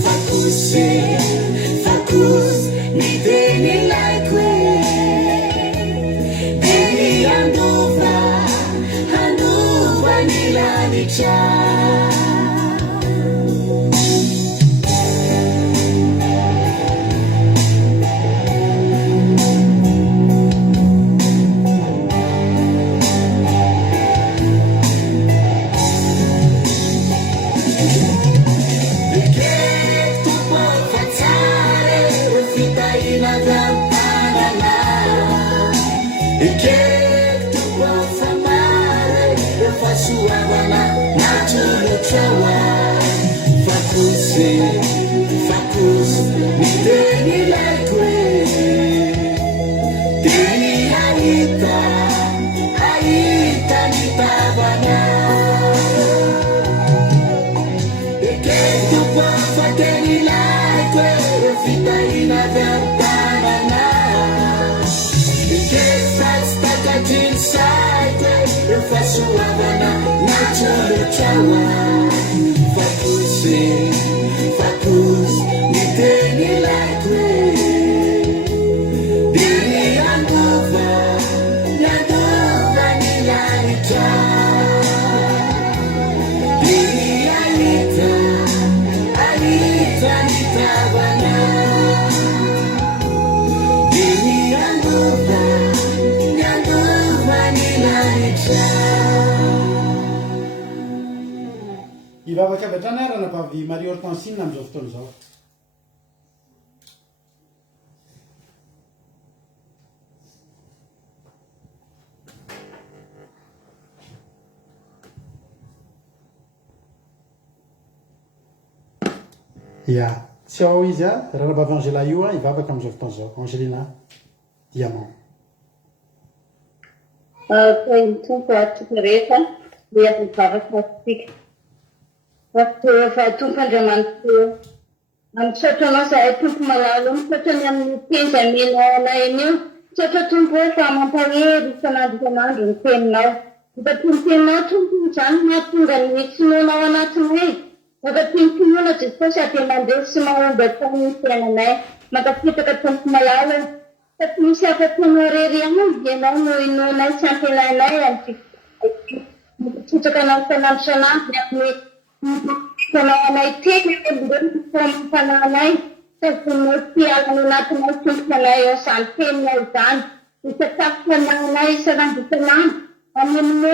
fakuse ni teny laikwe deni andova ni lanitra suavana natolotrawa fakuse ni deni laikwe deni alita ni tavana ekeko tompo fateny laikwe re fitahina avy amin'ny tanana ekeko fa tsy takatrisaiko rehefa soavana natolotrawa fakuse ni teny laikwe deni andova ni lanitra deni alita ni tavana deni andova ni lanitra ivavaka avy hatrany arana vavy Marie Hortensine amin'izao fotoana izao ia tsy ao izy a rahabavy Angela io a ivavaka amin'izao fotoana izao Angelina Diamant tompo atoka rehetra dia mivavaka asika fa tompo andriamanitra misaotra anao zahay tompo malalo misaotra ny amin'ny teny amenanay io misaotra tompo hoe fa mampahery isanandro ny teninao rehefa tianao tompo izany mahatonga ny finoanao anatinay rehefa tianfinoana jesosy ady mandeha sy mahomby ataon'ny tenanay mankafitaka tompo malalo fa tsy misy afa-tena rery ihany ianao no inoanay tsy ampelainay mikitraka anao sanandro amin'ny fanao anay teny olombelona fananay Pialana anatinay tomponay eo izany teninay izany. Isakafo fanahinay isan'andro amin'ny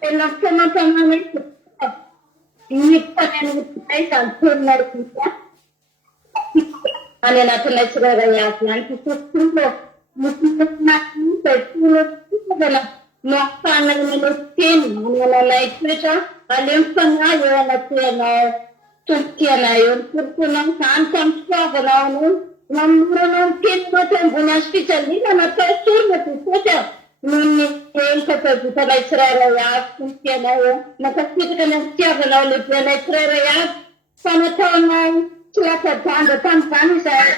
tena fianam-piananay ny fananay izany teninay izany. Any anatinay tsirairay avy ihany tototompo no ahafanay manao teny mananay toetra alemy fanahy eo anatina tompotianay eo nytoriponao izany tamin'ny fitiavanao anao namoranao ny teninao teo ambony azo fijaliana natao sorona tototra noho ny enkapavitanay tsirairay avy tompotianay eo nakasitraka ny fitiavanao lehibenay tsirairay avy fanataonao tsy lasa-danja tamin'izany izay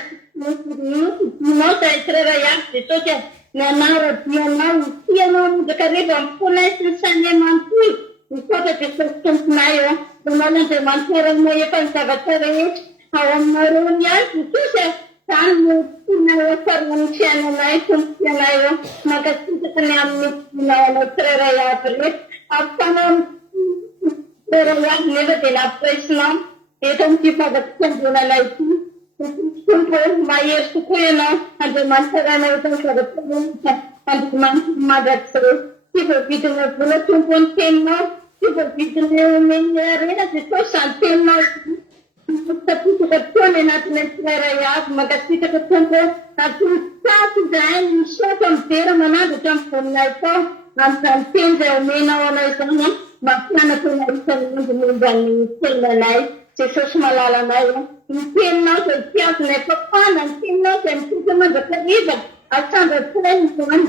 dinao izay tsirairay avy dia toka ny anara-dianao tianao monjaka rehefa mifonay sy ny sanemampoy nitota dia tomponay eo Manandriamanitra ranonay efa ny zavatra rehetra ao aminareo ihany tototra izany no tinao afarana ny fiainanay tompotianay eo mankasitraka ny amin'ny dinao anao tsirairay avy rehetra ahafanao tsirairay avy nefa dia nampitraisinao eto amin'ity favakisanjonanay ity tompo mahery tokoa ianao Andriamanitra ranao eto amin'ny zavatra rehetra Andriamanitra mandrakizay tsy voavidina vola tompo ny teninao tsy voavidina omeny arena dia tao izany teninao tapitraka toana anatinay tsirairay avy mankasitraka tompo atotsasy izay misaotra mivera manandratra amin'ny voninay tao amin'izany teny izay omenao anao izany mampianatra anay isan'andro momba ny tenanay Jesosy malalanay ny teninao izay tiavinay papana ny teninao izay mitondra mandrakariva asandratsay izany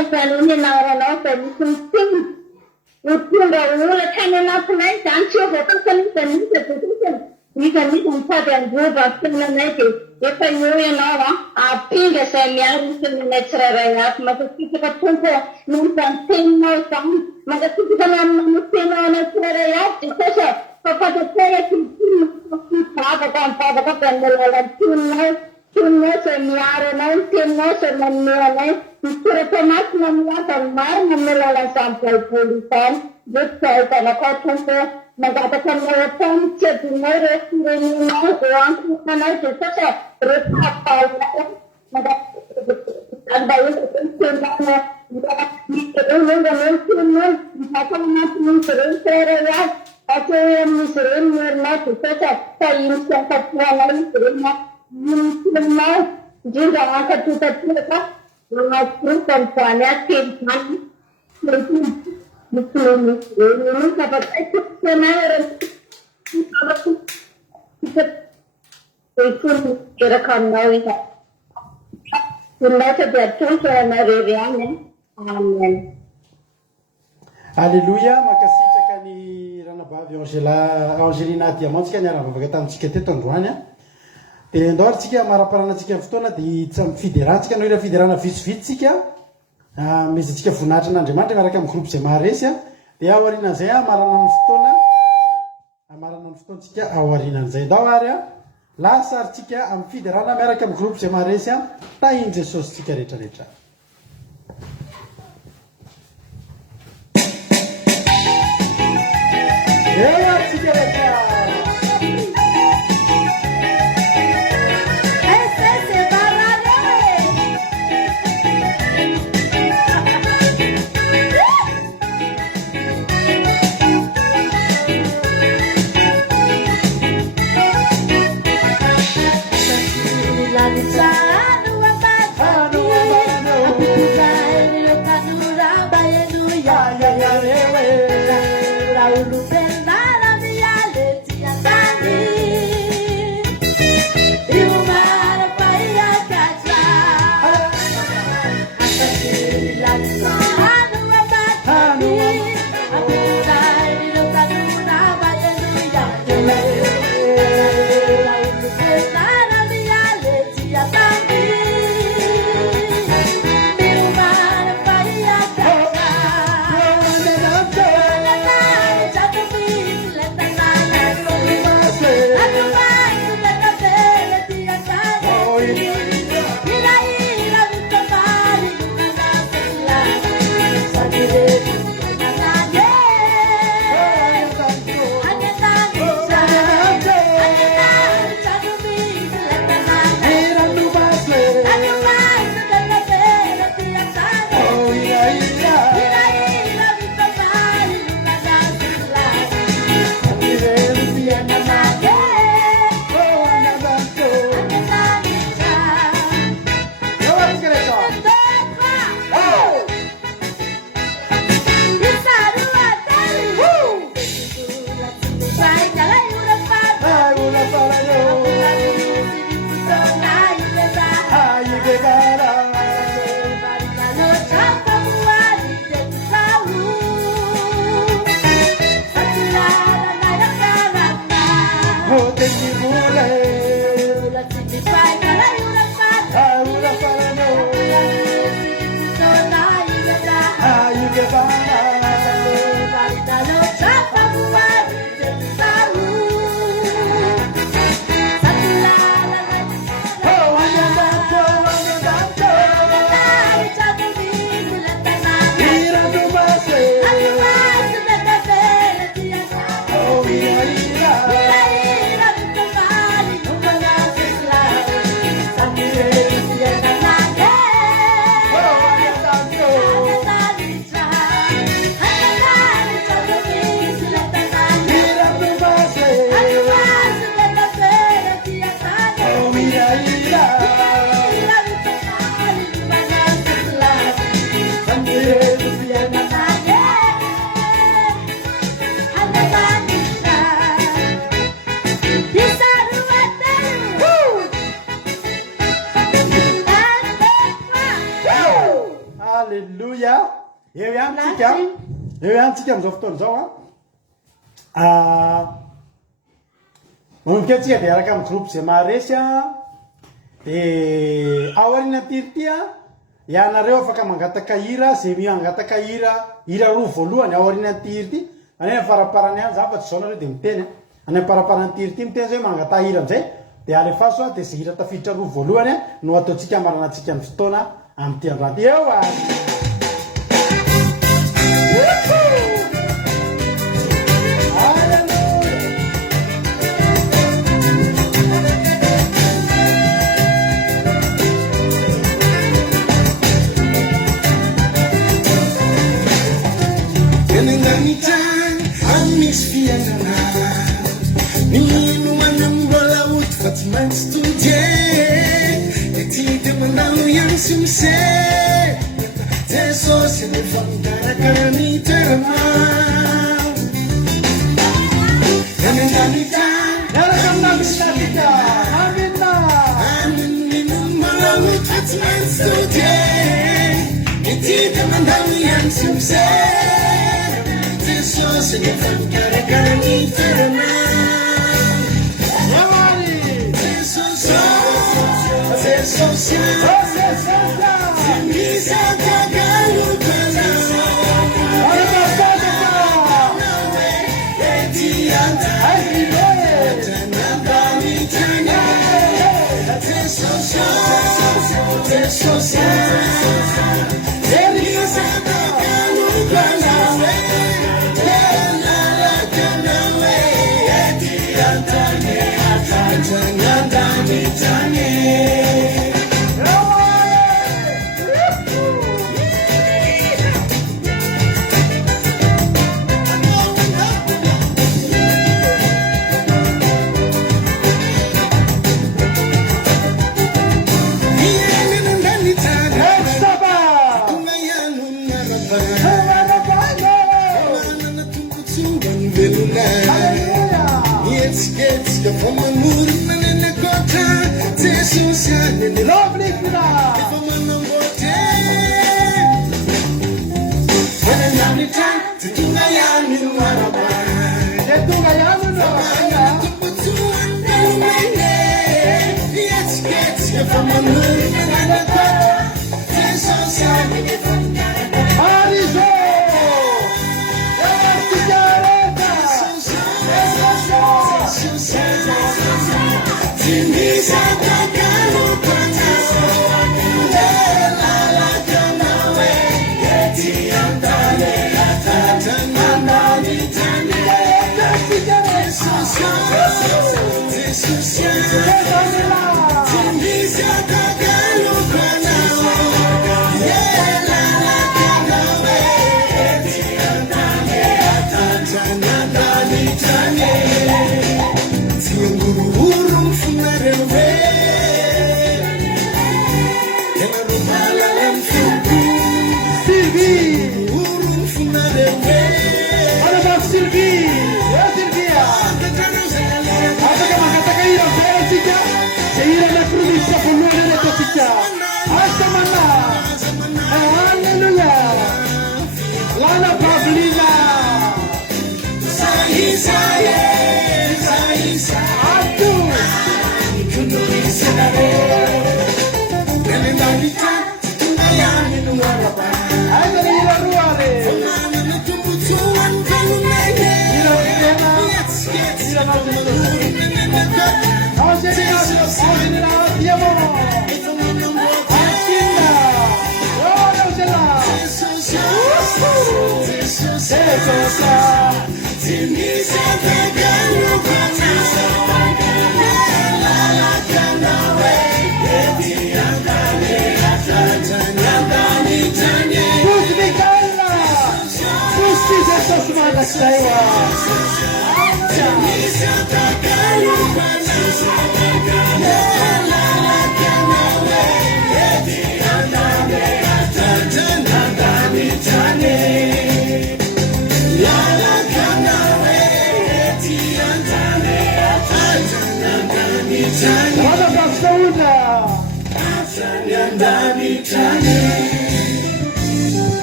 izany ny anaranao izay misy ny teny Utunda ula tena napunai tancho bakal kanisa tutusan nika mtade nguva kuna nake yeka yoya nawa apinga samiaru kuna netraraya makasitu katumpo nuntan tenno sam makasitu kana mutena netraraya sasa papata saya kitu pada kanela tunno samiaru tenno samaniane Terutama namanya mar mengelola sampai puluhan, betul karena kau mengatakan melakukan cedera restoran uang karena itu saja terus apa mengatakan bayi sebenarnya dengan akan masih seraya atau yang sering merana itu saja saya yang lain serina mungkin jika akan kita Mengajukan banyak timpan Muslim ini dapat ikut senarai ikut kirakan nawi Sunnah sejatuh senarai riangnya Amen Alléluia makasitraka ny ranabavy Angelina Diamantsika ny aravavaka tamintsika teto androany dia andao ary tsika maraparanantsika fotoana dia tsy mifiderantsika no ira fiderana vitsivitsitsika meza tsika voninahitra n'Andriamanitra miaraka amin'ny groupe izay maharesy dia ao aorianan'izay marana ny fotoantsika ao aorianan'izay andao ary lasa ary tsika amin'ny fiderana miaraka amin'ny groupe izay maharesy tahiny Jesosy tsika rehetrarehetra eo ary tsika rehetra Laulu penala viale Tsika amizao fotoana zao manomboka atsika dia araka amin'ny groupe zay maharesy dia ao arina tirity ianareo afaka mangataka hira zay miangataka hira roa voalohany ao arina tirity any faraparany any za fa tsy zao nareo dia miteny any paraparany tirity miteny zay mangata hira amizay dia alefaso dia zay hira tafiditra roa voalohany no ataotsika maranatsika amin'ny fotoana amin'ny androany eo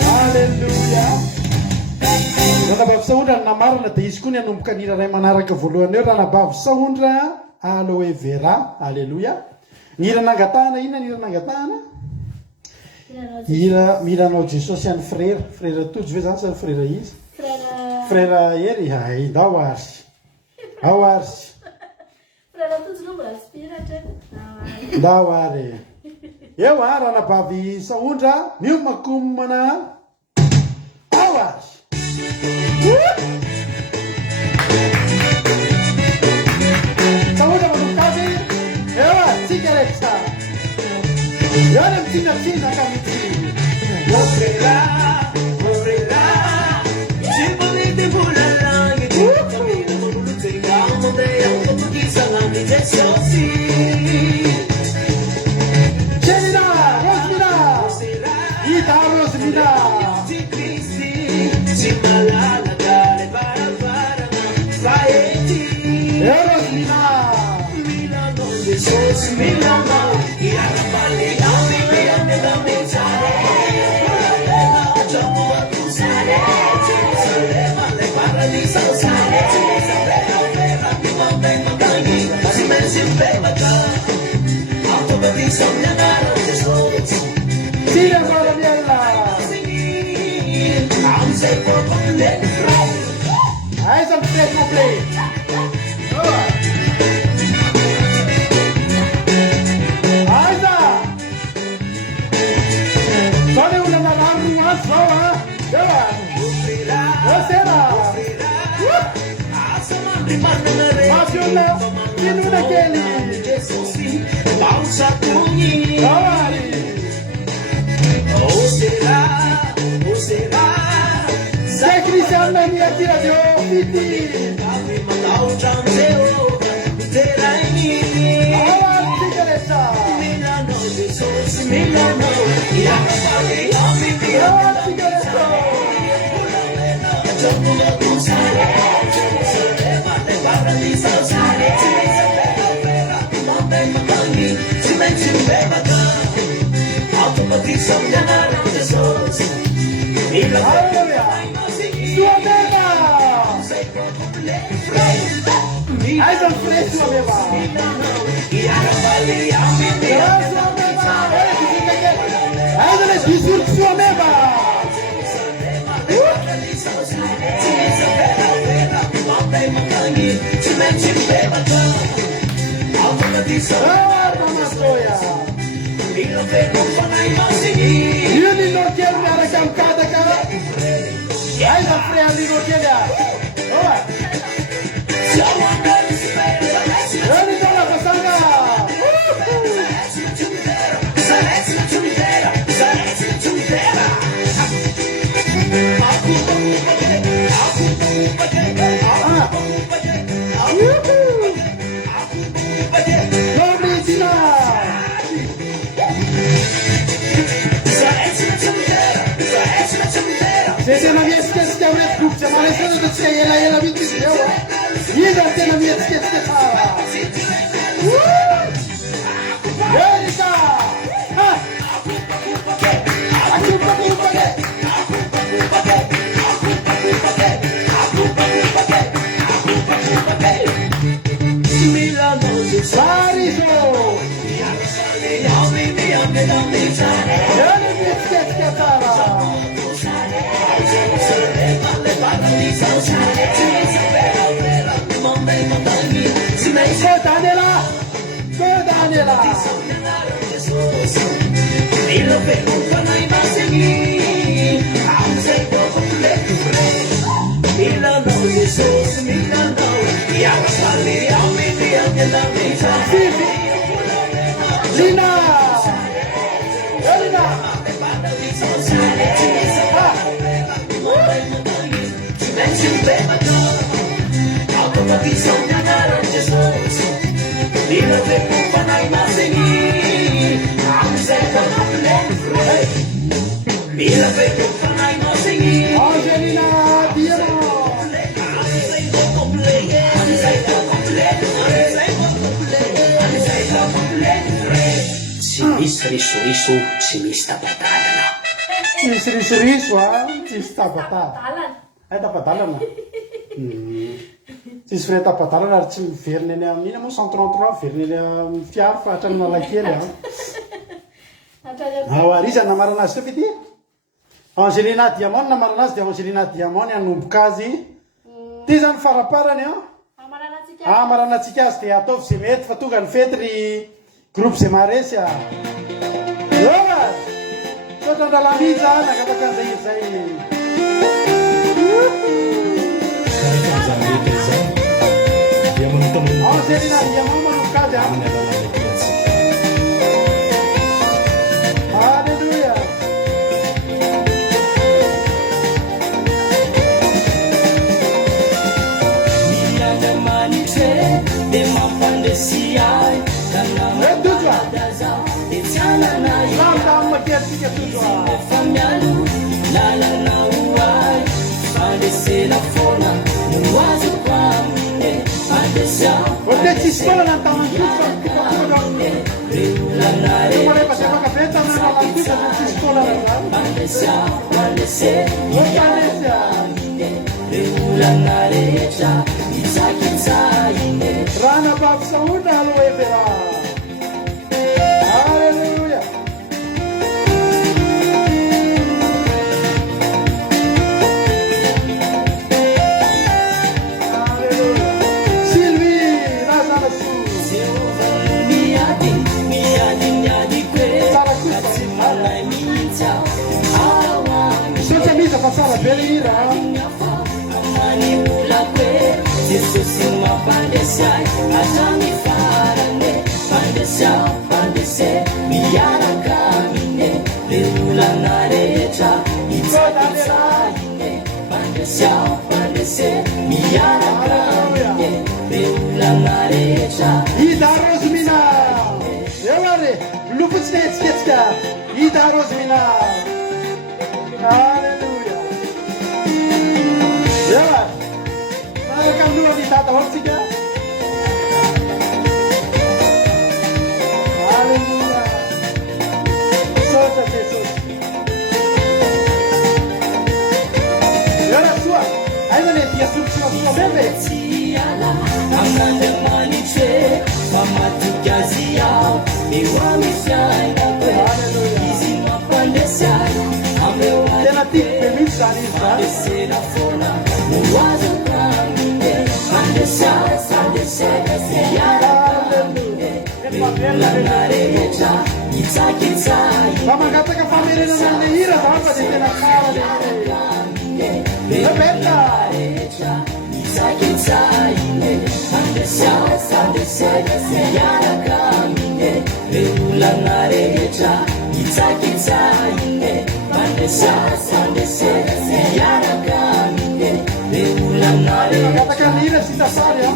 Alleluia. Ranabavy Saondra namarana dia izy koa ny hanomboka ny hira ray manaraka voalohany eo Ranabavy Saondra aloe vera. Alleluia. Ny hira nangatahana inona ny hira nangatahana? Hira miranao Jesosy any frera. Frera Tojo ve zany sa frera izy? Frera ery. Ay, ndao ary. Ao ary. Ndao ary. Eo Ranabavy Saondra miomakomana. Ao ary. Saondra manombokazy. Eo ary, tsika rehetra. Eo any mitsinatsinja ka mitsy. Morrerà, morrerà, ci volete volare, cammino con un zegamo, dei auto di salami, Jesosì. Gemina, Rosmina, Ita Rosmina, Di Cristi, si malala, dale, para, faeti. Rosmina, Milano, Jesús, Milano, y a la valle, a mi vida me da pensare. Gioco a cruzare, Gerusalemme, le paradiso sale, Isabella, vera, mi mamma e magani, si messi in bevata, autobus, sognare, Gesù. Tina Guadagnella, I'm safe for complete free. Eyes on straight complete. Aiza, sono una naranjo sola. Buonasera. Mafiona, in una Kelly. Pausa Cugni. O será, Sei Cristiano mia tira di Fiti. Ami Malau Chanteo, Teraini. Avanti Teresa. Milano, Jesus, Milano, Iacapale, Ami Avanti Teresa. Gioco da cruzare, Gerusalemme, le paradiso sale, Isabella, vera, mamma e magani, si messi in bevata, autobus, sognare, Gesù. Alleluia. Sua beva. Eyes on straight sua beva. Eyes on disur sua beva. Io li non chiedo la campata cara. Eyes on frea li non chiedo. Io li do la passata. Se na mia sketska vet kupcia, ma nessuno da c'è la vittoria. Io da te na mia sketska fara. Erika! Ah! Pariso! Vieni mia sketska fara. Daniela! Lina! Elina! Angelina Diemo! tsisy risoriso tsy misy tapatalana tsisy risoriso a tsisy tabatala Dalana. ay tapadalana tsisy fire tapadalana ary tsy miverina eny amin'ina moa 133 miverina eny amin'ny fiaro fa hatrany malakely a ao arizany namarana azy teo fity Angelina Diamond namarana azy dia Angelina Diamond anomboka azy ty zany faraparany a amarana antsika azy dia ataovy zay mety fa tonga ny fety ry groupe zay maresy a ova sotra andalamiza nakataka an'izay izay Angelina Diamond manomboka azy a Alléluia. Orte ci scolano tanto vuole passare la capetta ma non la tuta non ci scolano Rana papsa una lo evera Alleluia Passare per il Ida Rosmina Lupusnetska Ida Rosmina Alleluia Yeah. Mana kamu lagi tak tahu sih ya? Haleluya. Sosa Jesus. Ya Rasul, ayo nih dia suka bebe. Amanda maniche, mama tukazia, iwami shine. Haleluya. Izi mapandesa, amewa. Tena tipe misali sa. Vamos a que família não me ira, vamos fazer na cara dele. É verdade. Katakan ira sita saria.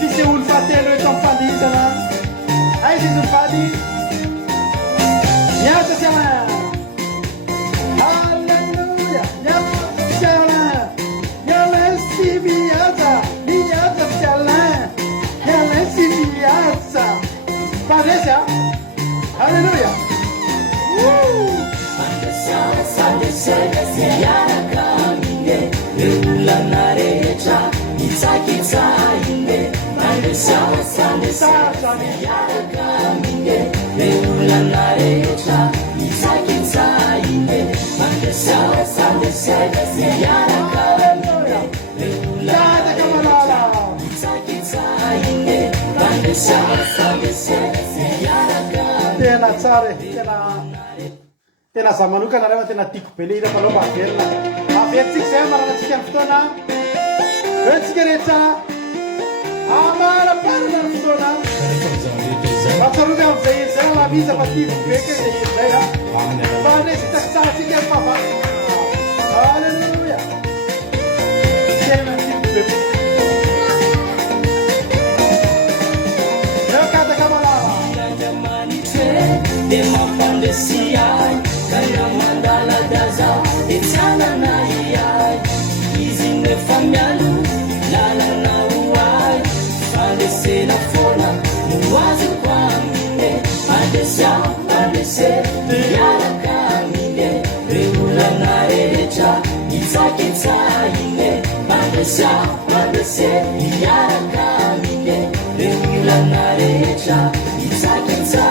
Dice un fratello e tua famiglia. Hai dice fadi. Niente siamo. Alleluia. Niente siamo. Niente si viaggia. Viaggia siamo. Niente si viaggia. Padre Alleluia. Tena tsara, tena za manokana rehefa tena tiako be le hira maloha mba averina. Averintsika izay maranantsika amin'ny fotoana. Eo tsika rehetra amaraparana ny fotoana. Mahatsiarovy amin'izay izay alamiza fa tiako be ke izay izay a. Fa nesy hitako tsara tsika amin'ny mavaka. Alleluia. Tena tiako be. Eo kataka malala. Demapandesiai, kaya mandala daza, it's ine mandesa mandese miaraka amine reolana rehetra itsakitsa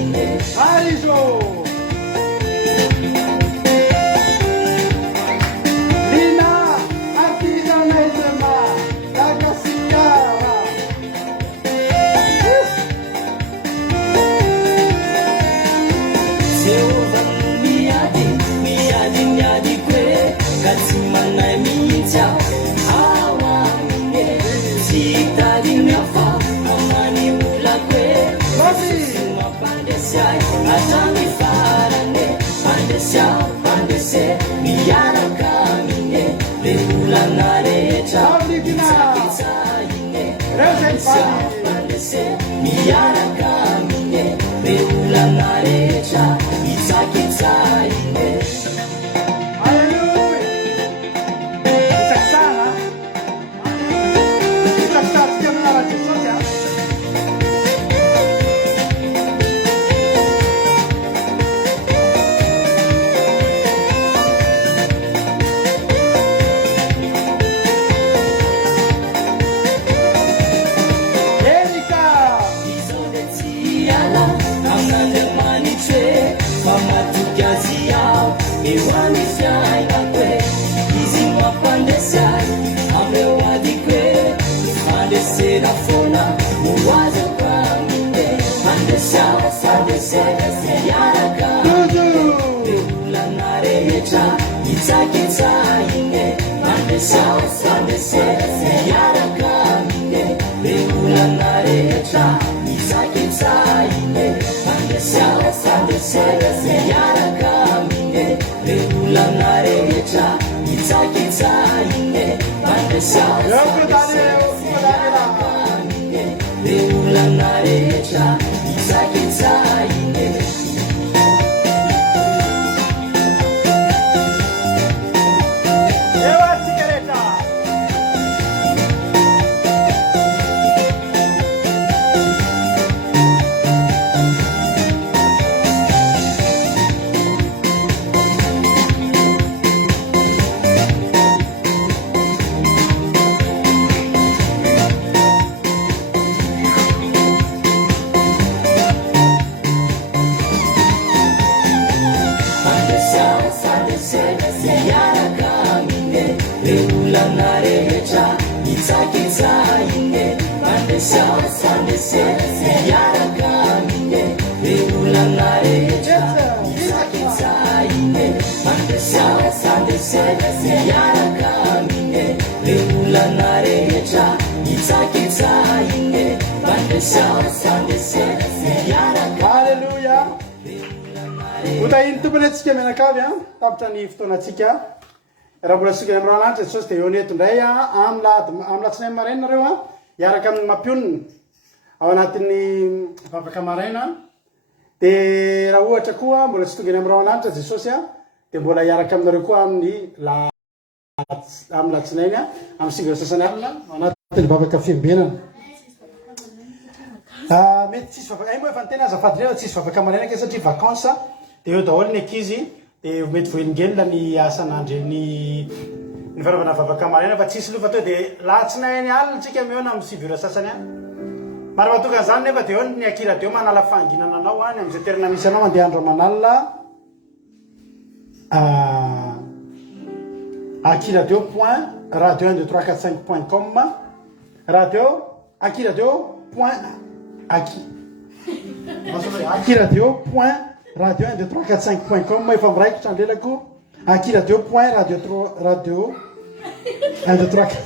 ine Arizo Lina artisanezema Dagasikara miadi kwe katsimanay mihitsy awamine sitadi miafa amani ola kwe mampandesiay atramy farane pandese miaraka amine le olana rehetra itsakitsa ine pandese miaraka amine le olana rehetra itsakitsa ine Iwani fiaina kwe izi mapandesai amewadi kwe pandesera fona muwazo kaminde pandese yaraka ulana rehetra itsakitsa ine pandese yaraka minde ulana rehetra itsakitsa ine pandese yaraka reolana rehetra itsakitsa ine pandesa reolana rehetra itsakitsa ine reolana rehetra itsakitsa ine pandese yaraka amine reolana rehetra itsakitsa ine pandese yaraka amine reolana rehetra itsakitsa ine pandese yaraka. Halleluja. Utahin tompony atsika mianakavy a tapitra ny fotoanatsika raha mbola sika andro lanitra jesosy dia eo neto indray a amin'ny latsinainy maraina nareo a hiaraka amin'ny mampionina ao anatin'ny vavaka maraina dia raha ohatra koa mbola tsy tonga eny amin'ny rao lanitra jesosy a dia mbola hiaraka aminareo koa amin'ny latsinainy a amin'ny sivy sasany alina anatin'ny vavaka fiombenana mety tsisy vavaka ay moa efa ny tena azafady reo tsisy vavaka maraina ke satria vacansa dia eo daholo ny ankizy dia mety voelingelina ny asan'andry ny fanaovana vavaka maraina fa tsisy lofa to dia latsinainy alina tsika miona amin'ny sivy sasany a mara matoka an'izany nefa dia eo ny akiradio manala fanginana anao any amin'izay toerana misy anao mandeha andro manalina akiradio point radio 12345.com radio akiradio point akiradio point radio 12345.com efa miraikitra anlelako akiradio point radio 123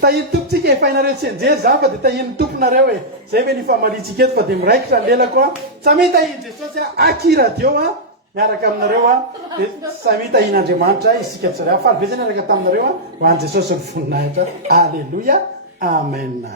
tahiny tompotsika efa hainareo tsy enjery zany fa dia tahiny tomponareo e zay ve ny famalitsika eto fa dia miraikitra anlelako a samy tahiny jesosy a akiradio a miaraka aminareo a dia samy tahin'andriamanitra isika tsara faly be zany miaraka taminareo a ho an' jesosy ny voninahitra alleluia amen.